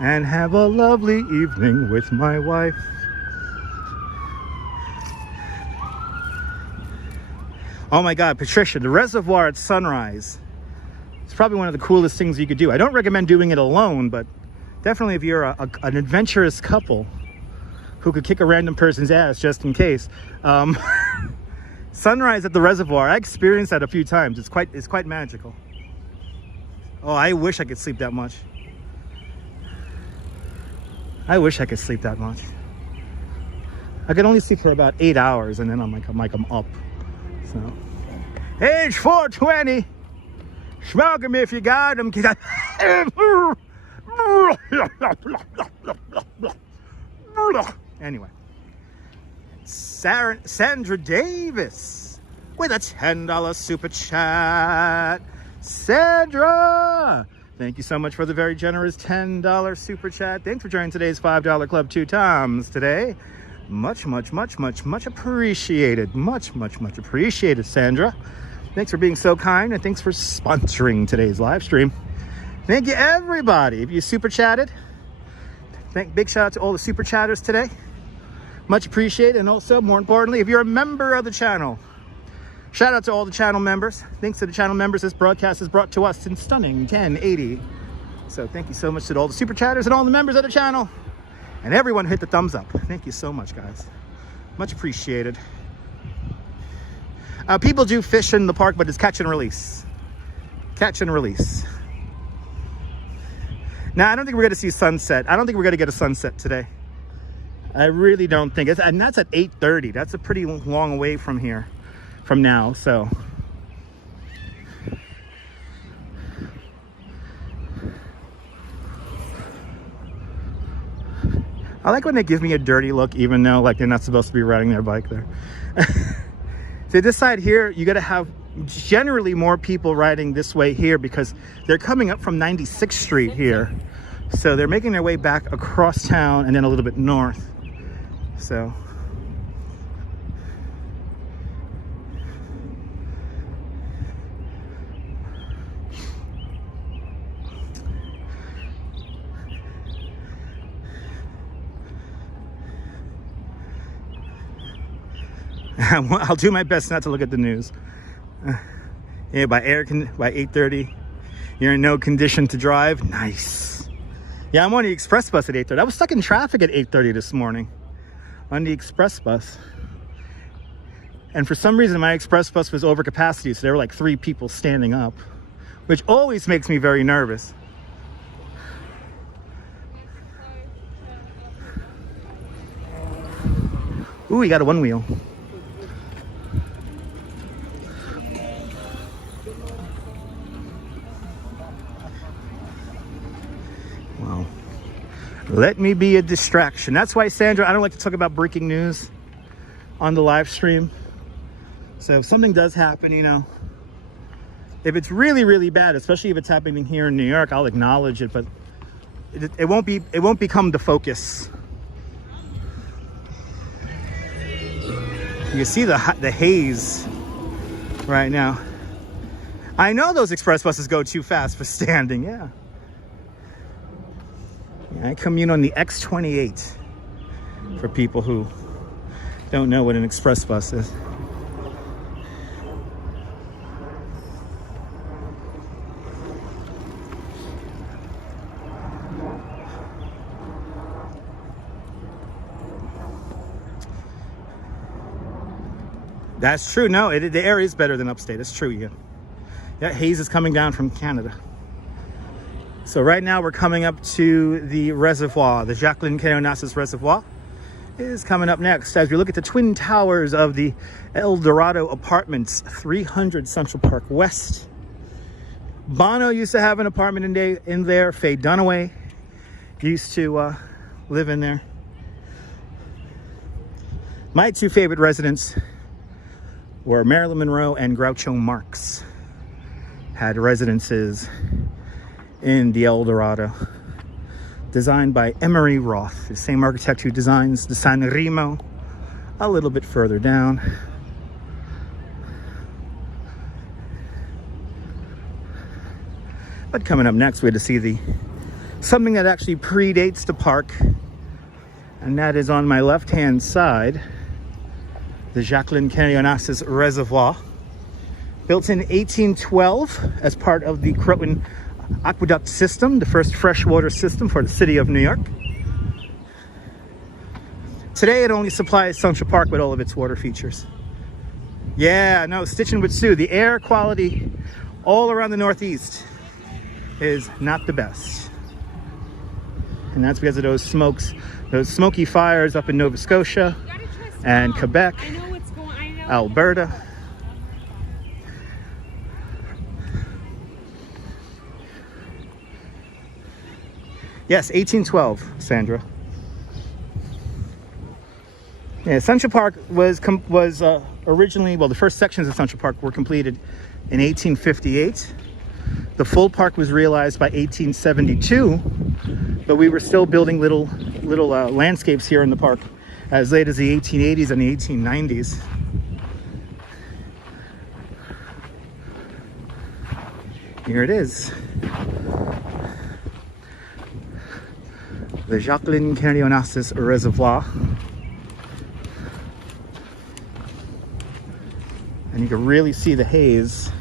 and have a lovely evening with my wife. Oh my God, Patricia, the reservoir at sunrise. It's probably one of the coolest things you could do. I don't recommend doing it alone, but definitely if you're an adventurous couple who could kick a random person's ass just in case. Sunrise at the reservoir, I experienced that a few times. It's quite magical. Oh, I wish I could sleep that much. I wish I could sleep that much. I could only sleep for about 8 hours, and then I'm up. So, age 420. Smoke 'em if you got 'em. Anyway, Sandra Davis with a $10 super chat. Sandra, thank you so much for the very generous $10 super chat. Thanks for joining today's $5 club 2 times today. Much appreciated. Much appreciated, Sandra. Thanks for being so kind, and thanks for sponsoring today's live stream. Thank you, everybody. If you super chatted, big shout out to all the super chatters today. Much appreciated. And also, more importantly, if you're a member of the channel, shout out to all the channel members. Thanks to the channel members, this broadcast is brought to us in stunning 1080. So thank you so much to all the super chatters and all the members of the channel. And everyone hit the thumbs up. Thank you so much, guys. Much appreciated. People do fish in the park, but it's catch and release. Catch and release. Now, I don't think we're going to see sunset. I don't think we're going to get a sunset today. I really don't think. And that's at 8:30. That's a pretty long way from here, from now, so. I like when they give me a dirty look, even though like they're not supposed to be riding their bike there. So this side here, you got to have generally more people riding this way here because they're coming up from 96th Street here. So they're making their way back across town and then a little bit north. So. I'll do my best not to look at the news. Yeah, by 8:30, you're in no condition to drive. Nice. Yeah, I'm on the express bus at 8:30. I was stuck in traffic at 8:30 this morning on the express bus. And for some reason, my express bus was over capacity, so there were like 3 people standing up, which always makes me very nervous. Ooh, we got a one wheel. Wow. Let me be a distraction. That's why, Sandra, I don't like to talk about breaking news on the live stream. So if something does happen, you know, if it's really, really bad, especially if it's happening here in New York, I'll acknowledge it, but it won't become the focus. You see the haze right now. I know those express buses go too fast for standing, yeah. I commute on the X28 for people who don't know what an express bus is. That's true. No, the air is better than upstate. It's true, yeah. That haze is coming down from Canada. So right now we're coming up to the reservoir. The Jacqueline Kennedy Onassis Reservoir is coming up next as we look at the twin towers of the El Dorado Apartments, 300 Central Park West. Bono used to have an apartment in there. Faye Dunaway used to live in there. My 2 favorite residents were Marilyn Monroe and Groucho Marx. Had residences in the El Dorado, designed by Emery Roth, the same architect who designs the San Remo a little bit further down. But coming up next, we had to see something that actually predates the park, and that is on my left-hand side, the Jacqueline Kennedy Onassis Reservoir, built in 1812 as part of the Croton Aqueduct system, the first freshwater system for the city of New York. Today, it only supplies Central Park with all of its water features. Yeah, no, stitching with Sue. The air quality all around the Northeast is not the best. And that's because of those smoky fires up in Nova Scotia and Quebec, Alberta. Yes, 1812, Sandra. Yeah, Central Park was originally, well, the first sections of Central Park were completed in 1858. The full park was realized by 1872, but we were still building little landscapes here in the park as late as the 1880s and the 1890s. Here it is. The Jacqueline Kennedy Onassis Reservoir. And you can really see the haze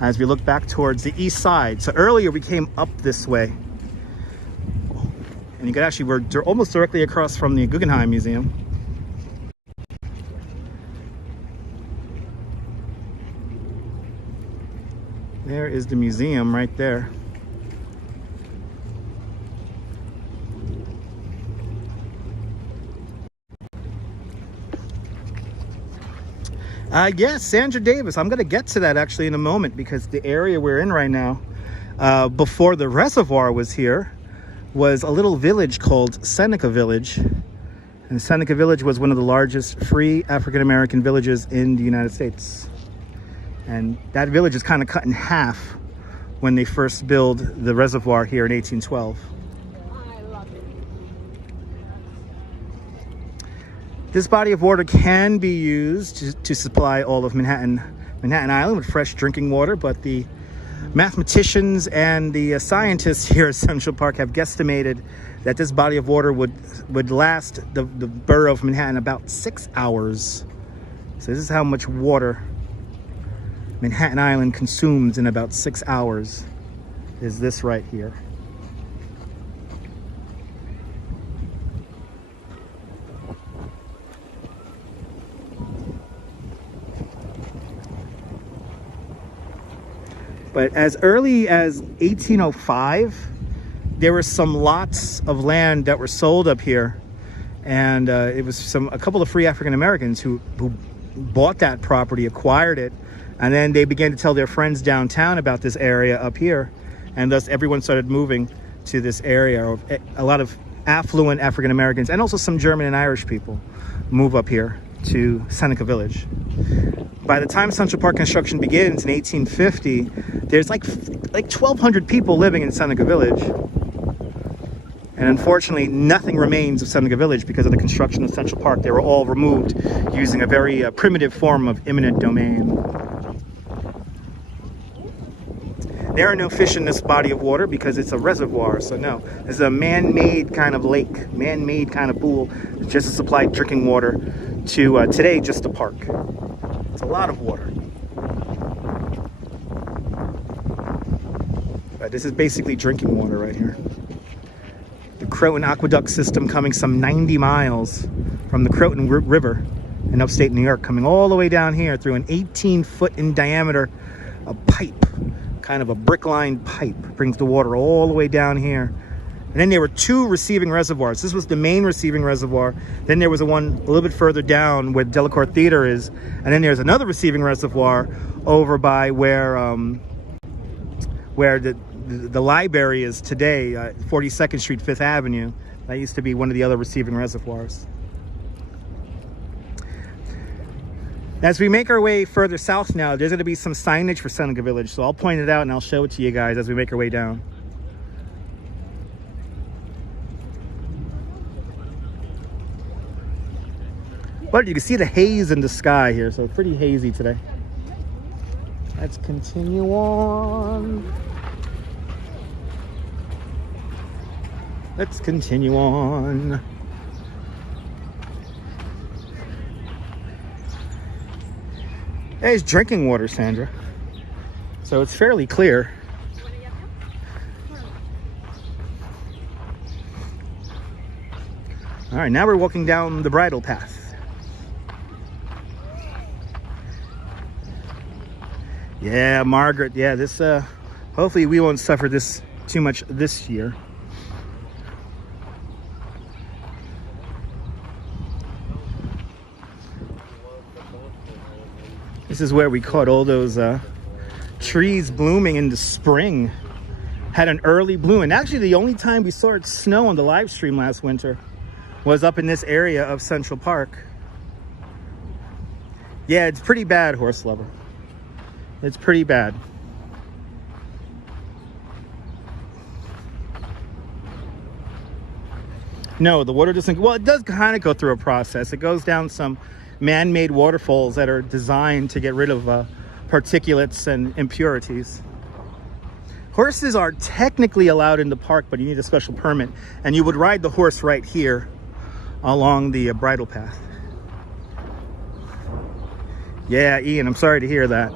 as we look back towards the east side. So earlier we came up this way. And you could actually, we're almost directly across from the Guggenheim Museum. There is the museum right there. Yes, Sandra Davis. I'm going to get to that actually in a moment, because the area we're in right now, before the reservoir was here, was a little village called Seneca Village. And Seneca Village was one of the largest free African-American villages in the United States. And that village is kind of cut in half when they first built the reservoir here in 1812. This body of water can be used to supply all of Manhattan Island with fresh drinking water, but the mathematicians and the scientists here at Central Park have guesstimated that this body of water would last the borough of Manhattan about 6 hours. So this is how much water Manhattan Island consumes in about 6 hours, is this right here. But as early as 1805, there were some lots of land that were sold up here, and it was a couple of free African Americans who bought that property, acquired it, and then they began to tell their friends downtown about this area up here, and thus everyone started moving to this area. A lot of affluent African Americans and also some German and Irish people move up here to Seneca Village. By the time Central Park construction begins in 1850, there's like 1,200 people living in Seneca Village. And unfortunately, nothing remains of Seneca Village because of the construction of Central Park. They were all removed using a very primitive form of eminent domain. There are no fish in this body of water because it's a reservoir, so no. It's a man-made kind of lake, man-made kind of pool, just to supply drinking water to today just a park. It's a lot of water. This is basically drinking water right here. The Croton Aqueduct system coming some 90 miles from the Croton River in upstate New York, coming all the way down here through an 18-foot in diameter pipe, kind of a brick-lined pipe, brings the water all the way down here. And then there were two receiving reservoirs. This was the main receiving reservoir. Then there was a one a little bit further down where Delacorte Theater is. And then there's another receiving reservoir over by where the library is today, 42nd Street, 5th Avenue. That used to be one of the other receiving reservoirs. As we make our way further south now, there's going to be some signage for Seneca Village. So I'll point it out and I'll show it to you guys as we make our way down. But you can see the haze in the sky here, so it's pretty hazy today. Let's continue on. Let's continue on. There's drinking water, Sandra. So it's fairly clear. All right, now we're walking down the bridle path. Yeah, Margaret. Yeah, this hopefully we won't suffer this too much this year. This is where we caught all those trees blooming in the spring. Had an early bloom, and actually the only time we saw it snow on the live stream last winter was up in this area of Central Park. Yeah, it's pretty bad, horse lover. It's pretty bad. No, the water doesn't, well, it does kind of go through a process. It goes down some man-made waterfalls that are designed to get rid of particulates and impurities. Horses are technically allowed in the park, but you need a special permit. And you would ride the horse right here along the bridle path. Yeah, Ian, I'm sorry to hear that.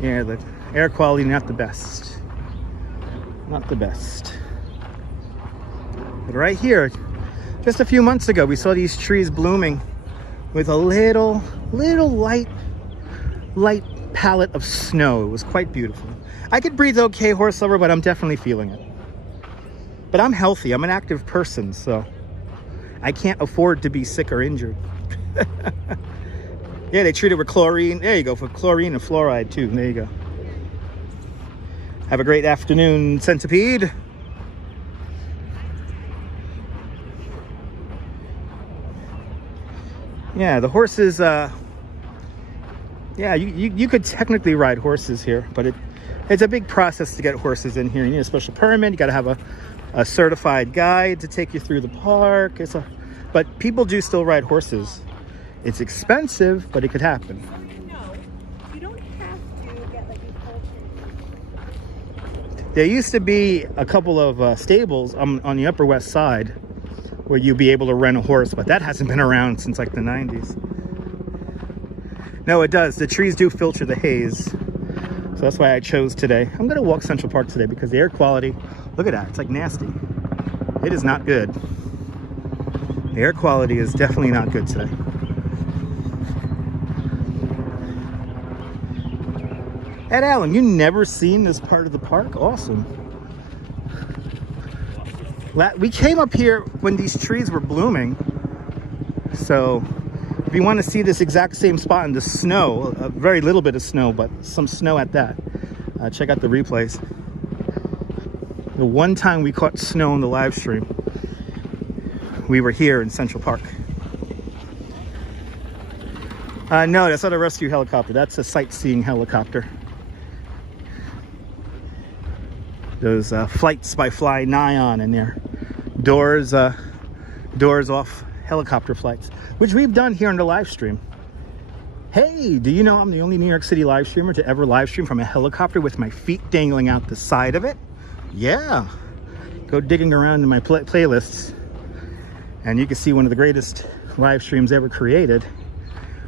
Yeah, the air quality, not the best. Not the best. But right here, just a few months ago, we saw these trees blooming with a little light palette of snow. It was quite beautiful. I could breathe okay, horse lover, but I'm definitely feeling it. But I'm healthy. I'm an active person, so I can't afford to be sick or injured. Yeah, they treat it with chlorine. There you go, for chlorine and fluoride too. There you go. Have a great afternoon, Centipede. Yeah, the horses, yeah, you could technically ride horses here, but it's a big process to get horses in here. You need a special permit. You got to have a certified guide to take you through the park. But people do still ride horses. It's expensive, but it could happen. No, you don't have to get like these whole. There used to be a couple of stables on the Upper West Side where you'd be able to rent a horse, but that hasn't been around since like the 90s. No, it does. The trees do filter the haze. So that's why I chose today. I'm gonna walk Central Park today because the air quality, look at that, it's like nasty. It is not good. The air quality is definitely not good today. Ed Allen, you never seen this part of the park? Awesome. We came up here when these trees were blooming. So if you want to see this exact same spot in the snow, a very little bit of snow, but some snow at that, check out the replays. The one time we caught snow in the live stream, we were here in Central Park. No, that's not a rescue helicopter. That's a sightseeing helicopter. Those flights by Fly Nyan and their doors off helicopter flights, which we've done here on the live stream. Hey, do you know I'm the only New York City live streamer to ever live stream from a helicopter with my feet dangling out the side of it? Yeah. Go digging around in my playlists and you can see one of the greatest live streams ever created,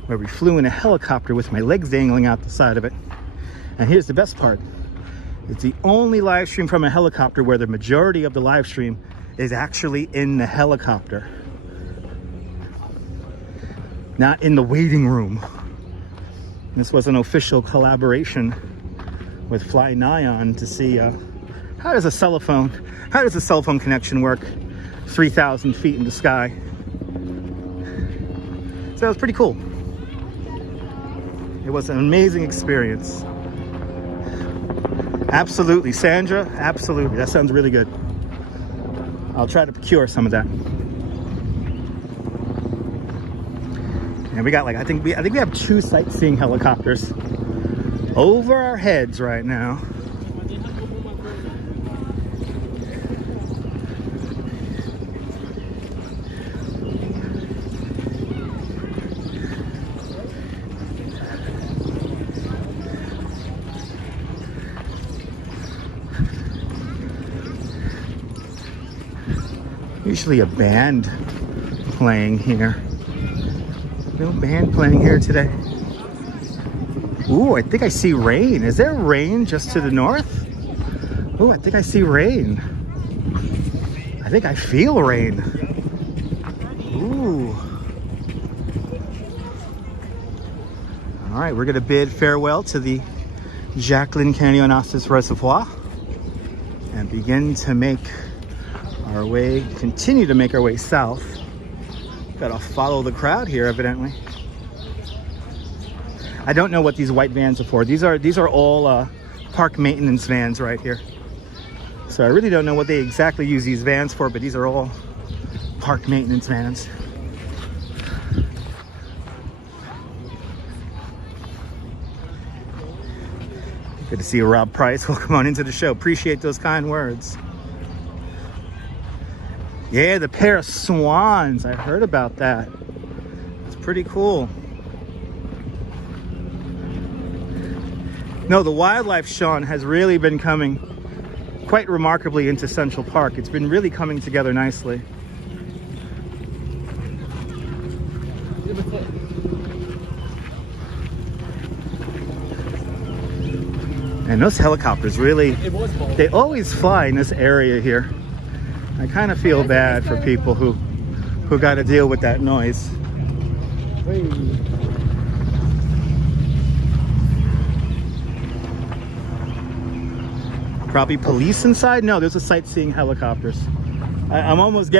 where we flew in a helicopter with my legs dangling out the side of it. And here's the best part. It's the only live stream from a helicopter where the majority of the live stream is actually in the helicopter, not in the waiting room. This was an official collaboration with Fly Nyan to see how does a cell phone connection work 3,000 feet in the sky. So that was pretty cool. It was an amazing experience. Absolutely, Sandra, absolutely. That sounds really good. I'll try to procure some of that. And we got like, I think we have 2 sightseeing helicopters over our heads right now. Usually a band playing here. No band playing here today. Ooh, I think I see rain. Is there rain just to the north? Ooh, I think I see rain. I think I feel rain. Ooh. All right, we're gonna bid farewell to the Jacqueline Canyon-Ostis Reservoir and begin to make our way, continue to make our way south. Gotta follow the crowd here, evidently. I don't know what these white vans are for. These are all park maintenance vans right here. So I really don't know what they exactly use these vans for, but these are all park maintenance vans. Good to see you, Rob Price. Welcome on into the show. Appreciate those kind words. Yeah, the pair of swans. I heard about that. It's pretty cool. No, the wildlife, Sean, has really been coming quite remarkably into Central Park. It's been really coming together nicely. And those helicopters really, they always fly in this area here. I kind of feel bad for people who got to deal with that noise. Probably police inside? No, those are sightseeing helicopters. I'm almost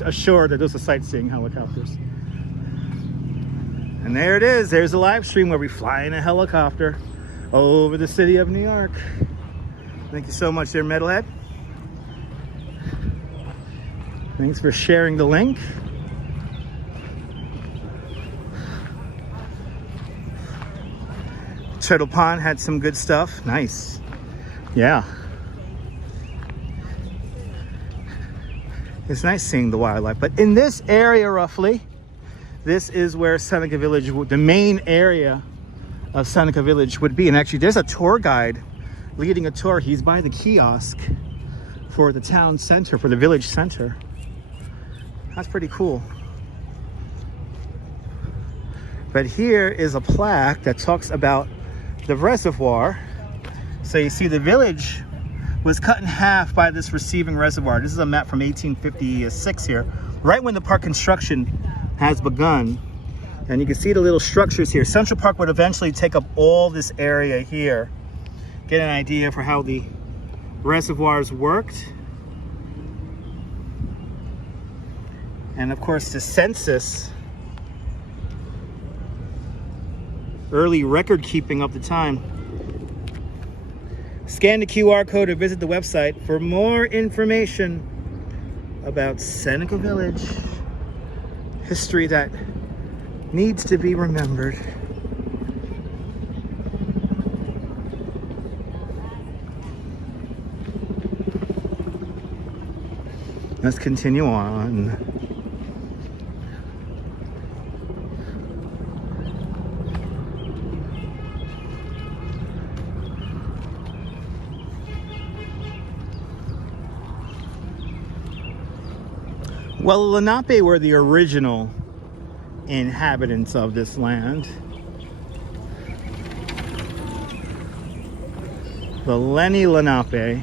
assured that those are sightseeing helicopters. And there it is. There's a live stream where we fly in a helicopter over the city of New York. Thank you so much there, Metalhead. Thanks for sharing the link. Turtle Pond had some good stuff. Nice. Yeah. It's nice seeing the wildlife. But in this area, roughly, this is where Seneca Village, the main area of Seneca Village would be. And actually, there's a tour guide leading a tour. He's by the kiosk for the town center, for the village center. That's pretty cool. But here is a plaque that talks about the reservoir. So you see the village was cut in half by this receiving reservoir. This is a map from 1856 here, right when the park construction has begun. And you can see the little structures here. Central Park would eventually take up all this area here. Get an idea for how the reservoirs worked. And of course the census, early record keeping of the time. Scan the QR code or visit the website for more information about Seneca Village. History that needs to be remembered. Let's continue on. Well, Lenape were the original inhabitants of this land. The Lenni Lenape,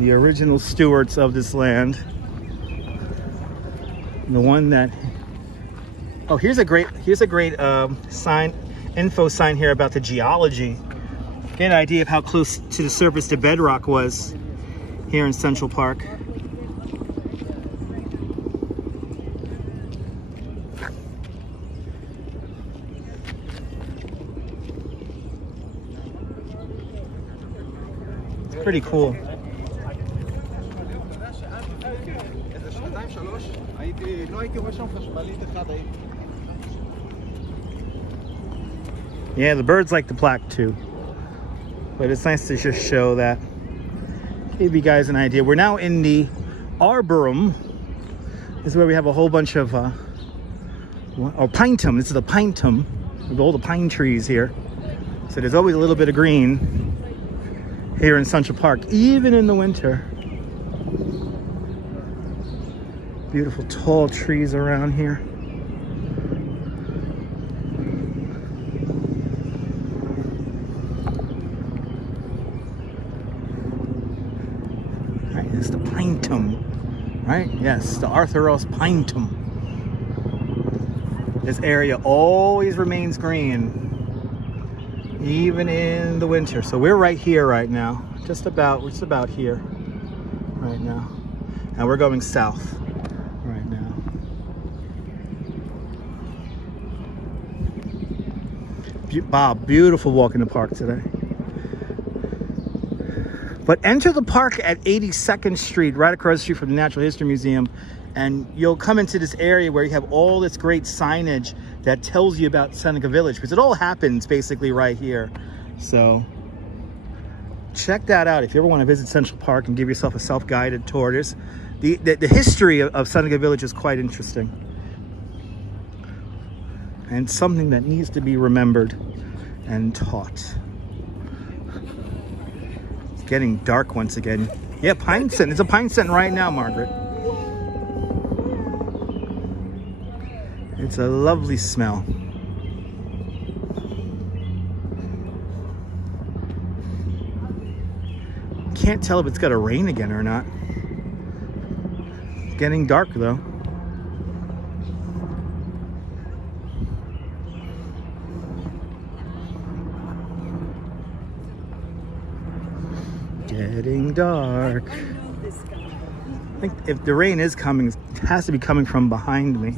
the original stewards of this land. The one that, oh, here's a great info sign here about the geology. Get an idea of how close to the surface the bedrock was here in Central Park. It's pretty cool. Yeah, the birds like the plaque too. But it's nice to just show that. Give you guys an idea. We're now in the arboretum. This is where we have a whole bunch of pinetum. This is the pinetum with all the pine trees here. So there's always a little bit of green here in Central Park, even in the winter. Beautiful tall trees around here. It's the pinetum, right? Yes, the Arthuros pinetum. This area always remains green, even in the winter. So we're right here right now, just about here right now, and we're going south right now. Bob, beautiful walk in the park today. But enter the park at 82nd Street, right across the street from the Natural History Museum, and you'll come into this area where you have all this great signage that tells you about Seneca Village, because it all happens basically right here. So check that out if you ever want to visit Central Park and give yourself a self-guided tour. The history of Seneca Village is quite interesting, and something that needs to be remembered and taught. Getting dark once again. Yeah, pine scent. It's a pine scent right now, Margaret. It's a lovely smell. Can't tell if it's gonna rain again or not. It's getting dark though. Getting dark. I think if the rain is coming, it has to be coming from behind me.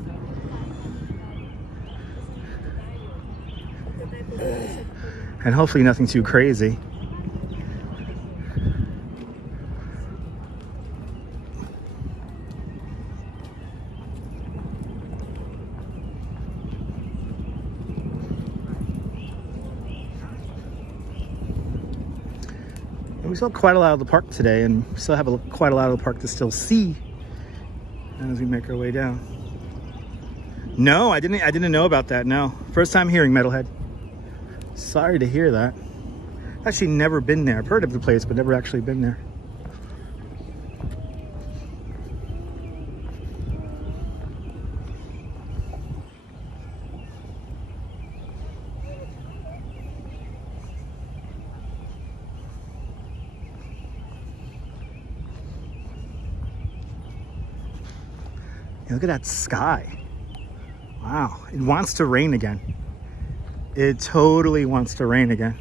And hopefully nothing too crazy. And we saw quite a lot of the park today, and we still have quite a lot of the park to still see as we make our way down. No, I didn't know about that. No, first time hearing, Metalhead. Sorry to hear that. Actually never been there. I've heard of the place, but never actually been there. Yeah, look at that sky. Wow, it wants to rain again. It totally wants to rain again.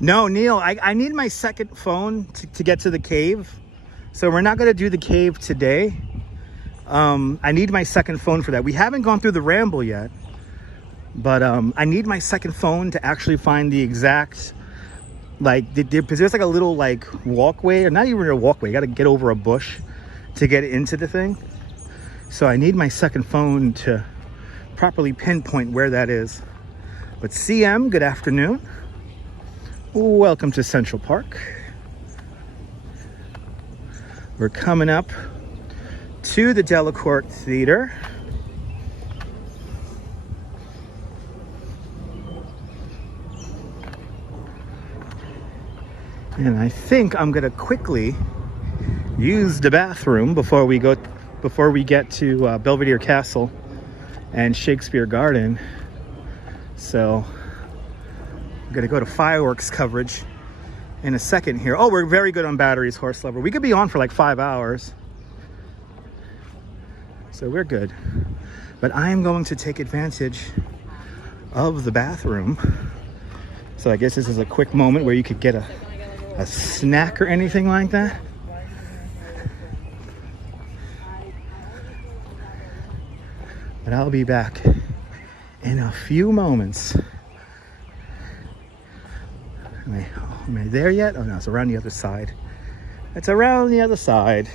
No, Neil, I need my second phone to get to the cave. So we're not gonna do the cave today. I need my second phone for that. We haven't gone through the ramble yet, but I need my second phone to actually find the exact, like, there's like a little like walkway, or not even a walkway. You gotta get over a bush to get into the thing. So I need my second phone to properly pinpoint where that is. But CM, good afternoon. Welcome to Central Park. We're coming up to the Delacorte Theater. And I think I'm gonna quickly use the bathroom before we get to Belvedere Castle and Shakespeare Garden. So I'm gonna go to fireworks coverage in a second here. Oh, we're very good on batteries, Horse Lover. We could be on for like 5 hours. So we're good. But I am going to take advantage of the bathroom. So I guess this is a quick moment where you could get a snack or anything like that. But I'll be back in a few moments. Am I there yet? Oh no, it's around the other side. It's around the other side.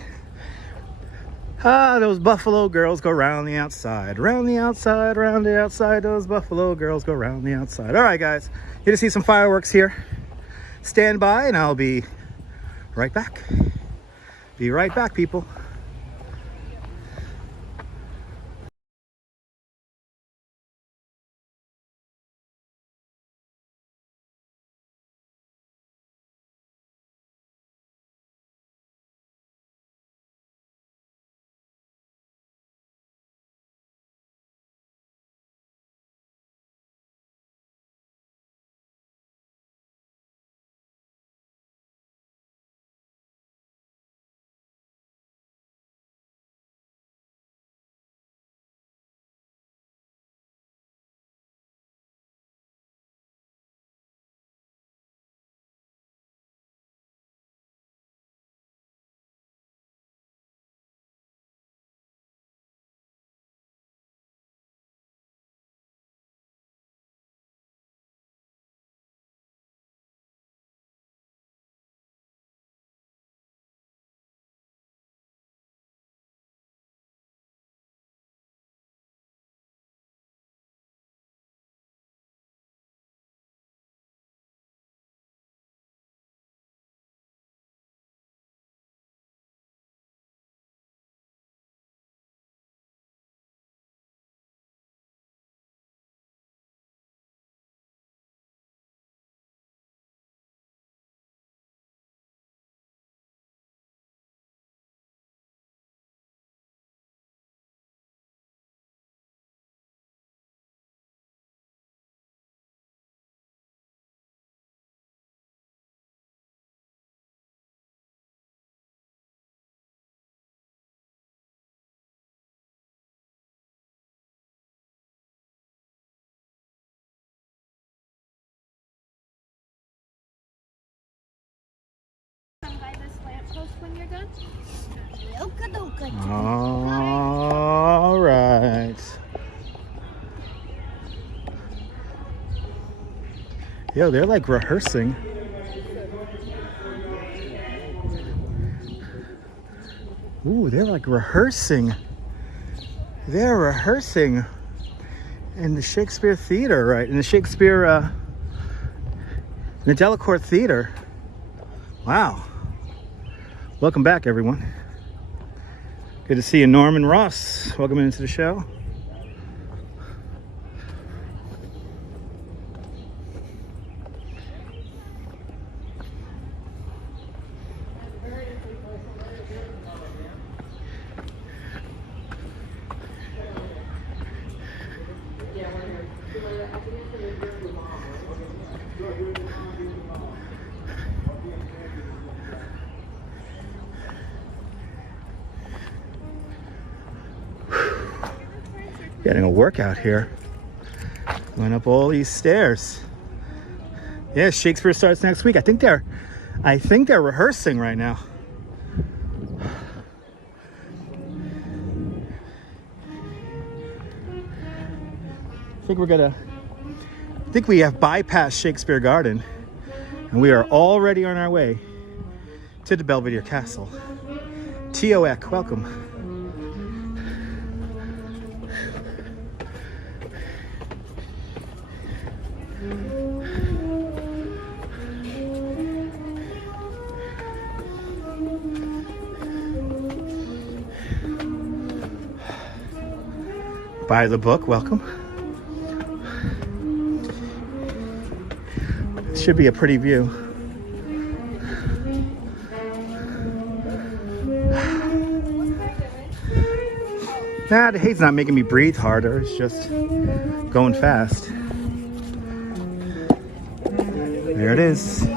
Ah, those buffalo girls go round the outside. Round the outside, round the outside. Those buffalo girls go round the outside. All right, guys. Here to see some fireworks here. Stand by and I'll be right back. Be right back, people. when you're done. All right. Yo, they're like rehearsing. Ooh, they're like rehearsing. They're rehearsing in the Shakespeare Theater, right? In the Shakespeare, in the Delacorte Theater. Wow. Welcome back, everyone. Good to see you, Norman Ross. Welcome into the show. Getting a workout here. Going up all these stairs. Yeah, Shakespeare starts next week. I think they're rehearsing right now. I think we have bypassed Shakespeare Garden, and we are already on our way to the Belvedere Castle. TOEC, welcome. Buy the book, welcome. Should be a pretty view. Nah, the hate's not making me breathe harder, it's just going fast. There it is.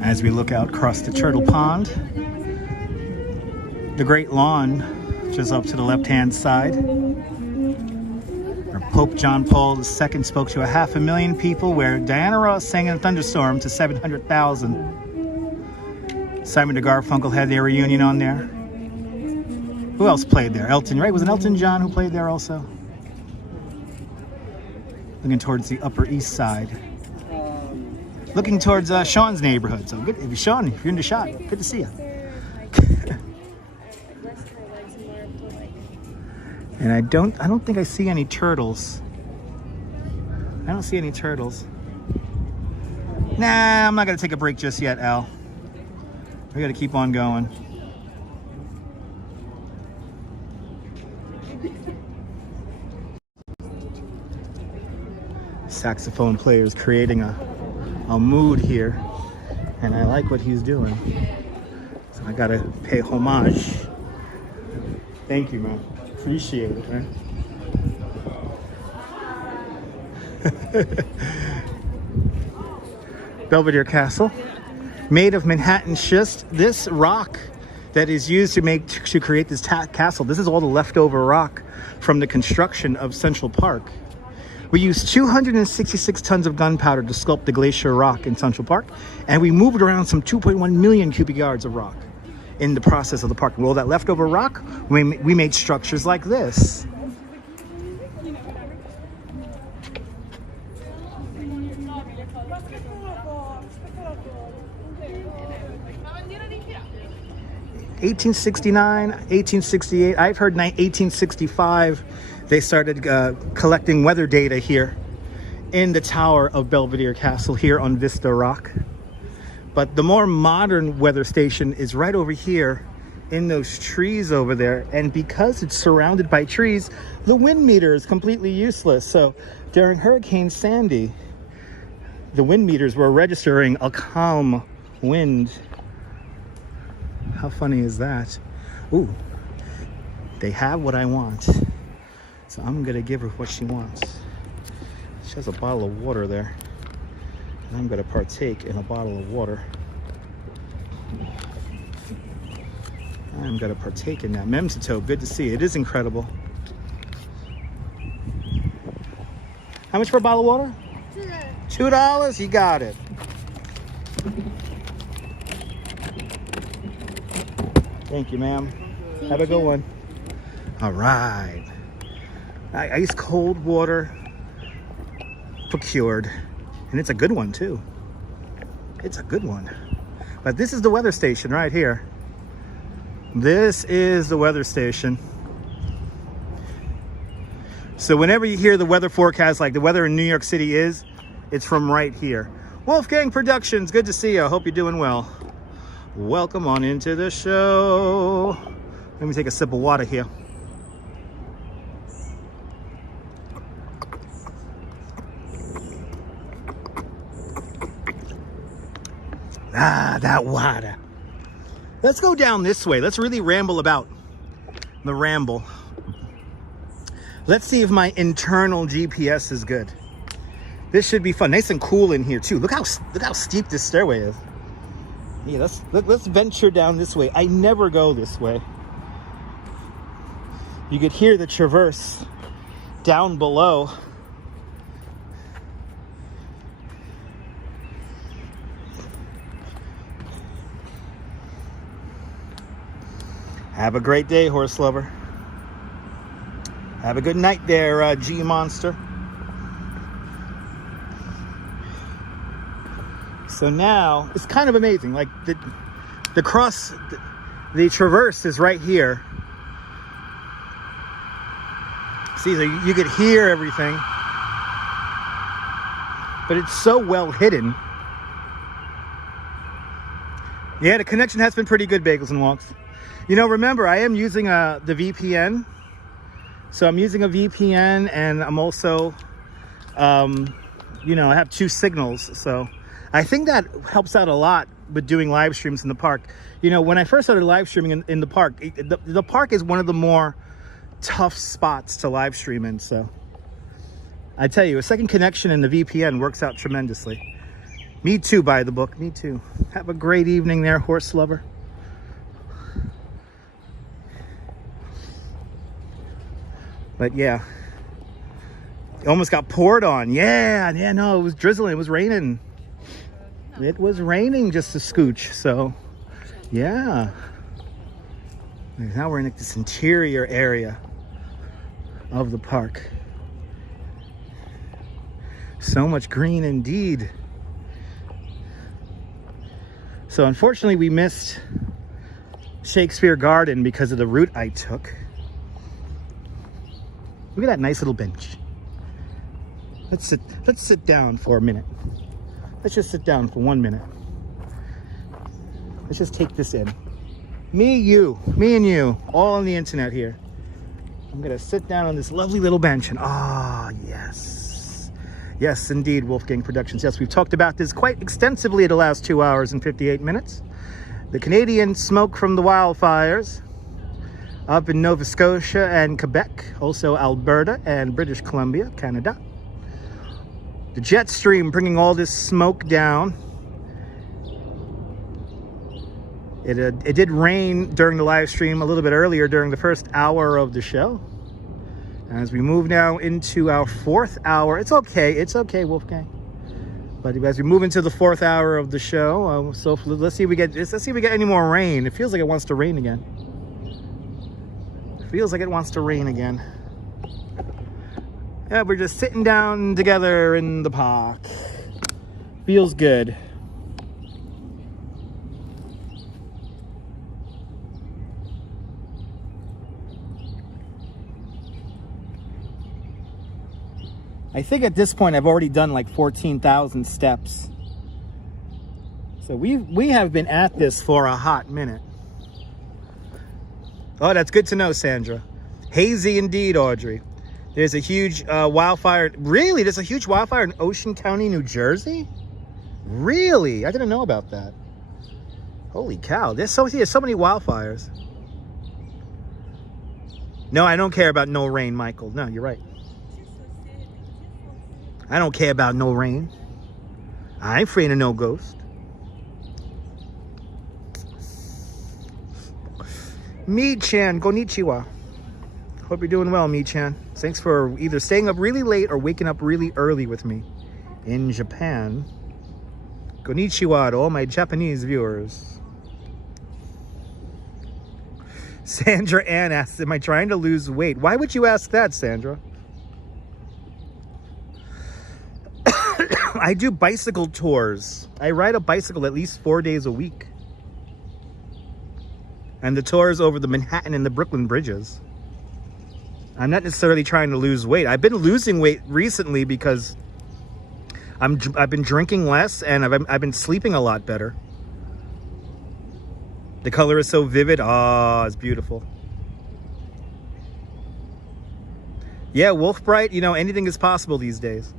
As we look out across the Turtle Pond, the Great Lawn, just up to the left-hand side, where Pope John Paul II spoke to 500,000 people, where Diana Ross sang in a thunderstorm to 700,000. Simon DeGarfunkel had their reunion on there. Who else played there? Elton, right? Was it Elton John who played there also? Looking towards the Upper East Side. Looking towards Sean's neighborhood. So good, if Sean, if you're into shot, good to see you. And I don't think I see any turtles. I don't see any turtles. Nah, I'm not gonna take a break just yet, Al. We gotta keep on going. Saxophone player is creating a mood here, and I like what he's doing, so I gotta pay homage. Thank you, man. Appreciate it, man. Belvedere Castle, made of Manhattan schist. This rock that is used to create this castle, this is all the leftover rock from the construction of Central Park. We used 266 tons of gunpowder to sculpt the glacier rock in Central Park, and we moved around some 2.1 million cubic yards of rock in the process of the park. With all that leftover rock, we made structures like this. (1869, 1868). I've heard 1865. They started collecting weather data here in the tower of Belvedere Castle here on Vista Rock. But the more modern weather station is right over here in those trees over there. And because it's surrounded by trees, the wind meter is completely useless. So during Hurricane Sandy, the wind meters were registering a calm wind. How funny is that? Ooh, they have what I want. So I'm gonna give her what she wants. She has a bottle of water there. And I'm gonna partake in a bottle of water. I'm gonna partake in that. Memsito, good to see you. It is incredible. How much for a bottle of water? $2. You got it. Thank you, ma'am. Have a good one. All right. Ice cold water procured. And it's a good one, too. It's a good one. But this is the weather station right here. This is the weather station. So whenever you hear the weather forecast, like the weather in New York City is, it's from right here. Wolfgang Productions, good to see you. I hope you're doing well. Welcome on into the show. Let me take a sip of water here. Ah, that water. Let's go down this way. Let's really ramble about the ramble. Let's see if my internal GPS is good. This should be fun. Nice and cool in here too. Look how steep this stairway is. Yeah, let's venture down this way. I never go this way. You could hear the traverse down below. Have a great day, horse lover. Have a good night there, G Monster. So now it's kind of amazing. Like the traverse is right here. See, you could hear everything, but it's so well hidden. Yeah, the connection has been pretty good, Bagels and Walks. You know, remember, I am using the VPN. So I'm using a VPN, and I'm also, you know, I have 2 signals. So I think that helps out a lot with doing live streams in the park. You know, when I first started live streaming in the park, the park is one of the more tough spots to live stream in. So I tell you, a second connection in the VPN works out tremendously. Me too, by the book. Me too. Have a great evening there, horse lover. But yeah, it almost got poured on. Yeah, no, it was drizzling. It was raining. It was raining just a scooch. So yeah, now we're in like this interior area of the park. So much green indeed. So unfortunately we missed Shakespeare Garden because of the route I took. Look at that nice little bench. Let's sit down for a minute. Let's just sit down for 1 minute. Let's just take this in. Me and you, all on the internet here. I'm gonna sit down on this lovely little bench and yes. Yes, indeed, Wolfgang Productions. Yes, we've talked about this quite extensively the last 2 hours and 58 minutes. The Canadian smoke from the wildfires up in Nova Scotia and Quebec, also Alberta and British Columbia, Canada. The jet stream bringing all this smoke down. It did rain during the live stream a little bit earlier during the first hour of the show. As we move now into our 4th hour, it's okay, Wolfgang. But as we move into the 4th hour of the show, so let's see if we get any more rain. It feels like it wants to rain again. Feels like it wants to rain again. Yeah, we're just sitting down together in the park. Feels good. I think at this point I've already done like 14,000 steps. So we have been at this for a hot minute. Oh, that's good to know, Sandra. Hazy indeed, Audrey. There's a huge wildfire. Really? There's a huge wildfire in Ocean County, New Jersey? Really? I didn't know about that. Holy cow. There's so many wildfires. No, I don't care about no rain, Michael. No, you're right. I don't care about no rain. I ain't afraid of no ghost. Mi-chan, konnichiwa. Hope you're doing well, Mi-chan. Thanks for either staying up really late or waking up really early with me in Japan. Konnichiwa to all my Japanese viewers. Sandra Ann asks, am I trying to lose weight? Why would you ask that, Sandra? I do bicycle tours. I ride a bicycle at least 4 days a week. And the tours over the Manhattan and the Brooklyn bridges. I'm not necessarily trying to lose weight. I've been losing weight recently because I've been drinking less and I've been sleeping a lot better. The color is so vivid. Ah, it's beautiful. Yeah, Wolf Bright, you know, anything is possible these days.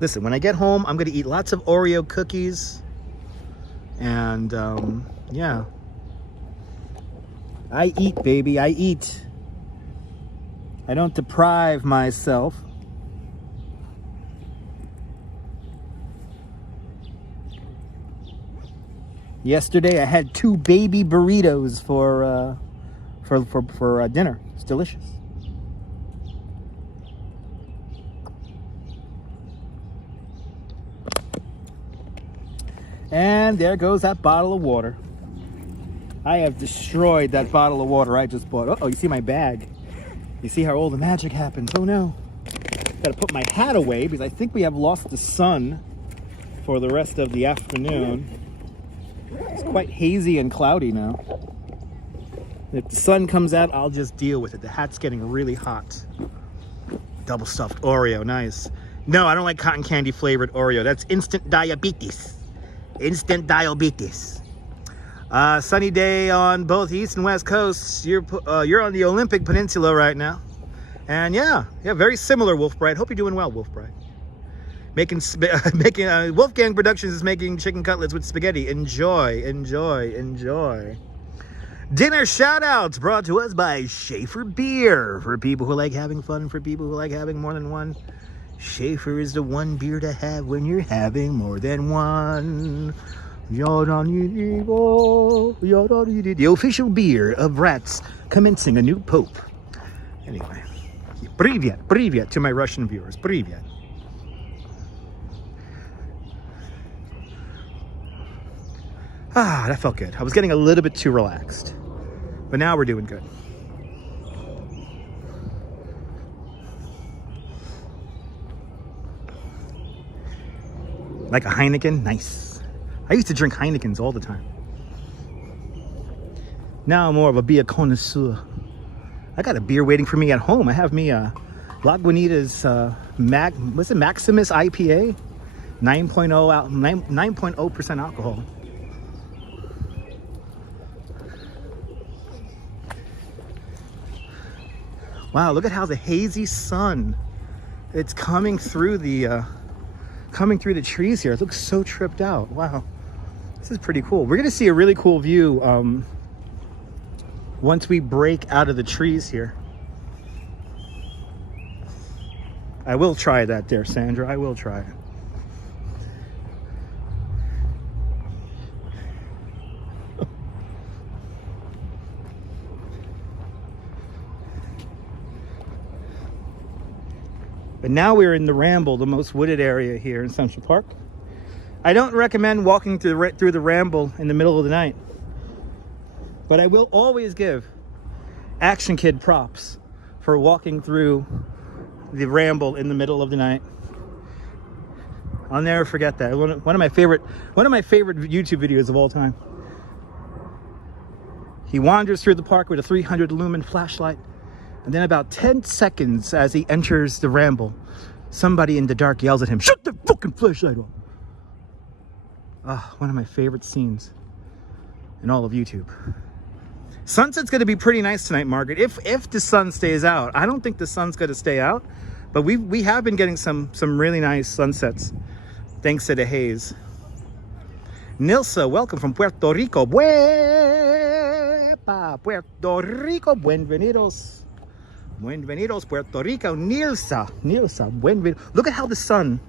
Listen, when I get home, I'm going to eat lots of Oreo cookies. And, yeah. I eat, baby. I eat. I don't deprive myself. Yesterday, I had 2 baby burritos for dinner. It's delicious. And there goes that bottle of water. I have destroyed that bottle of water I just bought. Uh-oh, you see my bag. You see how all the magic happens. Oh no. Gotta put my hat away because I think we have lost the sun for the rest of the afternoon. It's quite hazy and cloudy now. If the sun comes out, I'll just deal with it. The hat's getting really hot. Double stuffed Oreo, nice. No, I don't like cotton candy flavored Oreo. That's instant diabetes. Instant diabetes. Sunny day on both East and West Coasts. You're on the Olympic Peninsula right now. And yeah, very similar, Wolf Bride. Hope you're doing well, Wolf Bride. Wolfgang Productions is making chicken cutlets with spaghetti. Enjoy, enjoy, enjoy. Dinner shout-outs brought to us by Schaefer Beer. For people who like having fun, for people who like having more than one. Schaefer is the one beer to have when you're having more than one. The official beer of rats commencing a new pope. Anyway, privyet to my Russian viewers. Privyet. Ah, that felt good. I was getting a little bit too relaxed. But now we're doing good. Like a Heineken? Nice. I used to drink Heinekens all the time. Now I'm more of a beer connoisseur. I got a beer waiting for me at home. I have me a Lagunitas Maximus IPA? 9.0% alcohol. Wow, look at how the hazy sun, it's coming through the trees here. It looks so tripped out. Wow, this is pretty cool. We're gonna see a really cool view once we break out of the trees here. I will try that there, Sandra. I will try it. But now we're in the Ramble, the most wooded area here in Central Park. I don't recommend walking through the Ramble in the middle of the night. But I will always give Action Kid props for walking through the Ramble in the middle of the night. I'll never forget that. One of my favorite YouTube videos of all time. He wanders through the park with a 300 lumen flashlight. And then about 10 seconds as he enters the Ramble, somebody in the dark yells at him, "Shut the fucking flashlight off!" Ah, one of my favorite scenes in all of YouTube. Sunset's going to be pretty nice tonight, Margaret. If the sun stays out. I don't think the sun's going to stay out, but we have been getting some really nice sunsets thanks to the haze. Nilsa, welcome from Puerto Rico. Puerto Rico, bienvenidos. Bienvenidos, Puerto Rico. Nilsa, bienvenidos. Look at how the sun,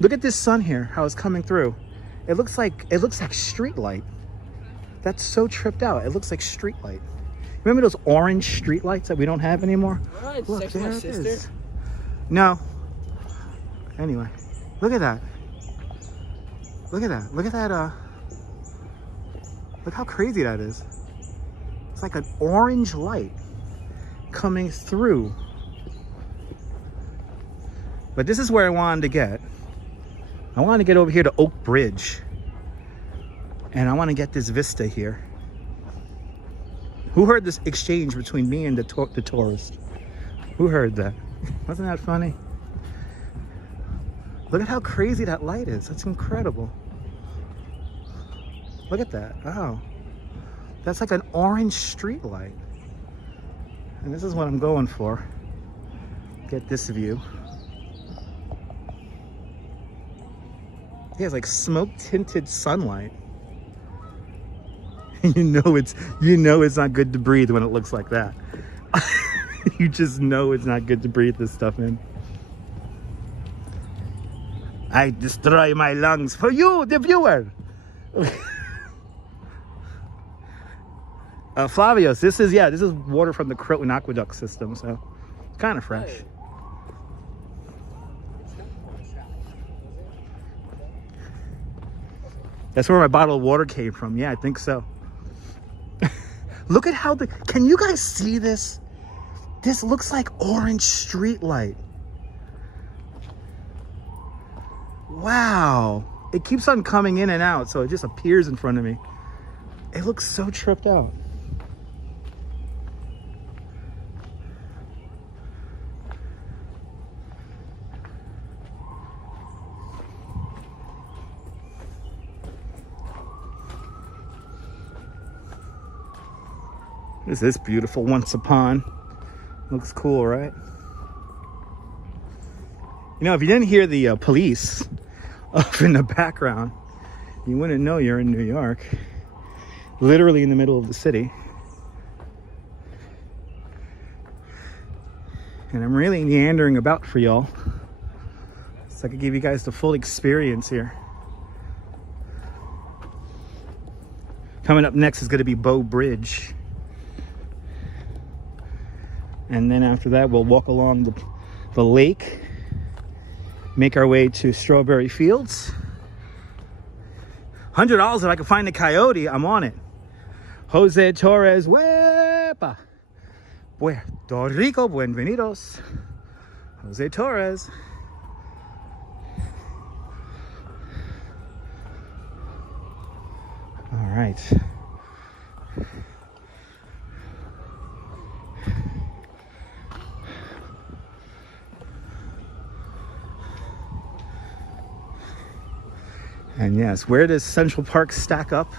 look at this sun here, how it's coming through. It looks like street light. That's so tripped out. It looks like street light. Remember those orange street lights that we don't have anymore? Right, Look, sex there my it sister. is. No. Anyway, look at that. Look at that. Look at that. Look how crazy that is. It's like an orange light coming through. But this is where I wanted to get. I wanted to get over here to Oak Bridge. And I want to get this vista here. Who heard this exchange between me and the tourist? Who heard that? Wasn't that funny? Look at how crazy that light is. That's incredible. Look at that. Oh. That's like an orange street light. And this is what I'm going for. Get this view. Yeah, it's like smoke tinted sunlight. You know it's not good to breathe when it looks like that. You just know it's not good to breathe this stuff in. I destroy my lungs for you, the viewer. Flavios, this is water from the Croton Aqueduct system, so it's kind of fresh. That's where my bottle of water came from. Yeah, I think so. Look at how can you guys see this? This looks like orange street light. Wow. It keeps on coming in and out, so it just appears in front of me. It looks so tripped out. This is beautiful. Once Upon. Looks cool, right? You know, if you didn't hear the police up in the background, you wouldn't know you're in New York. Literally in the middle of the city. And I'm really meandering about for y'all, so I could give you guys the full experience here. Coming up next is going to be Bow Bridge. And then after that, we'll walk along the lake, make our way to Strawberry Fields. $100 if I can find a coyote, I'm on it. Jose Torres, Wepa. Puerto Rico, bienvenidos. Jose Torres. All right. And yes, where does Central Park stack up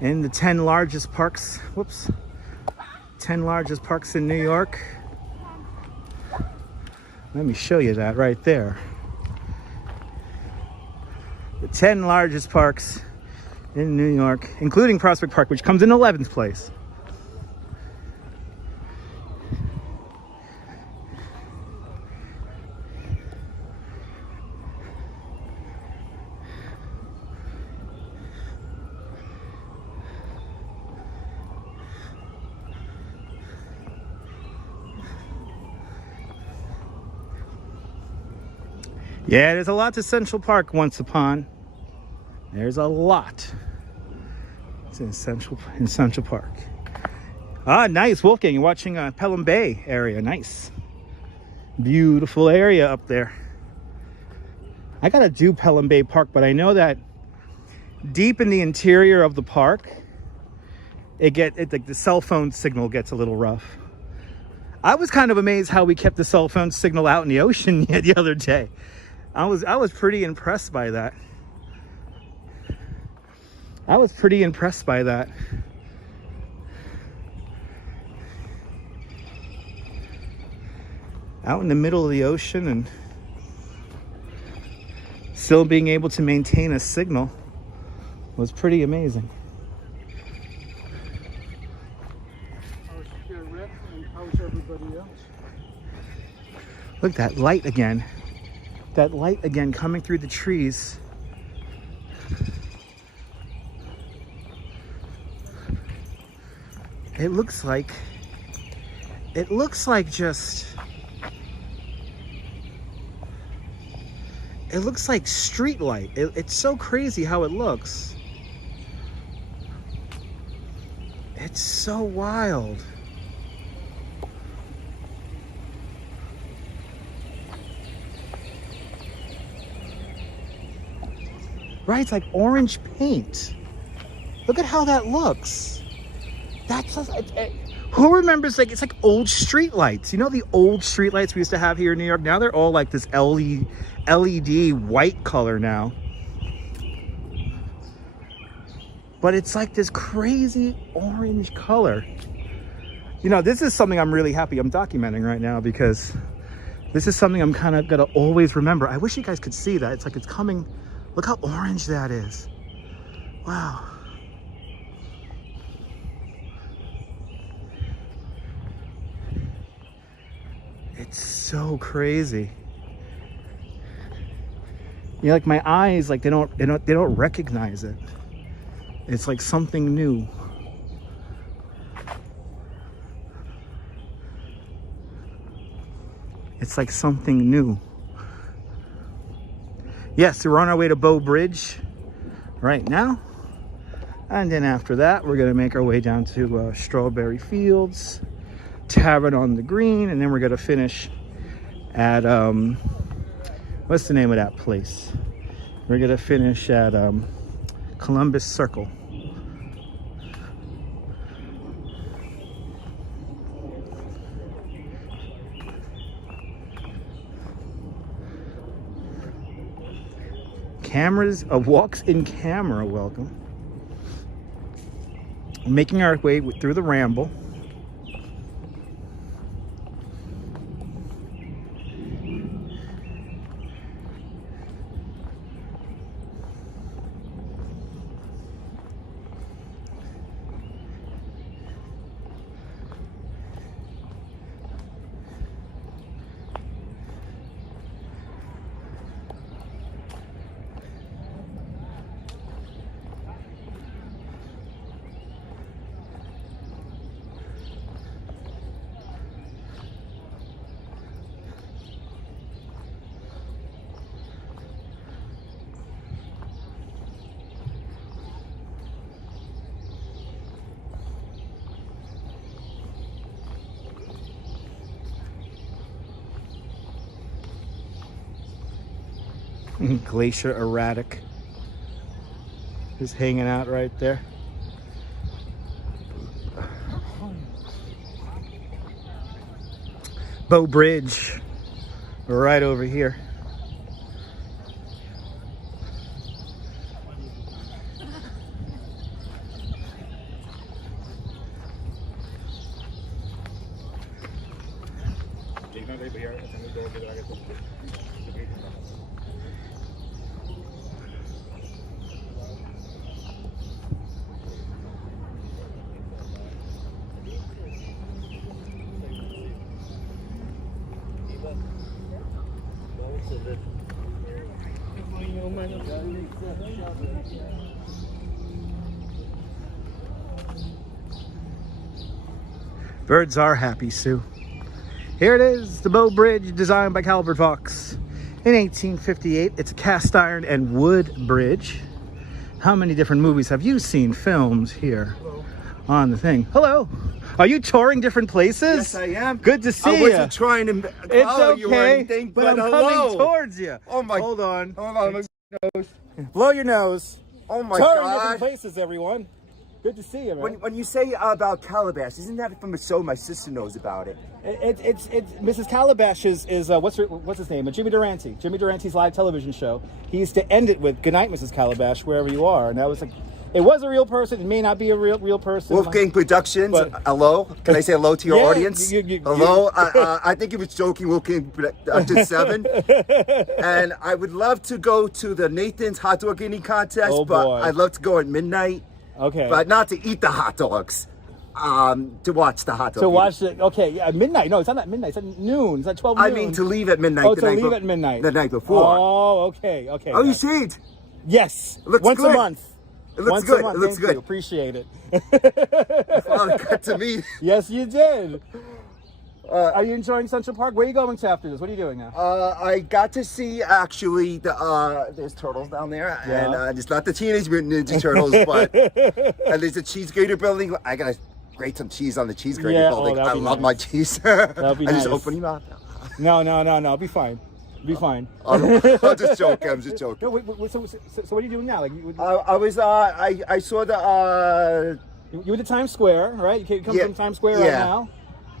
in the 10 largest parks? Whoops. 10 largest parks in New York. Let me show you that right there. The 10 largest parks in New York, including Prospect Park, which comes in 11th place. Yeah, there's a lot to Central Park Once Upon. There's a lot. It's in Central Park. Ah, nice, Wolfgang. You're watching Pelham Bay area. Nice. Beautiful area up there. I gotta do Pelham Bay Park, but I know that deep in the interior of the park, like the cell phone signal gets a little rough. I was kind of amazed how we kept the cell phone signal out in the ocean the other day. I was pretty impressed by that. Out in the middle of the ocean and still being able to maintain a signal was pretty amazing. How's your rep and how's everybody else? Look, that light again. That light again coming through the trees. It looks like just, it looks like street light. It's so crazy how it looks. It's so wild. Right, it's like orange paint. Look at how that looks. That's who remembers, like, it's like old street lights. You know the old street lights we used to have here in New York? Now they're all like this LED white color now. But it's like this crazy orange color. You know, this is something I'm really happy I'm documenting right now, because this is something I'm kind of gonna always remember. I wish you guys could see that. It's like it's coming. Look how orange that is. Wow. It's so crazy. You know, like my eyes, like they don't recognize it. It's like something new. It's like something new. Yes, we're on our way to Bow Bridge right now. And then after that, we're gonna make our way down to Strawberry Fields, Tavern on the Green, and then we're gonna finish at, what's the name of that place? We're gonna finish at Columbus Circle. Cameras, walks in camera, welcome. Making our way through the Ramble. Glacier Erratic is hanging out right there. Bow Bridge, right over here. Birds are happy, Sue. Here it is, the Bow Bridge, designed by Calvert Vaux in 1858. It's a cast iron and wood bridge. How many different movies have you seen filmed here on the thing? Hello. Are you touring different places? Yes, I am. Good to see you. I wasn't trying to follow you or anything, but I'm coming towards you. Oh my! Hold on. Hold on. Nose. Blow your nose. Oh my Touring God. different places, everyone. Good to see you, man. When you say about Calabash, isn't that from a show my sister knows about it? It's Mrs. Calabash is what's his name? Jimmy Durante's live television show. He used to end it with "Good night, Mrs. Calabash," wherever you are, and that was like It was a real person. It may not be a real person. Wolfgang Productions. But- Hello. Can I say hello to your Yeah, audience? Hello. I think he was joking. Wolfgang Productions 7. And I would love to go to the Nathan's hot dog eating contest, Oh, but boy. I'd love to go at midnight. Okay. But not to eat the hot dogs. To watch the hot dog. To eating. watch it. Okay. Yeah, midnight. No, it's not at midnight. It's at noon. It's at 12 noon. I mean, to leave at midnight. Oh, the to night leave be- at midnight. The night before. Oh, okay. Okay. Oh, you yeah. see it? Yes. It looks Once good. a month. It looks Once good. A month. It looks Thank good. You. Appreciate it. Well, it got to me. Yes, you did. Are you enjoying Central Park? Where are you going to after this? What are you doing now? I got to see actually there's turtles down there, Yeah. and it's not the Teenage Mutant Ninja Turtles, but and there's a cheese grater building. I gotta grate some cheese on the cheese grater Yeah, building. that'd I be love nice. my cheese. That'd be I just nice. open your mouth. No. It'll be fine. It'll be fine. I'm just joking. I'm just joking. No, wait, so what are you doing now? Like I saw the. you were to Times Square, right? You come Yeah, from Times Square right yeah. now.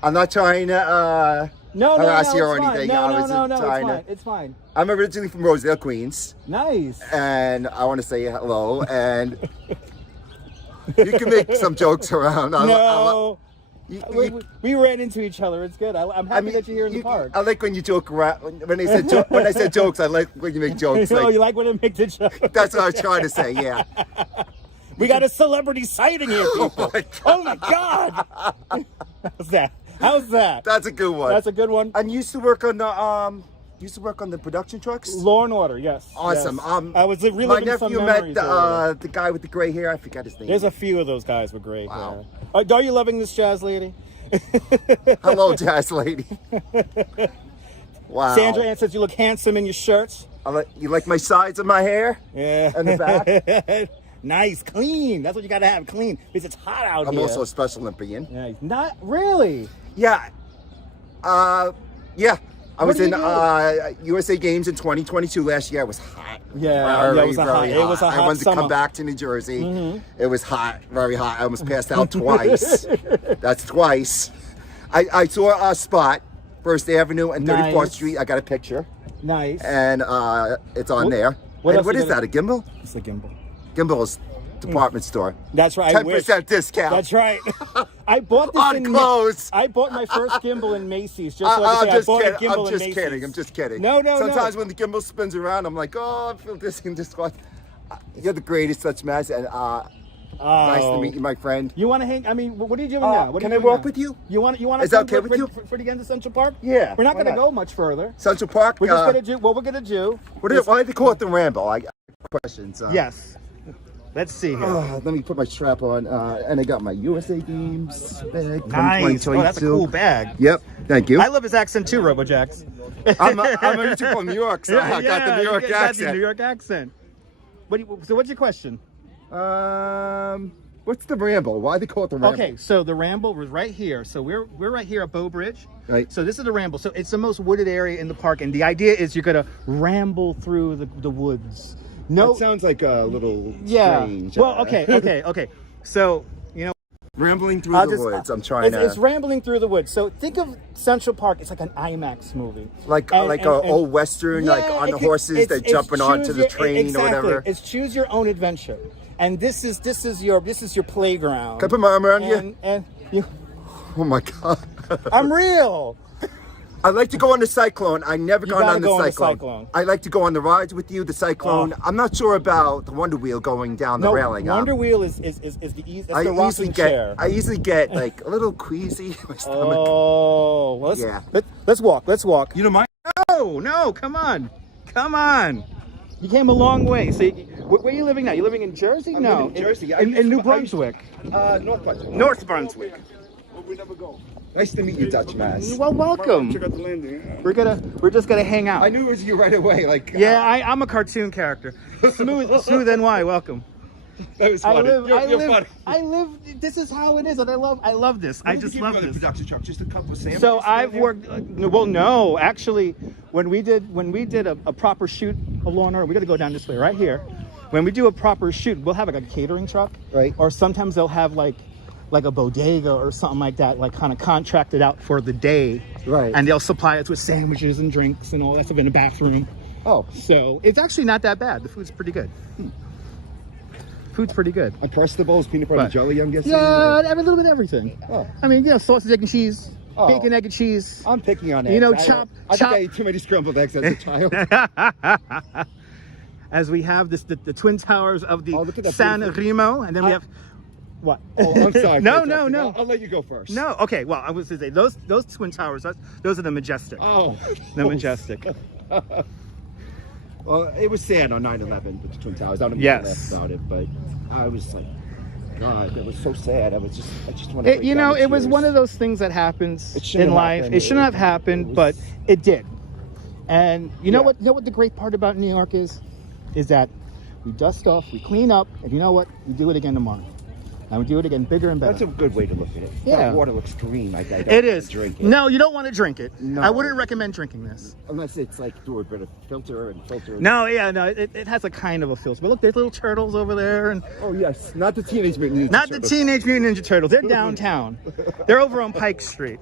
I'm not trying to. No, harass you or it's fine. anything. No, I no, was no, it's trying fine. to- It's fine. I'm originally from Rosedale, Queens, Nice. and I want to say hello. And you can make some jokes around. No. You- We ran into each other. It's good. I'm happy that you're here in the park. I like when you joke around. When I said jokes, I like when you make jokes. Oh, Like, you like when it makes a joke? that's what I was trying to say. Yeah. We got a celebrity sighting here, people. my Oh my God! How's that? How's that? That's a good one. That's a good one. And you used to work on the production trucks. Law and Order, yes. Awesome. Yes. I was reliving my some nephew memories. met earlier. the guy with the gray hair. I forgot his name. There's a few of those guys with gray Wow. hair. Are you loving this jazz lady? Hello, jazz lady. Wow. Sandra Ann says you look handsome in your shirts. You like my sides of my hair? Yeah. And the back? Nice, clean. That's what you gotta have, clean, because it's hot out I'm here. also a Special Olympian. Nice. Not really. Yeah. Yeah. I was do in you USA Games in 2022 last year. It was hot. Yeah, Very, it was a very hot. It was a I hot wanted to summer. come back to New Jersey. It was hot, very hot. I almost passed out twice. That's twice. I saw a spot, First Avenue and 34th Nice. Street. I got a picture, Nice. and it's on there. what And else what you is got? that? A Gimble? It's the gimbal. Gimble's department store. That's right. I wish. 10% discount. That's right. I bought this On in clothes. I bought my first gimbal in Macy's. Just so I I'm could say just I bought kidding. a gimbal I'm in just Macy's. kidding. I'm just kidding. No. Sometimes when the gimbal spins around, I'm like, oh, I feel this and this. You're the greatest, such mess, and nice to meet you, my friend. You want to hang? I mean, what are you doing now? What are Can you I doing walk now? with you? You want? Is that come okay with you? for to get into Central Park? Yeah, We're not why going to not? go much further. Central Park. We're just going to do what we're going to do. Why do they call it the Ramble? I got questions. Yes. Let's see here. Let me put my strap on, and I got my USA Games bag. from Nice. Oh, that's a 2022. cool bag. Yep. Thank you. I love his accent too, RoboJax. I'm originally from New York, so I got the New York you got accent. the New York accent. So what's your question? What's the Ramble? Why they call it the Ramble? Okay, so the Ramble was right here. So we're right here at Bow Bridge. Right. So this is the Ramble. So it's the most wooded area in the park, and the idea is you're gonna ramble through the woods. No. That sounds like a little Yeah. strange. Well, okay. So Rambling through I'll the just- woods. I'm trying it's to rambling through the woods. So think of Central Park. It's like an IMAX movie. like And- a and- old western, like Yeah, on the it could- horses, they're it's jumping onto choose the your- train exactly. or whatever. It's choose your own adventure, and this is your playground. Can I put my arm around you? And you, Oh my god! I'm real. I like to go on the Cyclone. I never gone gotta on the go on the Cyclone. Cyclone. I like to go on the rides with you. The Cyclone. I'm not sure about the Wonder Wheel going down the railing. Wonder Wheel is the easy. That's I the easily rocking get. chair. I easily get like a little queasy. My stomach. Oh, well, Yeah. Let's walk. Let's walk. You don't mind? No, come on. You came a long way. So, where are you living now? You living in Jersey? I'm no, living in Jersey. In New Brunswick. North Brunswick. North Brunswick. We never go. Nice to meet you, Dutch Mass. Well, welcome. Check out the landing. We're just gonna hang out. I knew it was you right away. Like Yeah, I'm a cartoon character. Smooth NY, welcome. that was I funny. live. This is how it is, and I love this. I just love this. Production truck, just a couple of samples. So I've worked. Well, no, actually, when we did a proper shoot of Law and Order, we got to go down this way right here. When we do a proper shoot, we'll have like a catering truck, Right. Or sometimes they'll have like a bodega or something like that, like kind of contracted out for the day, Right. And they'll supply us with sandwiches and drinks and all that stuff in the bathroom. Oh, So it's actually not that bad. The food's pretty good. food's pretty good. Uncrustables, peanut butter But- and jelly, I'm guessing. Yeah, every little bit of everything. Oh. I mean, sausage, egg, and cheese, Oh. bacon, egg, and cheese. I'm picking on eggs. You know, I chop. think I ate too many scrambled eggs as a child. As we have the twin towers of the Oh, look at that San beautiful- Remo, and then we have what? Oh, I'm sorry. No, for no, interrupting. no. I'll let you go first. No, okay. Well, I was going to say those twin towers. Those are the majestic. Oh. The majestic. Well, it was sad on 9/11 with the Twin Towers. I don't know Yes. about it, but I was like, God, it was so sad. I just want to. It was one of those things that happens It shouldn't in have life. happened. It shouldn't have happened, It but was- it did. And you know Yeah. what? You know what the great part about New York is that we dust off, we clean up, and you know what? We do it again tomorrow. And we do it again bigger and better. That's a good way to look at it. Yeah. That water looks green. I don't It is. drink it. No, you don't want to drink it. No. I wouldn't recommend drinking this. Unless it's like through a bit of filter and filter. No, it has a kind of a filter. But look, there's little turtles over there, and Oh yes, not the Teenage Mutant Ninja not the Turtles. Teenage Mutant Ninja Turtles. They're downtown. They're over on Pike Street.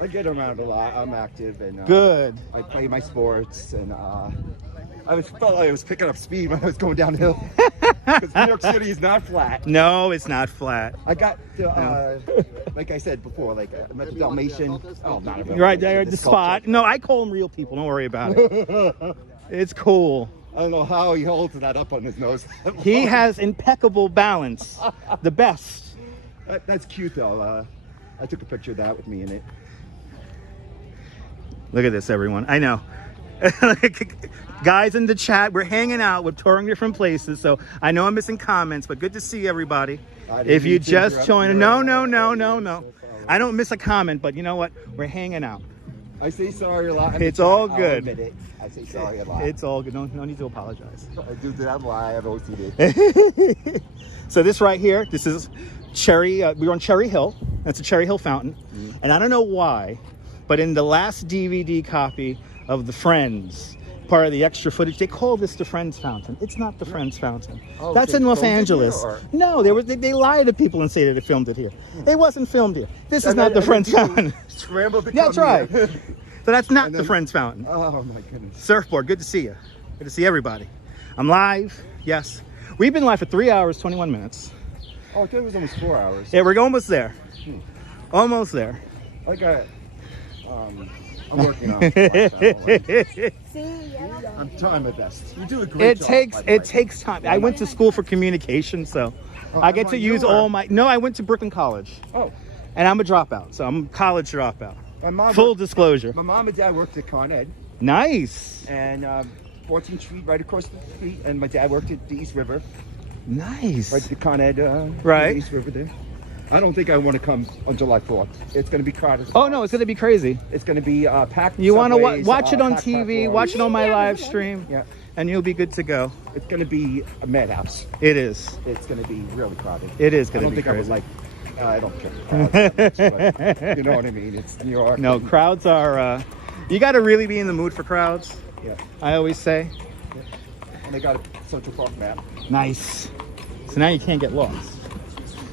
I get around a lot. I'm active and Good. I play my sports and I felt like I was picking up speed when I was going downhill. Because New York City is not flat. No, it's not flat. I got to, like I said before, like I met the Dalmatian. Oh, not a You're right there at the spot. No, I call them real people. Don't worry about it. It's cool. I don't know how he holds that up on his nose. He has impeccable balance. The best. That's cute though. I took a picture of that with me in it. Look at this, everyone. I know. Guys in the chat, we're hanging out. We're touring different places. So I know I'm missing comments, but good to see everybody. If you just joined, no. I don't miss a comment, but you know what? We're hanging out. I say sorry a lot. It's all I'll good. admit it. I say sorry a lot. It's all good. No need to apologize. I do that lie. I've always did. So this right here, this is Cherry. We were on Cherry Hill. That's a Cherry Hill fountain. And I don't know why, but in the last DVD copy of The Friends, part of the extra footage, they call this the Friends Fountain. It's not the Friends Fountain. Oh, That's they in Los filmed it Angeles. here, or- No, they lie to people and say that they filmed it here. It wasn't filmed here. This is not the Friends Fountain. Scrambled to Yeah, that's come right. here. So that's not And the then- Friends Fountain. Oh my goodness. Surfboard, good to see you. Good to see everybody. I'm live. Yes. We've been live for 3 hours, 21 minutes. Oh, I thought it was almost 4 hours. Yeah, we're almost there. Almost there. I got. I'm working on it. I'm trying my best. You do a great job. by the way. It takes time. I went to school for communication, so I get to use all my. No, I went to Brooklyn College, Oh, and I'm a dropout, so I'm a college dropout. my mom. Full disclosure. My mom and dad worked at Con Ed, Nice, and 14th Street, right across the street, and my dad worked at the East River, nice. right at the Con Ed, Right. the East River there. I don't think I want to come on July 4th. It's going to be crowded. Oh no, it's gonna be crazy. It's going to be packed. You want to subways, watch it on packed TV, platforms. watch it on my live stream, Yeah, and you'll be good to go. it's going to be a madhouse. It is. It's going to be really crowded. It is I gonna don't be think I would crazy. like. I don't care. But you know what I mean? It's New York. No, and- crowds are. You got to really be in the mood for crowds. Yeah. I always say. And they got a Central Park map. Nice. So now you can't get lost,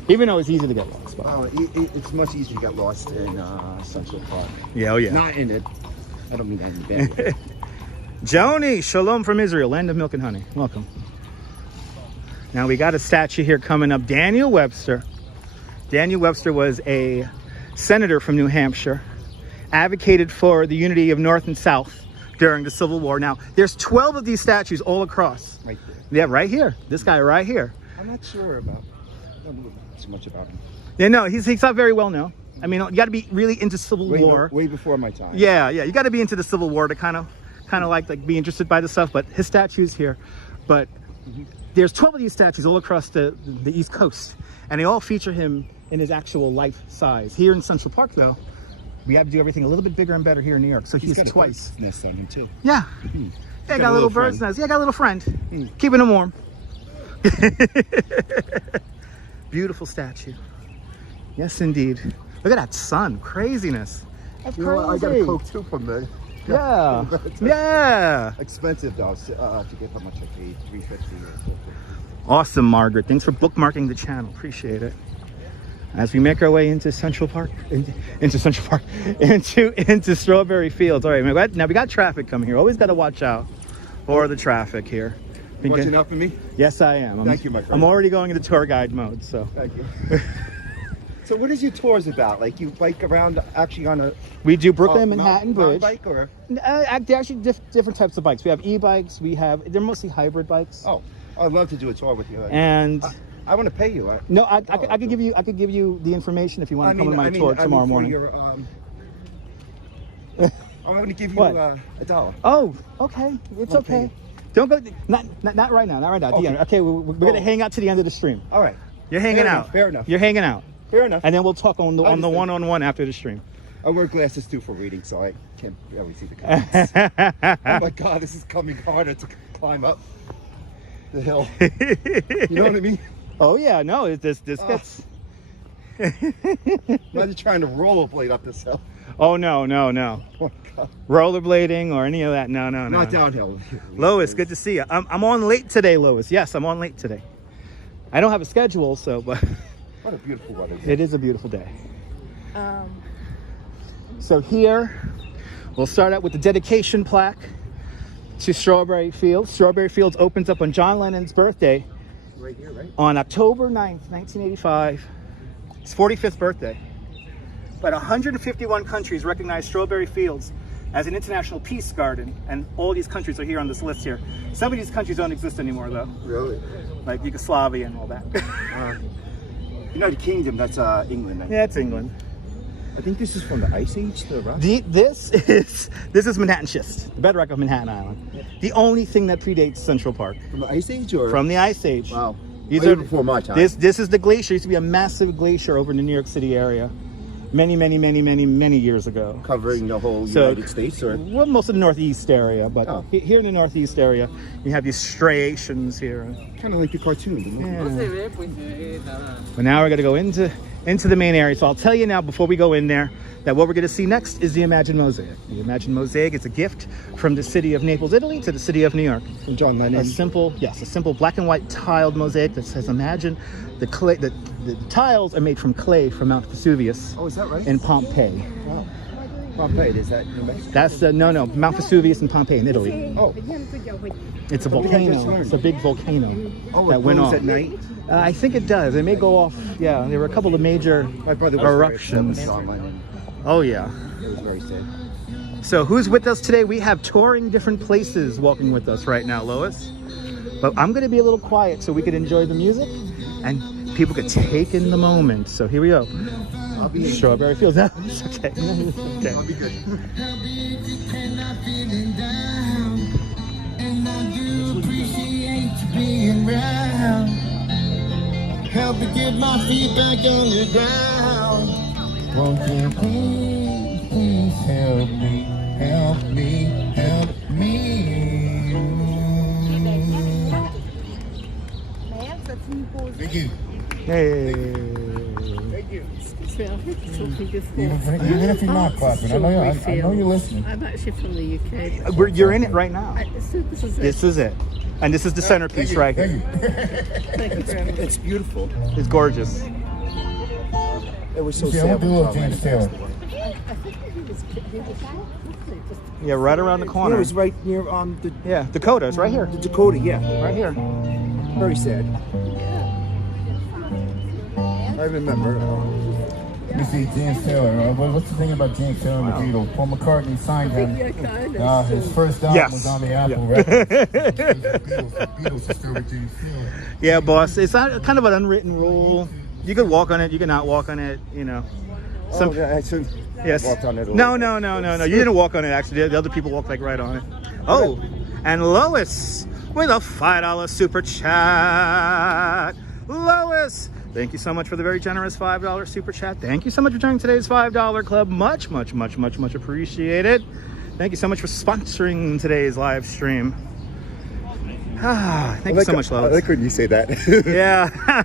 even though it's easy to get lost. But. Oh, it's much easier to get lost in Central Park. Yeah, oh yeah. Not in it. I don't mean that in a bad way. Joni, shalom from Israel, land of milk and honey. Welcome. Now we got a statue here coming up. Daniel Webster. Daniel Webster was a senator from New Hampshire, advocated for the unity of North and South during the Civil War. Now, there's 12 of these statues all across. Right there. Yeah, right here. This guy right here. I'm not sure about. I don't know too much about him. Yeah, no, he's not very well known. I mean, you got to be really into Civil War. Way before my time. Yeah, you got to be into the Civil War to kind of like be interested by the stuff. But his statue's here. But there's 12 of these statues all across the East Coast, and they all feature him in his actual life size. Here in Central Park, though, we have to do everything a little bit bigger and better here in New York. So he's got a twice. bird's nest on him too. Yeah. Yeah, I got a little bird's nest. Yeah, I got a little friend. Keeping him warm. Beautiful statue. Yes, indeed. Look at that sun. Craziness. That's You crazy. know what? I got a Coke too from the. Yeah. Yeah. Expensive though. To get how much I paid, $3.50 or $4.50. Awesome, Margaret. Thanks for bookmarking the channel. Appreciate it. As we make our way into Central Park, into Strawberry Fields. All right, now we got traffic coming here. Always got to watch out for the traffic here. Been Watching good. out for me? Yes, I am. Thank you, my friend. I'm already going into tour guide mode, so. Thank you. So what is your tours about? Like you bike around actually on a We do Brooklyn and Manhattan mountain Bridge. bike or? They're actually different types of bikes. We have e-bikes. They're mostly hybrid bikes. Oh, I'd love to do a tour with you. And I want to pay you. no, I could give you the information if you want to come to my tour tomorrow morning. I'm going to give you What? $1. Oh, okay. It's okay. Don't go. Not right now. Not right now. Okay. Okay, we're gonna hang out to the end of the stream. All right. You're hanging Fair out. enough, fair enough. You're hanging out. Fair enough. And then we'll talk on the Understood. one-on-one after the stream. I wear glasses too for reading, so I can't really see the comments. Oh my God, this is coming harder to climb up the hill. You know what I mean? Oh yeah, no, this gets. Imagine trying to rollerblade up this hill. Oh no. Oh my God. Rollerblading or any of that. No. Not downhill. Lois, good to see you. I'm on late today, Lois. Yes, I'm on late today. I don't have a schedule, so but What a beautiful weather. it is a beautiful day. So here, we'll start out with the dedication plaque to Strawberry Fields. Strawberry Fields opens up on John Lennon's birthday Right here, right? on October 9th, 1985. His 45th birthday. But 151 countries recognize Strawberry Fields as an international peace garden, and all these countries are here on this list here. Some of these countries don't exist anymore, though, Really? like Yugoslavia and all that. United Kingdom, that's England. Yeah, it's England. I think this is from the Ice Age, the rock. This is Manhattan schist, the bedrock of Manhattan Island. The only thing that predates Central Park. From the Ice Age, or? From the Ice Age. Wow. These Way are before my time. This is the glacier. It used to be a massive glacier over in the New York City area. Many years ago. Covering the whole So- United States, or? Well, most of the Northeast area, but Oh. here in the Northeast area, you have these striations here. Kind of like the cartoon. You know? Yeah. But now we're going to go into the main area. So I'll tell you now, before we go in there, that what we're going to see next is the Imagine Mosaic. The Imagine Mosaic is a gift from the city of Naples, Italy, to the city of New York. From John Lennon. A simple black and white tiled mosaic that says, "Imagine the clay." The tiles are made from clay from Mount Vesuvius Oh, is that right? in Pompeii. Wow. Pompeii, is that New Mexico? That's no, Mount Vesuvius in Pompeii in Italy. Oh. It's a Something I just volcano. learned. It's a big volcano Oh, that it went glows off at night? I think it does. It may go off. Yeah, there were a couple of major My brother was eruptions. very sad with John Lennon. Oh yeah. It was very sad. So who's with us today? We have touring different places walking with us right now, Lois. But I'm going to be a little quiet so we could enjoy the music and people could take in the moment. So here we go. I'll be Strawberry Fields. No, it's okay. Okay. I'll be good. Help me get my feet back on the ground. Won't you please help me, help me, help me. Thank you. Hey. Even if you're not clapping, I know you're listening. I'm actually from the UK. You're in it right now. This is it. This is it. And this is the centerpiece right Thank here. you. Thank you very much. It's beautiful. It's gorgeous. It was so Yeah, sad. we'll do when a John James Lennon Taylor. passed away. Yeah, right around the Yeah, corner. it was right near the Yeah, Dakota. It's right here. Dakota. Yeah, Right here. very sad. I remember. You see, James Taylor. What's the thing about James Taylor and the Beatles? Paul McCartney signed him. His first album Yes. was on the Apple record. The Beatles discovered James Taylor. Yeah, boss. It's not kind of an unwritten rule. You could walk on it. You could not walk on it. You know. Some. I assume Yes. walked on it a No. little You didn't walk on it. Actually, the other people walked like right on it. Oh, and Lois with a $5 super chat. Lois, thank you so much for the very generous $5 super chat. Thank you so much for joining today's $5 club. Much appreciated. Thank you so much for sponsoring today's live stream. Thank you so much, I Lois. like when you say that. Yeah.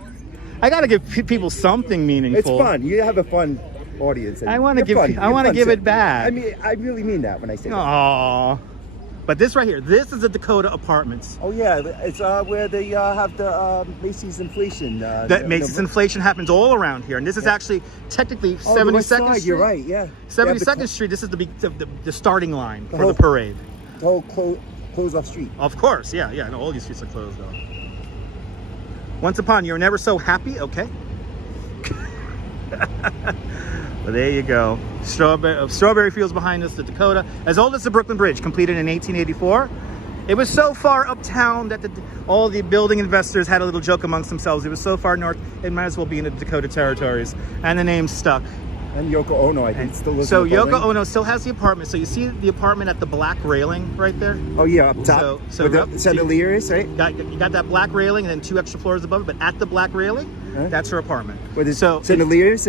I gotta give people something meaningful. It's fun. You have a fun audience. I want to You're give. fun. I You're want to fun, give Sid. it back. I mean, I really mean that when I say that. Aww. But this right here, this is the Dakota Apartments. Oh yeah, it's where they have the Macy's inflation. That Macy's inflation happens all around here, and this is actually technically 72nd Street. You're right. Yeah. 72nd Street. This is the starting line for whole- the parade. The whole closed off street. Of course, yeah, yeah. No, all these streets are closed though. Once upon, you're never so happy. Okay. Well, there you go. Strawberry fields behind us, the Dakota, as old as the Brooklyn Bridge, completed in 1884. It was so far uptown that all the building investors had a little joke amongst themselves. It was so far north, it might as well be in the Dakota territories. And the name stuck. And Yoko Ono, I think, still lives So in the Yoko building. Ono still has the apartment. So you see the apartment at the black railing right there? Oh yeah, up top. So with the chandeliers, right? You got that black railing and then 2 extra floors above it, but at the black railing, that's her apartment. With the So chandeliers?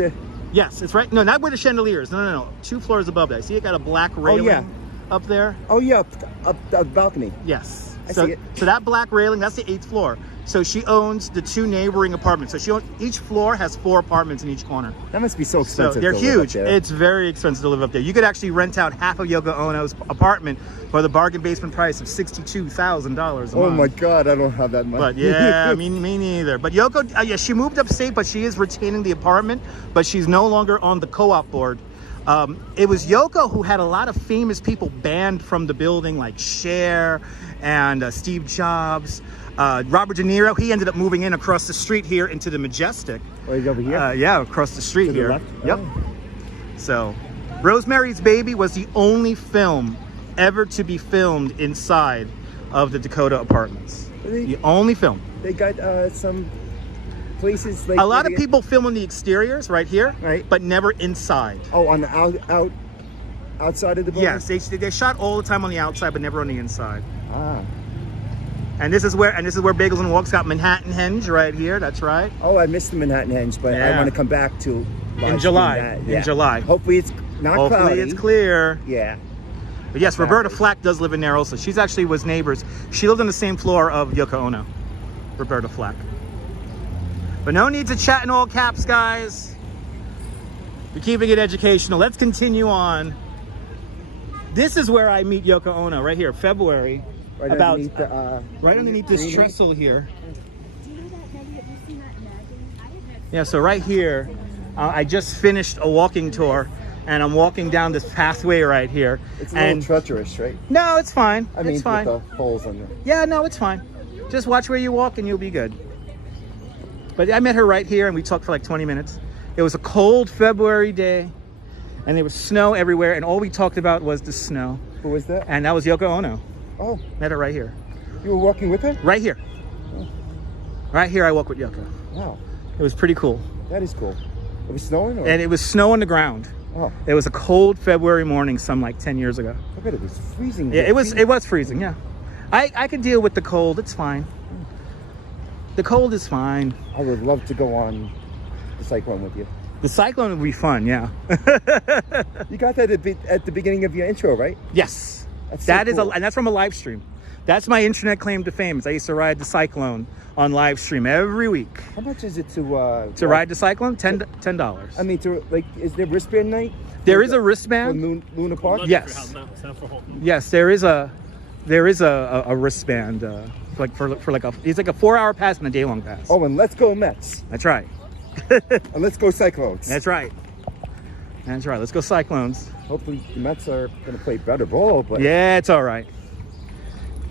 yes, it's right. No, not with the chandeliers. No. 2 floors above that. See, it got a black railing up there. Oh yeah, up the balcony. Yes. I So see it. so that black railing, that's the 8th floor. So she owns the 2 neighboring apartments. So she owns, each floor has 4 apartments in each corner. That must be so So expensive. they're to live up huge. there. It's very expensive to live up there. You could actually rent out half of Yoko Ono's apartment for the bargain basement price of $62,000 a month. Oh my God, I don't have that money. But yeah, me neither. But Yoko, yeah, she moved upstate, but she is retaining the apartment, but she's no longer on the co-op board. It was Yoko who had a lot of famous people banned from the building, like Cher and Steve Jobs. Robert De Niro, he ended up moving in across the street here into the Majestic. Oh, he's over here? Yeah, across the street To the here. left? Yep. Oh. So, Rosemary's Baby was the only film ever to be filmed inside of the Dakota apartments. Really? The only film. They got some places like... A lot of people film on the exteriors right here, Right. but never inside. Oh, on the outside of the building? Yes, they shot all the time on the outside, but never on the inside. Ah. And this is where Bagels and Walks got Manhattan Henge right here. That's right. Oh, I missed the Manhattan Henge, but I Yeah. want to come back to In July. that. In July. Hopefully it's not Hopefully cloudy. it's clear. Yeah. But yes, Roberta Flack does live in there also. She's actually was neighbors. She lived on the same floor of Yoko Ono, Roberta Flack. But no need to chat in all caps, guys. We're keeping it educational. Let's continue on. This is where I meet Yoko Ono, right here, February. Right about underneath the, right underneath this greenery. trestle here. Do you know that, Betty? Have you seen that Imagine? I have Yeah, so right here, I just finished a walking tour, and I'm walking down this pathway right here. It's a little and treacherous, right? no, it's fine. I mean, It's fine. with the holes on there. Yeah, no, it's fine. Just watch where you walk and you'll be good. But I met her right here and we talked for like 20 minutes. It was a cold February day and there was snow everywhere and all we talked about was the snow. Who was that? And that was Yoko Ono. Oh, Met her right here. you were walking with her? Right here. Right here I walk with Yoko. Wow, It was pretty cool. that is cool. It was snowing? Or? And it was snow on the ground. Oh, It was a cold February morning some like 10 years ago. I bet it was freezing. Yeah, it was freezing, yeah. I can deal with the cold, it's fine. The cold is fine. I would love to go on the cyclone with you. The cyclone would be fun, yeah. You got that at the beginning of your intro, right? Yes. That's so That is cool. and that's from a live stream. That's my internet claim to fame. Is I used to ride the cyclone on live stream every week. How much is it to Ride the cyclone? $10. I mean, is there wristband night? There is a For wristband. Luna Park? Yes. Yes, there is a wristband for like it's like a 4-hour pass and a day-long pass. Oh, and let's go Mets. That's right. And let's go Cyclones. That's right. That's right. Let's go Cyclones. Hopefully the Mets are going to play better ball, but Yeah, it's all right.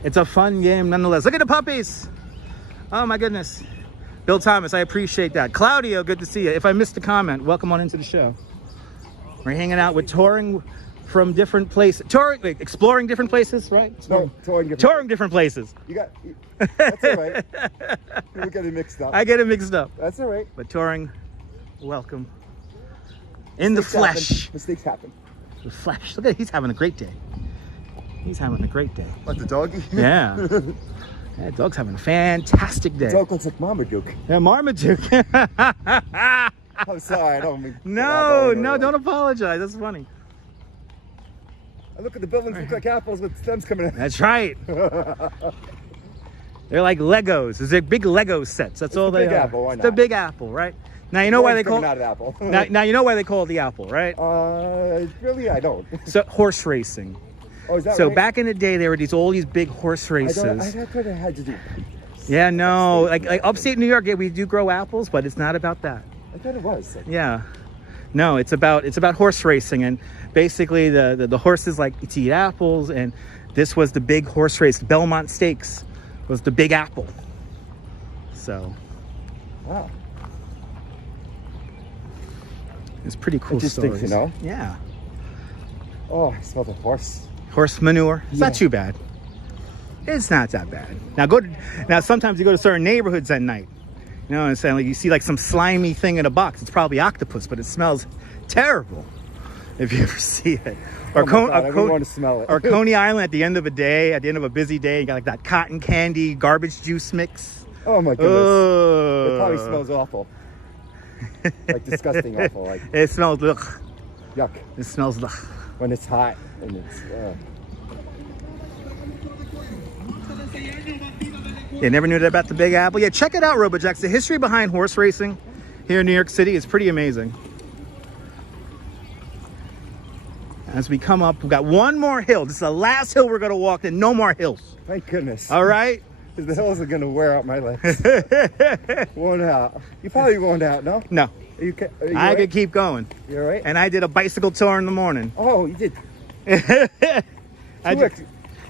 It's a fun game nonetheless. Look at the puppies. Oh my goodness. Bill Thomas, I appreciate that. Claudio, good to see you. If I missed a comment, welcome on into the show. We're hanging out with touring from different places. Exploring different places, right? no, touring Different places. That's all right. We'll get it mixed up. I get it mixed up. That's all right. But touring, welcome. In the flesh. Mistakes happen. The flesh. Look at he's having a great day. He's having a great day. Like the doggy? Yeah. That dog's having a fantastic day. The dog looks like Marmaduke. Yeah, Marmaduke. I'm sorry, I don't mean... No, don't apologize. That's funny. I look at the buildings, look like apples with stems coming in. That's right. They're like Legos. They're big Lego sets. That's all the they Big are. Apple, why It's the not? Big Apple, right? Now you know why they call out of Apple. now you know why they call it the Apple, right? Really, I don't. So horse racing. Oh, is that So right? back in the day, there were all these big horse races. I thought it had to do... Yeah, no, like upstate New York, yeah, we do grow apples, but it's not about that. I thought it was. Yeah. No, it's about horse racing, and basically the horses like to eat apples, and this was the big horse race. Belmont Stakes was the Big Apple. So, Wow. it's pretty cool. Interesting stories. to know. Yeah. Oh, I smell the horse. Horse manure. It's not too bad. It's not that bad. Now sometimes you go to certain neighborhoods at night. You know what I'm saying? Like you see like some slimy thing in a box. It's probably octopus, but it smells terrible if you ever see it. Or, I wouldn't want to smell it. or Coney Island at the end of a day, at the end of a busy day, you got like that cotton candy, garbage juice mix. Oh my goodness. Oh. It probably smells awful. Like disgusting awful. Like It smells, ugh. yuck. It smells, ugh. When it's hot and it's You never knew that about the Big Apple? Yeah, check it out, RoboJax. The history behind horse racing here in New York City is pretty amazing. As we come up, we've got one more hill. This is the last hill we're going to walk, and no more hills. thank goodness. All right? The hills are gonna wear out my legs. Worn out. You probably worn out, no? No, Are you I right? could keep going. You're right. And I did a bicycle tour in the morning. Oh, you did.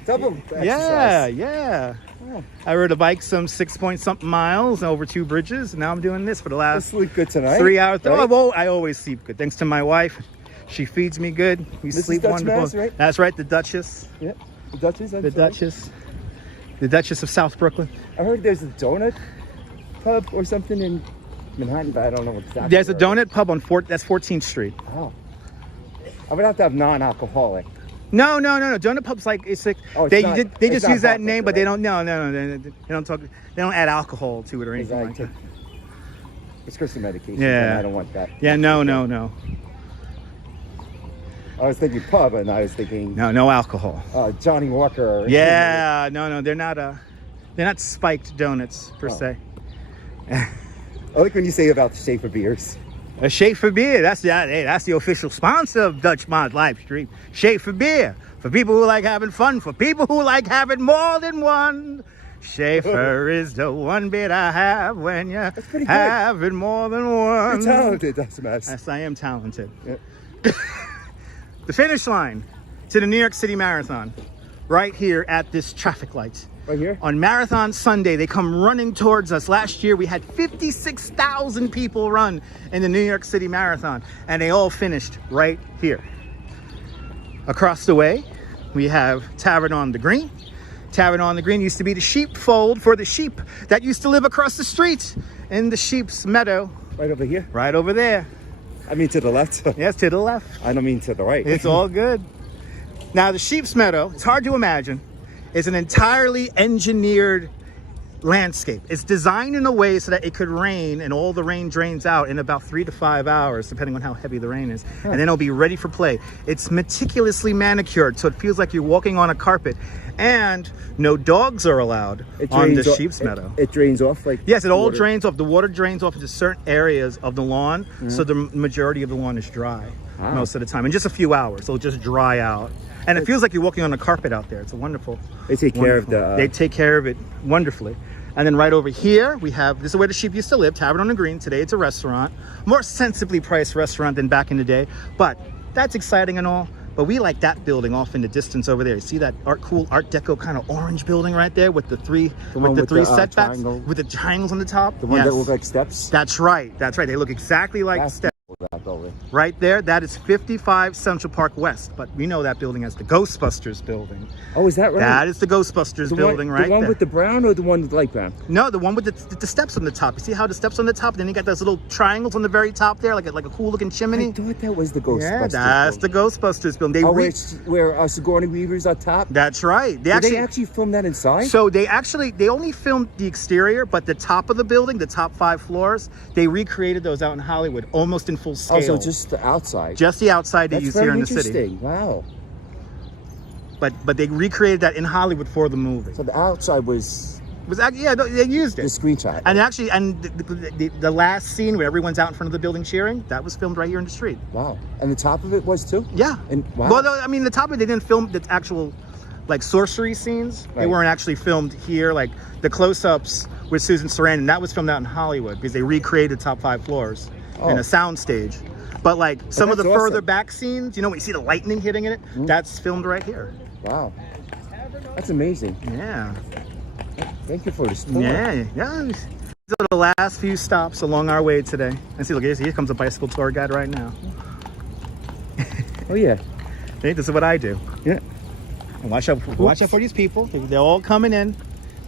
Double exercise. Yeah. Oh. I rode a bike some 6-point-something miles over 2 bridges. And now I'm doing this for the You last sleep good tonight. 3 hours. right? Oh, I always sleep good. Thanks to my wife. She feeds me good. We Mrs. sleep Dutch wonderful. Mass, right? That's right, the Duchess. Yeah. The Duchess. The Duchess. The Duchess of South Brooklyn. I heard there's a donut pub or something in Manhattan, but I don't know what exactly. There's a donut pub on that's 14th Street. Oh. I would have to have non-alcoholic. No. Donut pub's like it's like Oh, they it's just not use that vodka, name, but they right? don't. No. They don't talk. They don't add alcohol to it or anything like that. It's Christian medication. Yeah. And I don't want that. Yeah. No. I was thinking pub, and I was thinking No alcohol. Johnny Walker. Or Yeah. No. They're not spiked donuts per se. I like when you say about the Schaefer beers. A Schaefer beer. That's the official sponsor of Dutch Mod live stream. Schaefer beer for people who like having fun. For people who like having more than one. Schaefer is the one beer I have when you're pretty good. having more than one. You're talented, that's a mess. Yes, I am talented. Yeah. The finish line to the New York City Marathon, right here at this traffic light. Right here? On Marathon Sunday, they come running towards us. Last year, we had 56,000 people run in the New York City Marathon, and they all finished right here. Across the way, we have Tavern on the Green. Tavern on the Green used to be the sheepfold for the sheep that used to live across the street in the sheep's meadow. Right over here? Right over there. I mean to the left. Yes, to the left. I don't mean to the right. It's all good. Now, the sheep's meadow, it's hard to imagine, is an entirely engineered landscape. It's designed in a way so that it could rain and all the rain drains out in about 3 to 5 hours, depending on how heavy the rain is. And then it'll be ready for play. It's meticulously manicured, so it feels like you're walking on a carpet. And no dogs are allowed on the sheep's meadow. It drains off like. Yes, it all water. drains off. The water drains off into certain areas of the lawn, so the majority of the lawn is dry most of the time. In just a few hours, it'll just dry out. And it feels like you're walking on a carpet out there. It's a wonderful. They take care of the. They take care of it wonderfully. And then right over here, we have, this is where the sheep used to live, Tavern on the Green. Today it's a restaurant, more sensibly priced restaurant than back in the day. But that's exciting and all. But we like that building off in the distance over there. You see that cool Art Deco kind of orange building right there with the three setbacks, triangle. with the triangles on the top. The one that look like steps. That's right. That's right. They look exactly like steps. That building. Right there, that is 55 Central Park West. But we know that building as the Ghostbusters building. Oh, is that right? That is the Ghostbusters building right there. The one with the brown or the one with the light brown? No, the one with the steps on the top. You see how the steps on the top, then you got those little triangles on the very top there, like a cool looking chimney? I thought that was the Ghostbusters. Yeah, that's the Ghostbusters building. Where Sigourney Weaver's on top? That's right. Did they actually film that inside? So they only filmed the exterior, but the top of the building, the top 5 floors, they recreated those out in Hollywood, almost in full scale. Oh, so just the outside? Just the outside they use here in the city. That's very interesting. Wow. But they recreated that in Hollywood for the movie. So the outside was actually, yeah, they used it. The screenshot. And actually, the last scene where everyone's out in front of the building cheering, that was filmed right here in the street. Wow. And the top of it was too? Yeah. And wow. Well, I mean, the top of it, they didn't film the actual like sorcery scenes. Right. They weren't actually filmed here. Like the close-ups with Susan Sarandon, that was filmed out in Hollywood because they recreated top 5 floors in a sound stage. But like some of the that's further awesome. back scenes, you know, when you see the lightning hitting in it, that's filmed right here. Wow. That's amazing. Yeah. Thank you for this tour. Yeah. These are the last few stops along our way today. And see, look, here comes a bicycle tour guide right now. Oh yeah. Hey, this is what I do. Yeah. And watch out for these people. They're all coming in.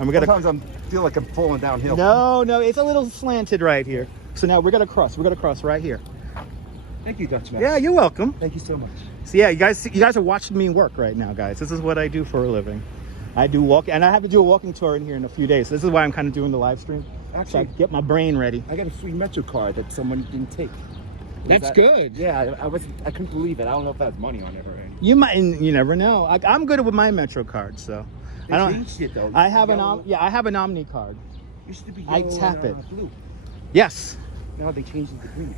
And we're gonna. Sometimes I feel like I'm falling downhill. No, it's a little slanted right here. So now we're gonna cross. We're gonna cross right here. Thank you, Dutchman. Yeah, you're welcome. Thank you so much. So yeah, you guys are watching me work right now, guys. This is what I do for a living. I do walk, and I have to do a walking tour in here in a few days. So this is why I'm kind of doing the live stream. Actually, so I can get my brain ready. I got a free Metro card that someone didn't take. That's good. Yeah, I couldn't believe it. I don't know if that has money on it or anything. You might, you never know. I'm good with my Metro card, so They changed it though. I have I have an Omni card. Used to be I yellow tap and, it. blue. Yes. Now they changed it to green.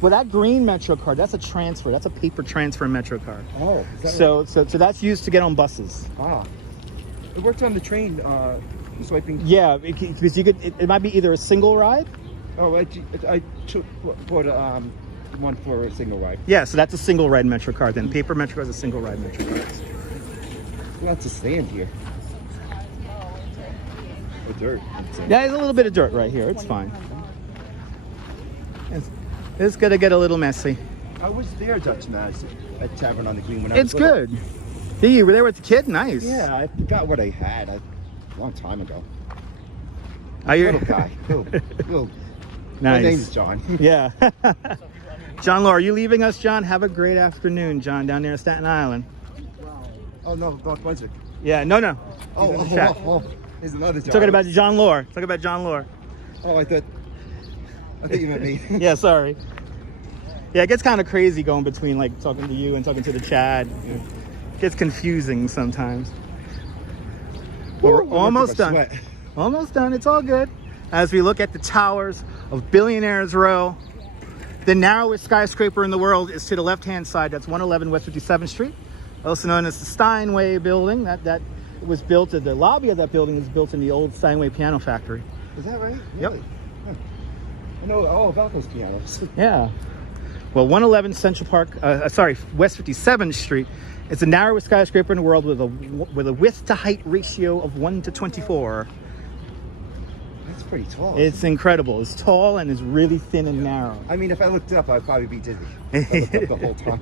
Well, that green Metro card, that's a transfer. That's a paper transfer Metro card. Oh, is that So that's used to get on buses. right? It worked on the train. Swiping. Yeah, because you could. It might be either a single ride. Oh, I bought one for a single ride. Yeah, so that's a single ride Metro card. Then paper Metro card is a single ride Metro card. Lots of sand here. Or dirt. Yeah, there's a little bit of dirt right here. It's fine. It's gonna get a little messy. I was there, Dutchman, at Tavern on the Green when I It's was little. good. Yeah, you were there with the kid? Nice. Yeah, I forgot what I had a long time ago. Are you Little guy. Little. nice. My name's John. Yeah. John Law, are you leaving us, John? Have a great afternoon, John, down there in Staten Island. Oh no, North Brunswick. Yeah, no. Oh, there's another John. Talking about John Law. Talking about John Law. Oh, I thought you meant me. Yeah, sorry. Yeah, it gets kind of crazy going between like talking to you and talking to the chat. It gets confusing sometimes. But we're almost done. Sweat. Almost done. It's all good. As we look at the towers of Billionaires Row, the narrowest skyscraper in the world is to the left-hand side. That's 111 West 57th Street, also known as the Steinway Building. That was built. The lobby of that building is built in the old Steinway Piano Factory. Is that right? Yep. Really? Huh. I know all about those pianos. Yeah. Well, 111 West 57th Street is the narrowest skyscraper in the world with a width to height ratio of 1 to 24. That's pretty tall. It's incredible. It's tall and it's really thin and narrow. I mean, if I looked up, I'd probably be dizzy. I looked up the whole time.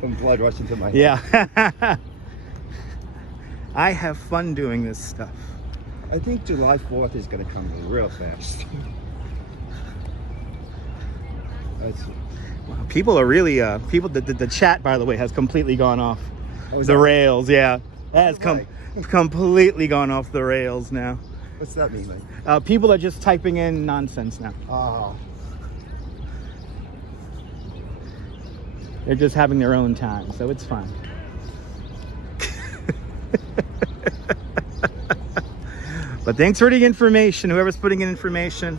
Some blood rushing to my head. Yeah. I have fun doing this stuff. I think July 4th is going to come real fast. Wow, people are really the chat, by the way, has completely gone off the rails. Yeah, that has completely gone off the rails now. What's that mean, like? People are just typing in nonsense now. Oh. They're just having their own time, so it's fine. But thanks for the information, whoever's putting in information.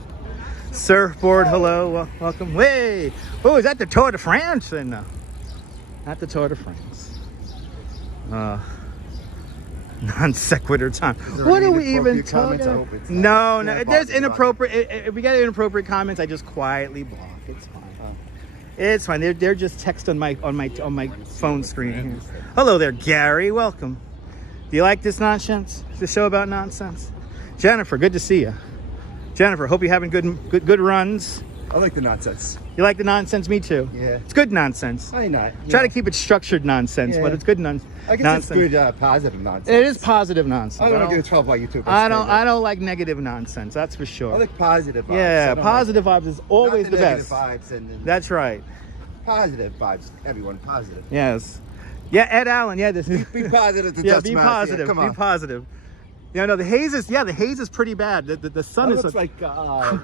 Surfboard, hello, welcome. Hey, oh, is that the Tour de France? And not the Tour de France. Non sequitur time. What are we even talking about? No, if there's inappropriate, if we get inappropriate comments, I just quietly block. It's fine. It's fine. They're just text on my phone screen here. Hello there, Gary. Welcome. Do you like this nonsense? It's a show about nonsense. Jennifer, good to see you. Jennifer, hope you're having good runs. I like the nonsense. You like the nonsense? Me too. Yeah. It's good nonsense. Why not? Try to keep it structured nonsense, but it's good nonsense. I guess it's good positive nonsense. It is positive nonsense. I don't want to get in trouble by YouTube. I don't like negative nonsense. That's for sure. I like positive vibes. Yeah, positive vibes is always the best. Vibes and that's right. Positive vibes. Everyone positive. Yes. Yeah, Ed Allen. Yeah, this is. Be positive. To yeah, be positive. Yeah, come on. Be positive. Yeah, no, the haze is pretty bad. The sun is looks like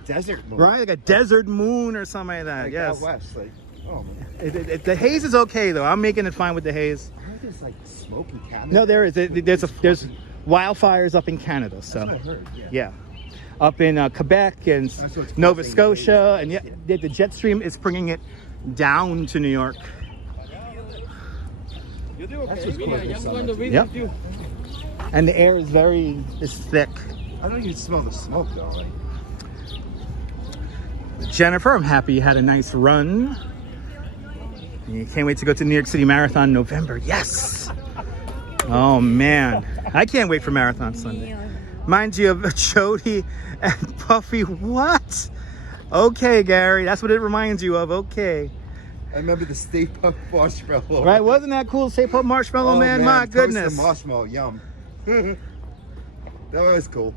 desert moon. Right, like a desert moon or something like that. Like yes. out west, like, oh man. The haze is okay though. I'm making it fine with the haze. I heard there's like smoke in Canada. No, there is. There's wildfires up in Canada. So That's what I heard. yeah. Up in Quebec and Nova Scotia, and yeah, the jet stream is bringing it down to New York. That's just cool. Yep. And the air is thick. I don't even smell the smoke though. Like. Jennifer, I'm happy you had a nice run. And you can't wait to go to New York City Marathon in November. Yes! Oh man, I can't wait for Marathon Sunday. Mind you of Jody and Puffy. What? Okay, Gary, that's what it reminds you of. Okay. I remember the Stay Puft marshmallow. Right? Wasn't that cool? Stay Puft marshmallow, man? My goodness. Toasted marshmallow, yum. That was cool.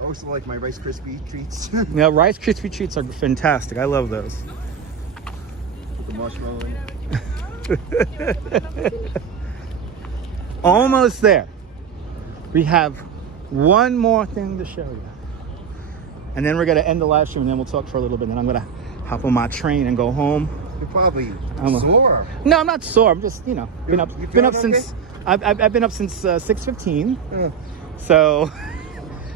I also like my Rice Krispie treats. Yeah, Rice Krispie treats are fantastic. I love those. Put the marshmallow in. Almost there. We have one more thing to show you. And then we're going to end the live stream and then we'll talk for a little bit. And then I'm going to hop on my train and go home. You're probably sore. No, I'm not sore. I'm just, you know, been up since I've been up since 6:15. So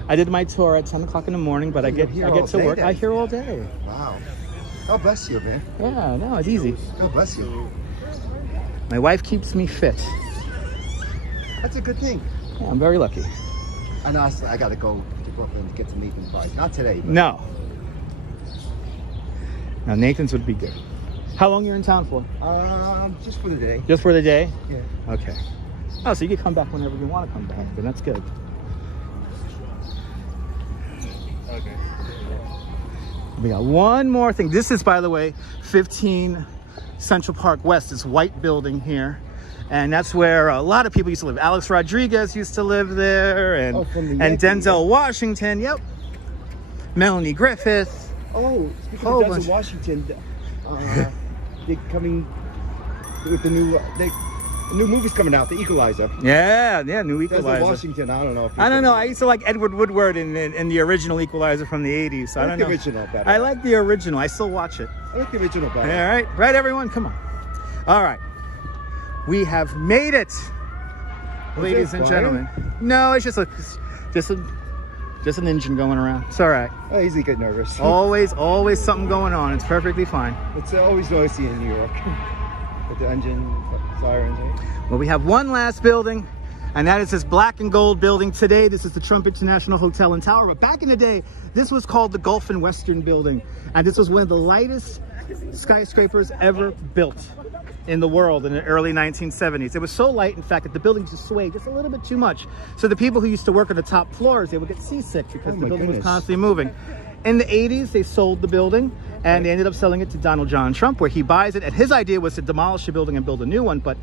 I did my tour at 10 o'clock in the morning, but I get to work. I hear all day. Wow. God bless you, man. Yeah, no, it's easy. God bless you. My wife keeps me fit. That's a good thing. Yeah, I'm very lucky. I know I got to go to Brooklyn to get some Nathan's fries. Not today. But... No. Now Nathan's would be good. How long you're in town for? Just for the day. Just for the day? Yeah. Okay. Oh, so you can come back whenever you want to come back. Then that's good. Okay. We got one more thing. This is, by the way, 15 Central Park West. This white building here. And that's where a lot of people used to live. Alex Rodriguez used to live there, and Denzel Washington. Yep. Melanie Griffith. Oh, speaking of Denzel Washington, they're coming with the new movie's coming out, The Equalizer. Yeah, new Equalizer. Denzel Washington, I don't know. I don't know. I used to like Edward Woodward in the original Equalizer from the 80s. So I don't know. I like the original better. I like the original. I still watch it. I like the original better. All right, right, everyone, come on. All right, we have made it, ladies and gentlemen. No, it's just an engine going around. It's all right. Oh, easy get nervous. Always something going on. It's perfectly fine. It's always noisy in New York. With the engine, sirens, right? Well, we have one last building, and that is this black and gold building. Today, this is the Trump International Hotel and Tower. But back in the day, this was called the Gulf and Western Building. And this was one of the lightest skyscrapers ever built in the world in the early 1970s. It was so light, in fact, that the building just swayed just a little bit too much. So the people who used to work on the top floors, they would get seasick because the building was constantly moving. In the 80s, they sold the building, and they ended up selling it to Donald John Trump, where he buys it. And his idea was to demolish the building and build a new one. But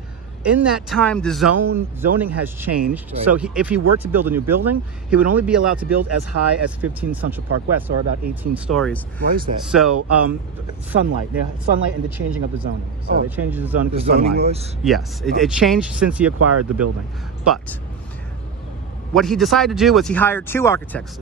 in that time, the zoning has changed. Right. So if he were to build a new building, he would only be allowed to build as high as 15 Central Park West, or about 18 stories. Why is that? So sunlight and the changing of the zoning. So they changed the zoning. The zoning laws? Yes, it changed since he acquired the building. But what he decided to do was he hired two architects.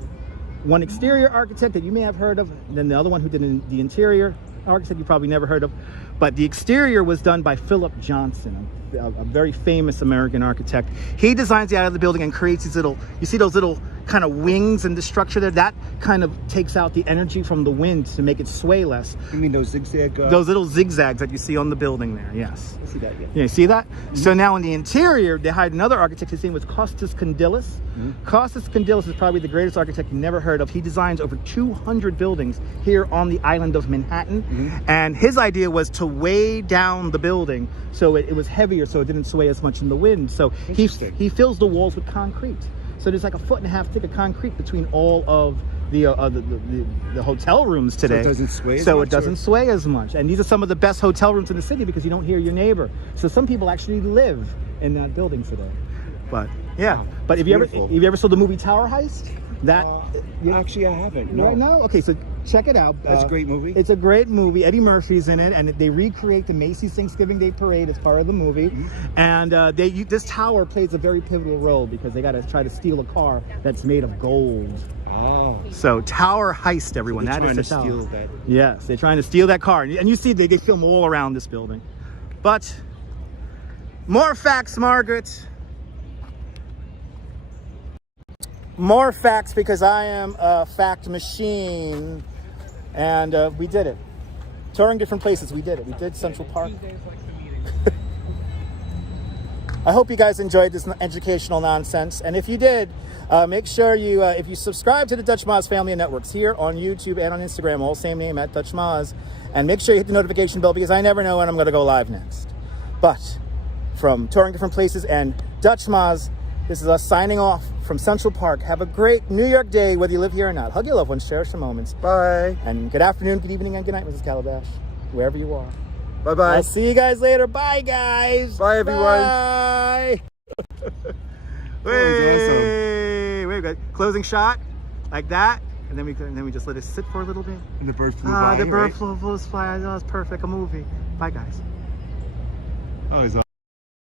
One exterior architect that you may have heard of, and then the other one who did the interior architect you probably never heard of. But the exterior was done by Philip Johnson, a very famous American architect. He designs the outside of the building and creates these little, you see those little kind of wings in the structure there? That kind of takes out the energy from the wind to make it sway less. You mean those zigzag? Those little zigzags that you see on the building there, yes. I see that, yeah. Yeah, you see that? Mm-hmm. So now in the interior, they hired another architect. His name was Costas Kondylis. Mm-hmm. Costas Kondylis is probably the greatest architect you never heard of. He designs over 200 buildings here on the island of Manhattan. Mm-hmm. And his idea was to weigh down the building so it was heavier, so it didn't sway as much in the wind. So he fills the walls with concrete. So there's like 1.5 foot thick of concrete between all of the hotel rooms today. So it doesn't sway as much? So it doesn't sway as much. And these are some of the best hotel rooms in the city because you don't hear your neighbor. So some people actually live in that building today. But yeah. But if you ever saw the movie Tower Heist? Actually, I haven't. No. Right now? Okay, so check it out. That's a great movie. It's a great movie. Eddie Murphy's in it, and they recreate the Macy's Thanksgiving Day Parade as part of the movie. Mm-hmm. And this tower plays a very pivotal role because they got to try to steal a car that's made of gold. Oh. So Tower Heist, everyone. So that is the tower. Steal that. Yes, they're trying to steal that car. And you see they film all around this building. But more facts, Margaret. More facts because I am a fact machine. And we did it. Touring different places, we did it. We did Central Park. I hope you guys enjoyed this educational nonsense. And if you did, make sure you, if you subscribe to the Dutch Moz Family of Networks here on YouTube and on Instagram, all same name at Dutch Moz, and make sure you hit the notification bell because I never know when I'm going to go live next. But from Touring Different Places and Dutch Moz, this is us signing off from Central Park. Have a great New York day, whether you live here or not. Hug your loved ones, cherish the moments. Bye. And good afternoon, good evening, and good night, Mrs. Calabash, wherever you are. Bye-bye. I'll see you guys later. Bye, guys. Bye, everyone. Bye. Wait, we got closing shot like that, and then we just let it sit for a little bit. And the bird flew by. The bird flew fly. That was perfect. A movie. Bye, guys. Oh, he's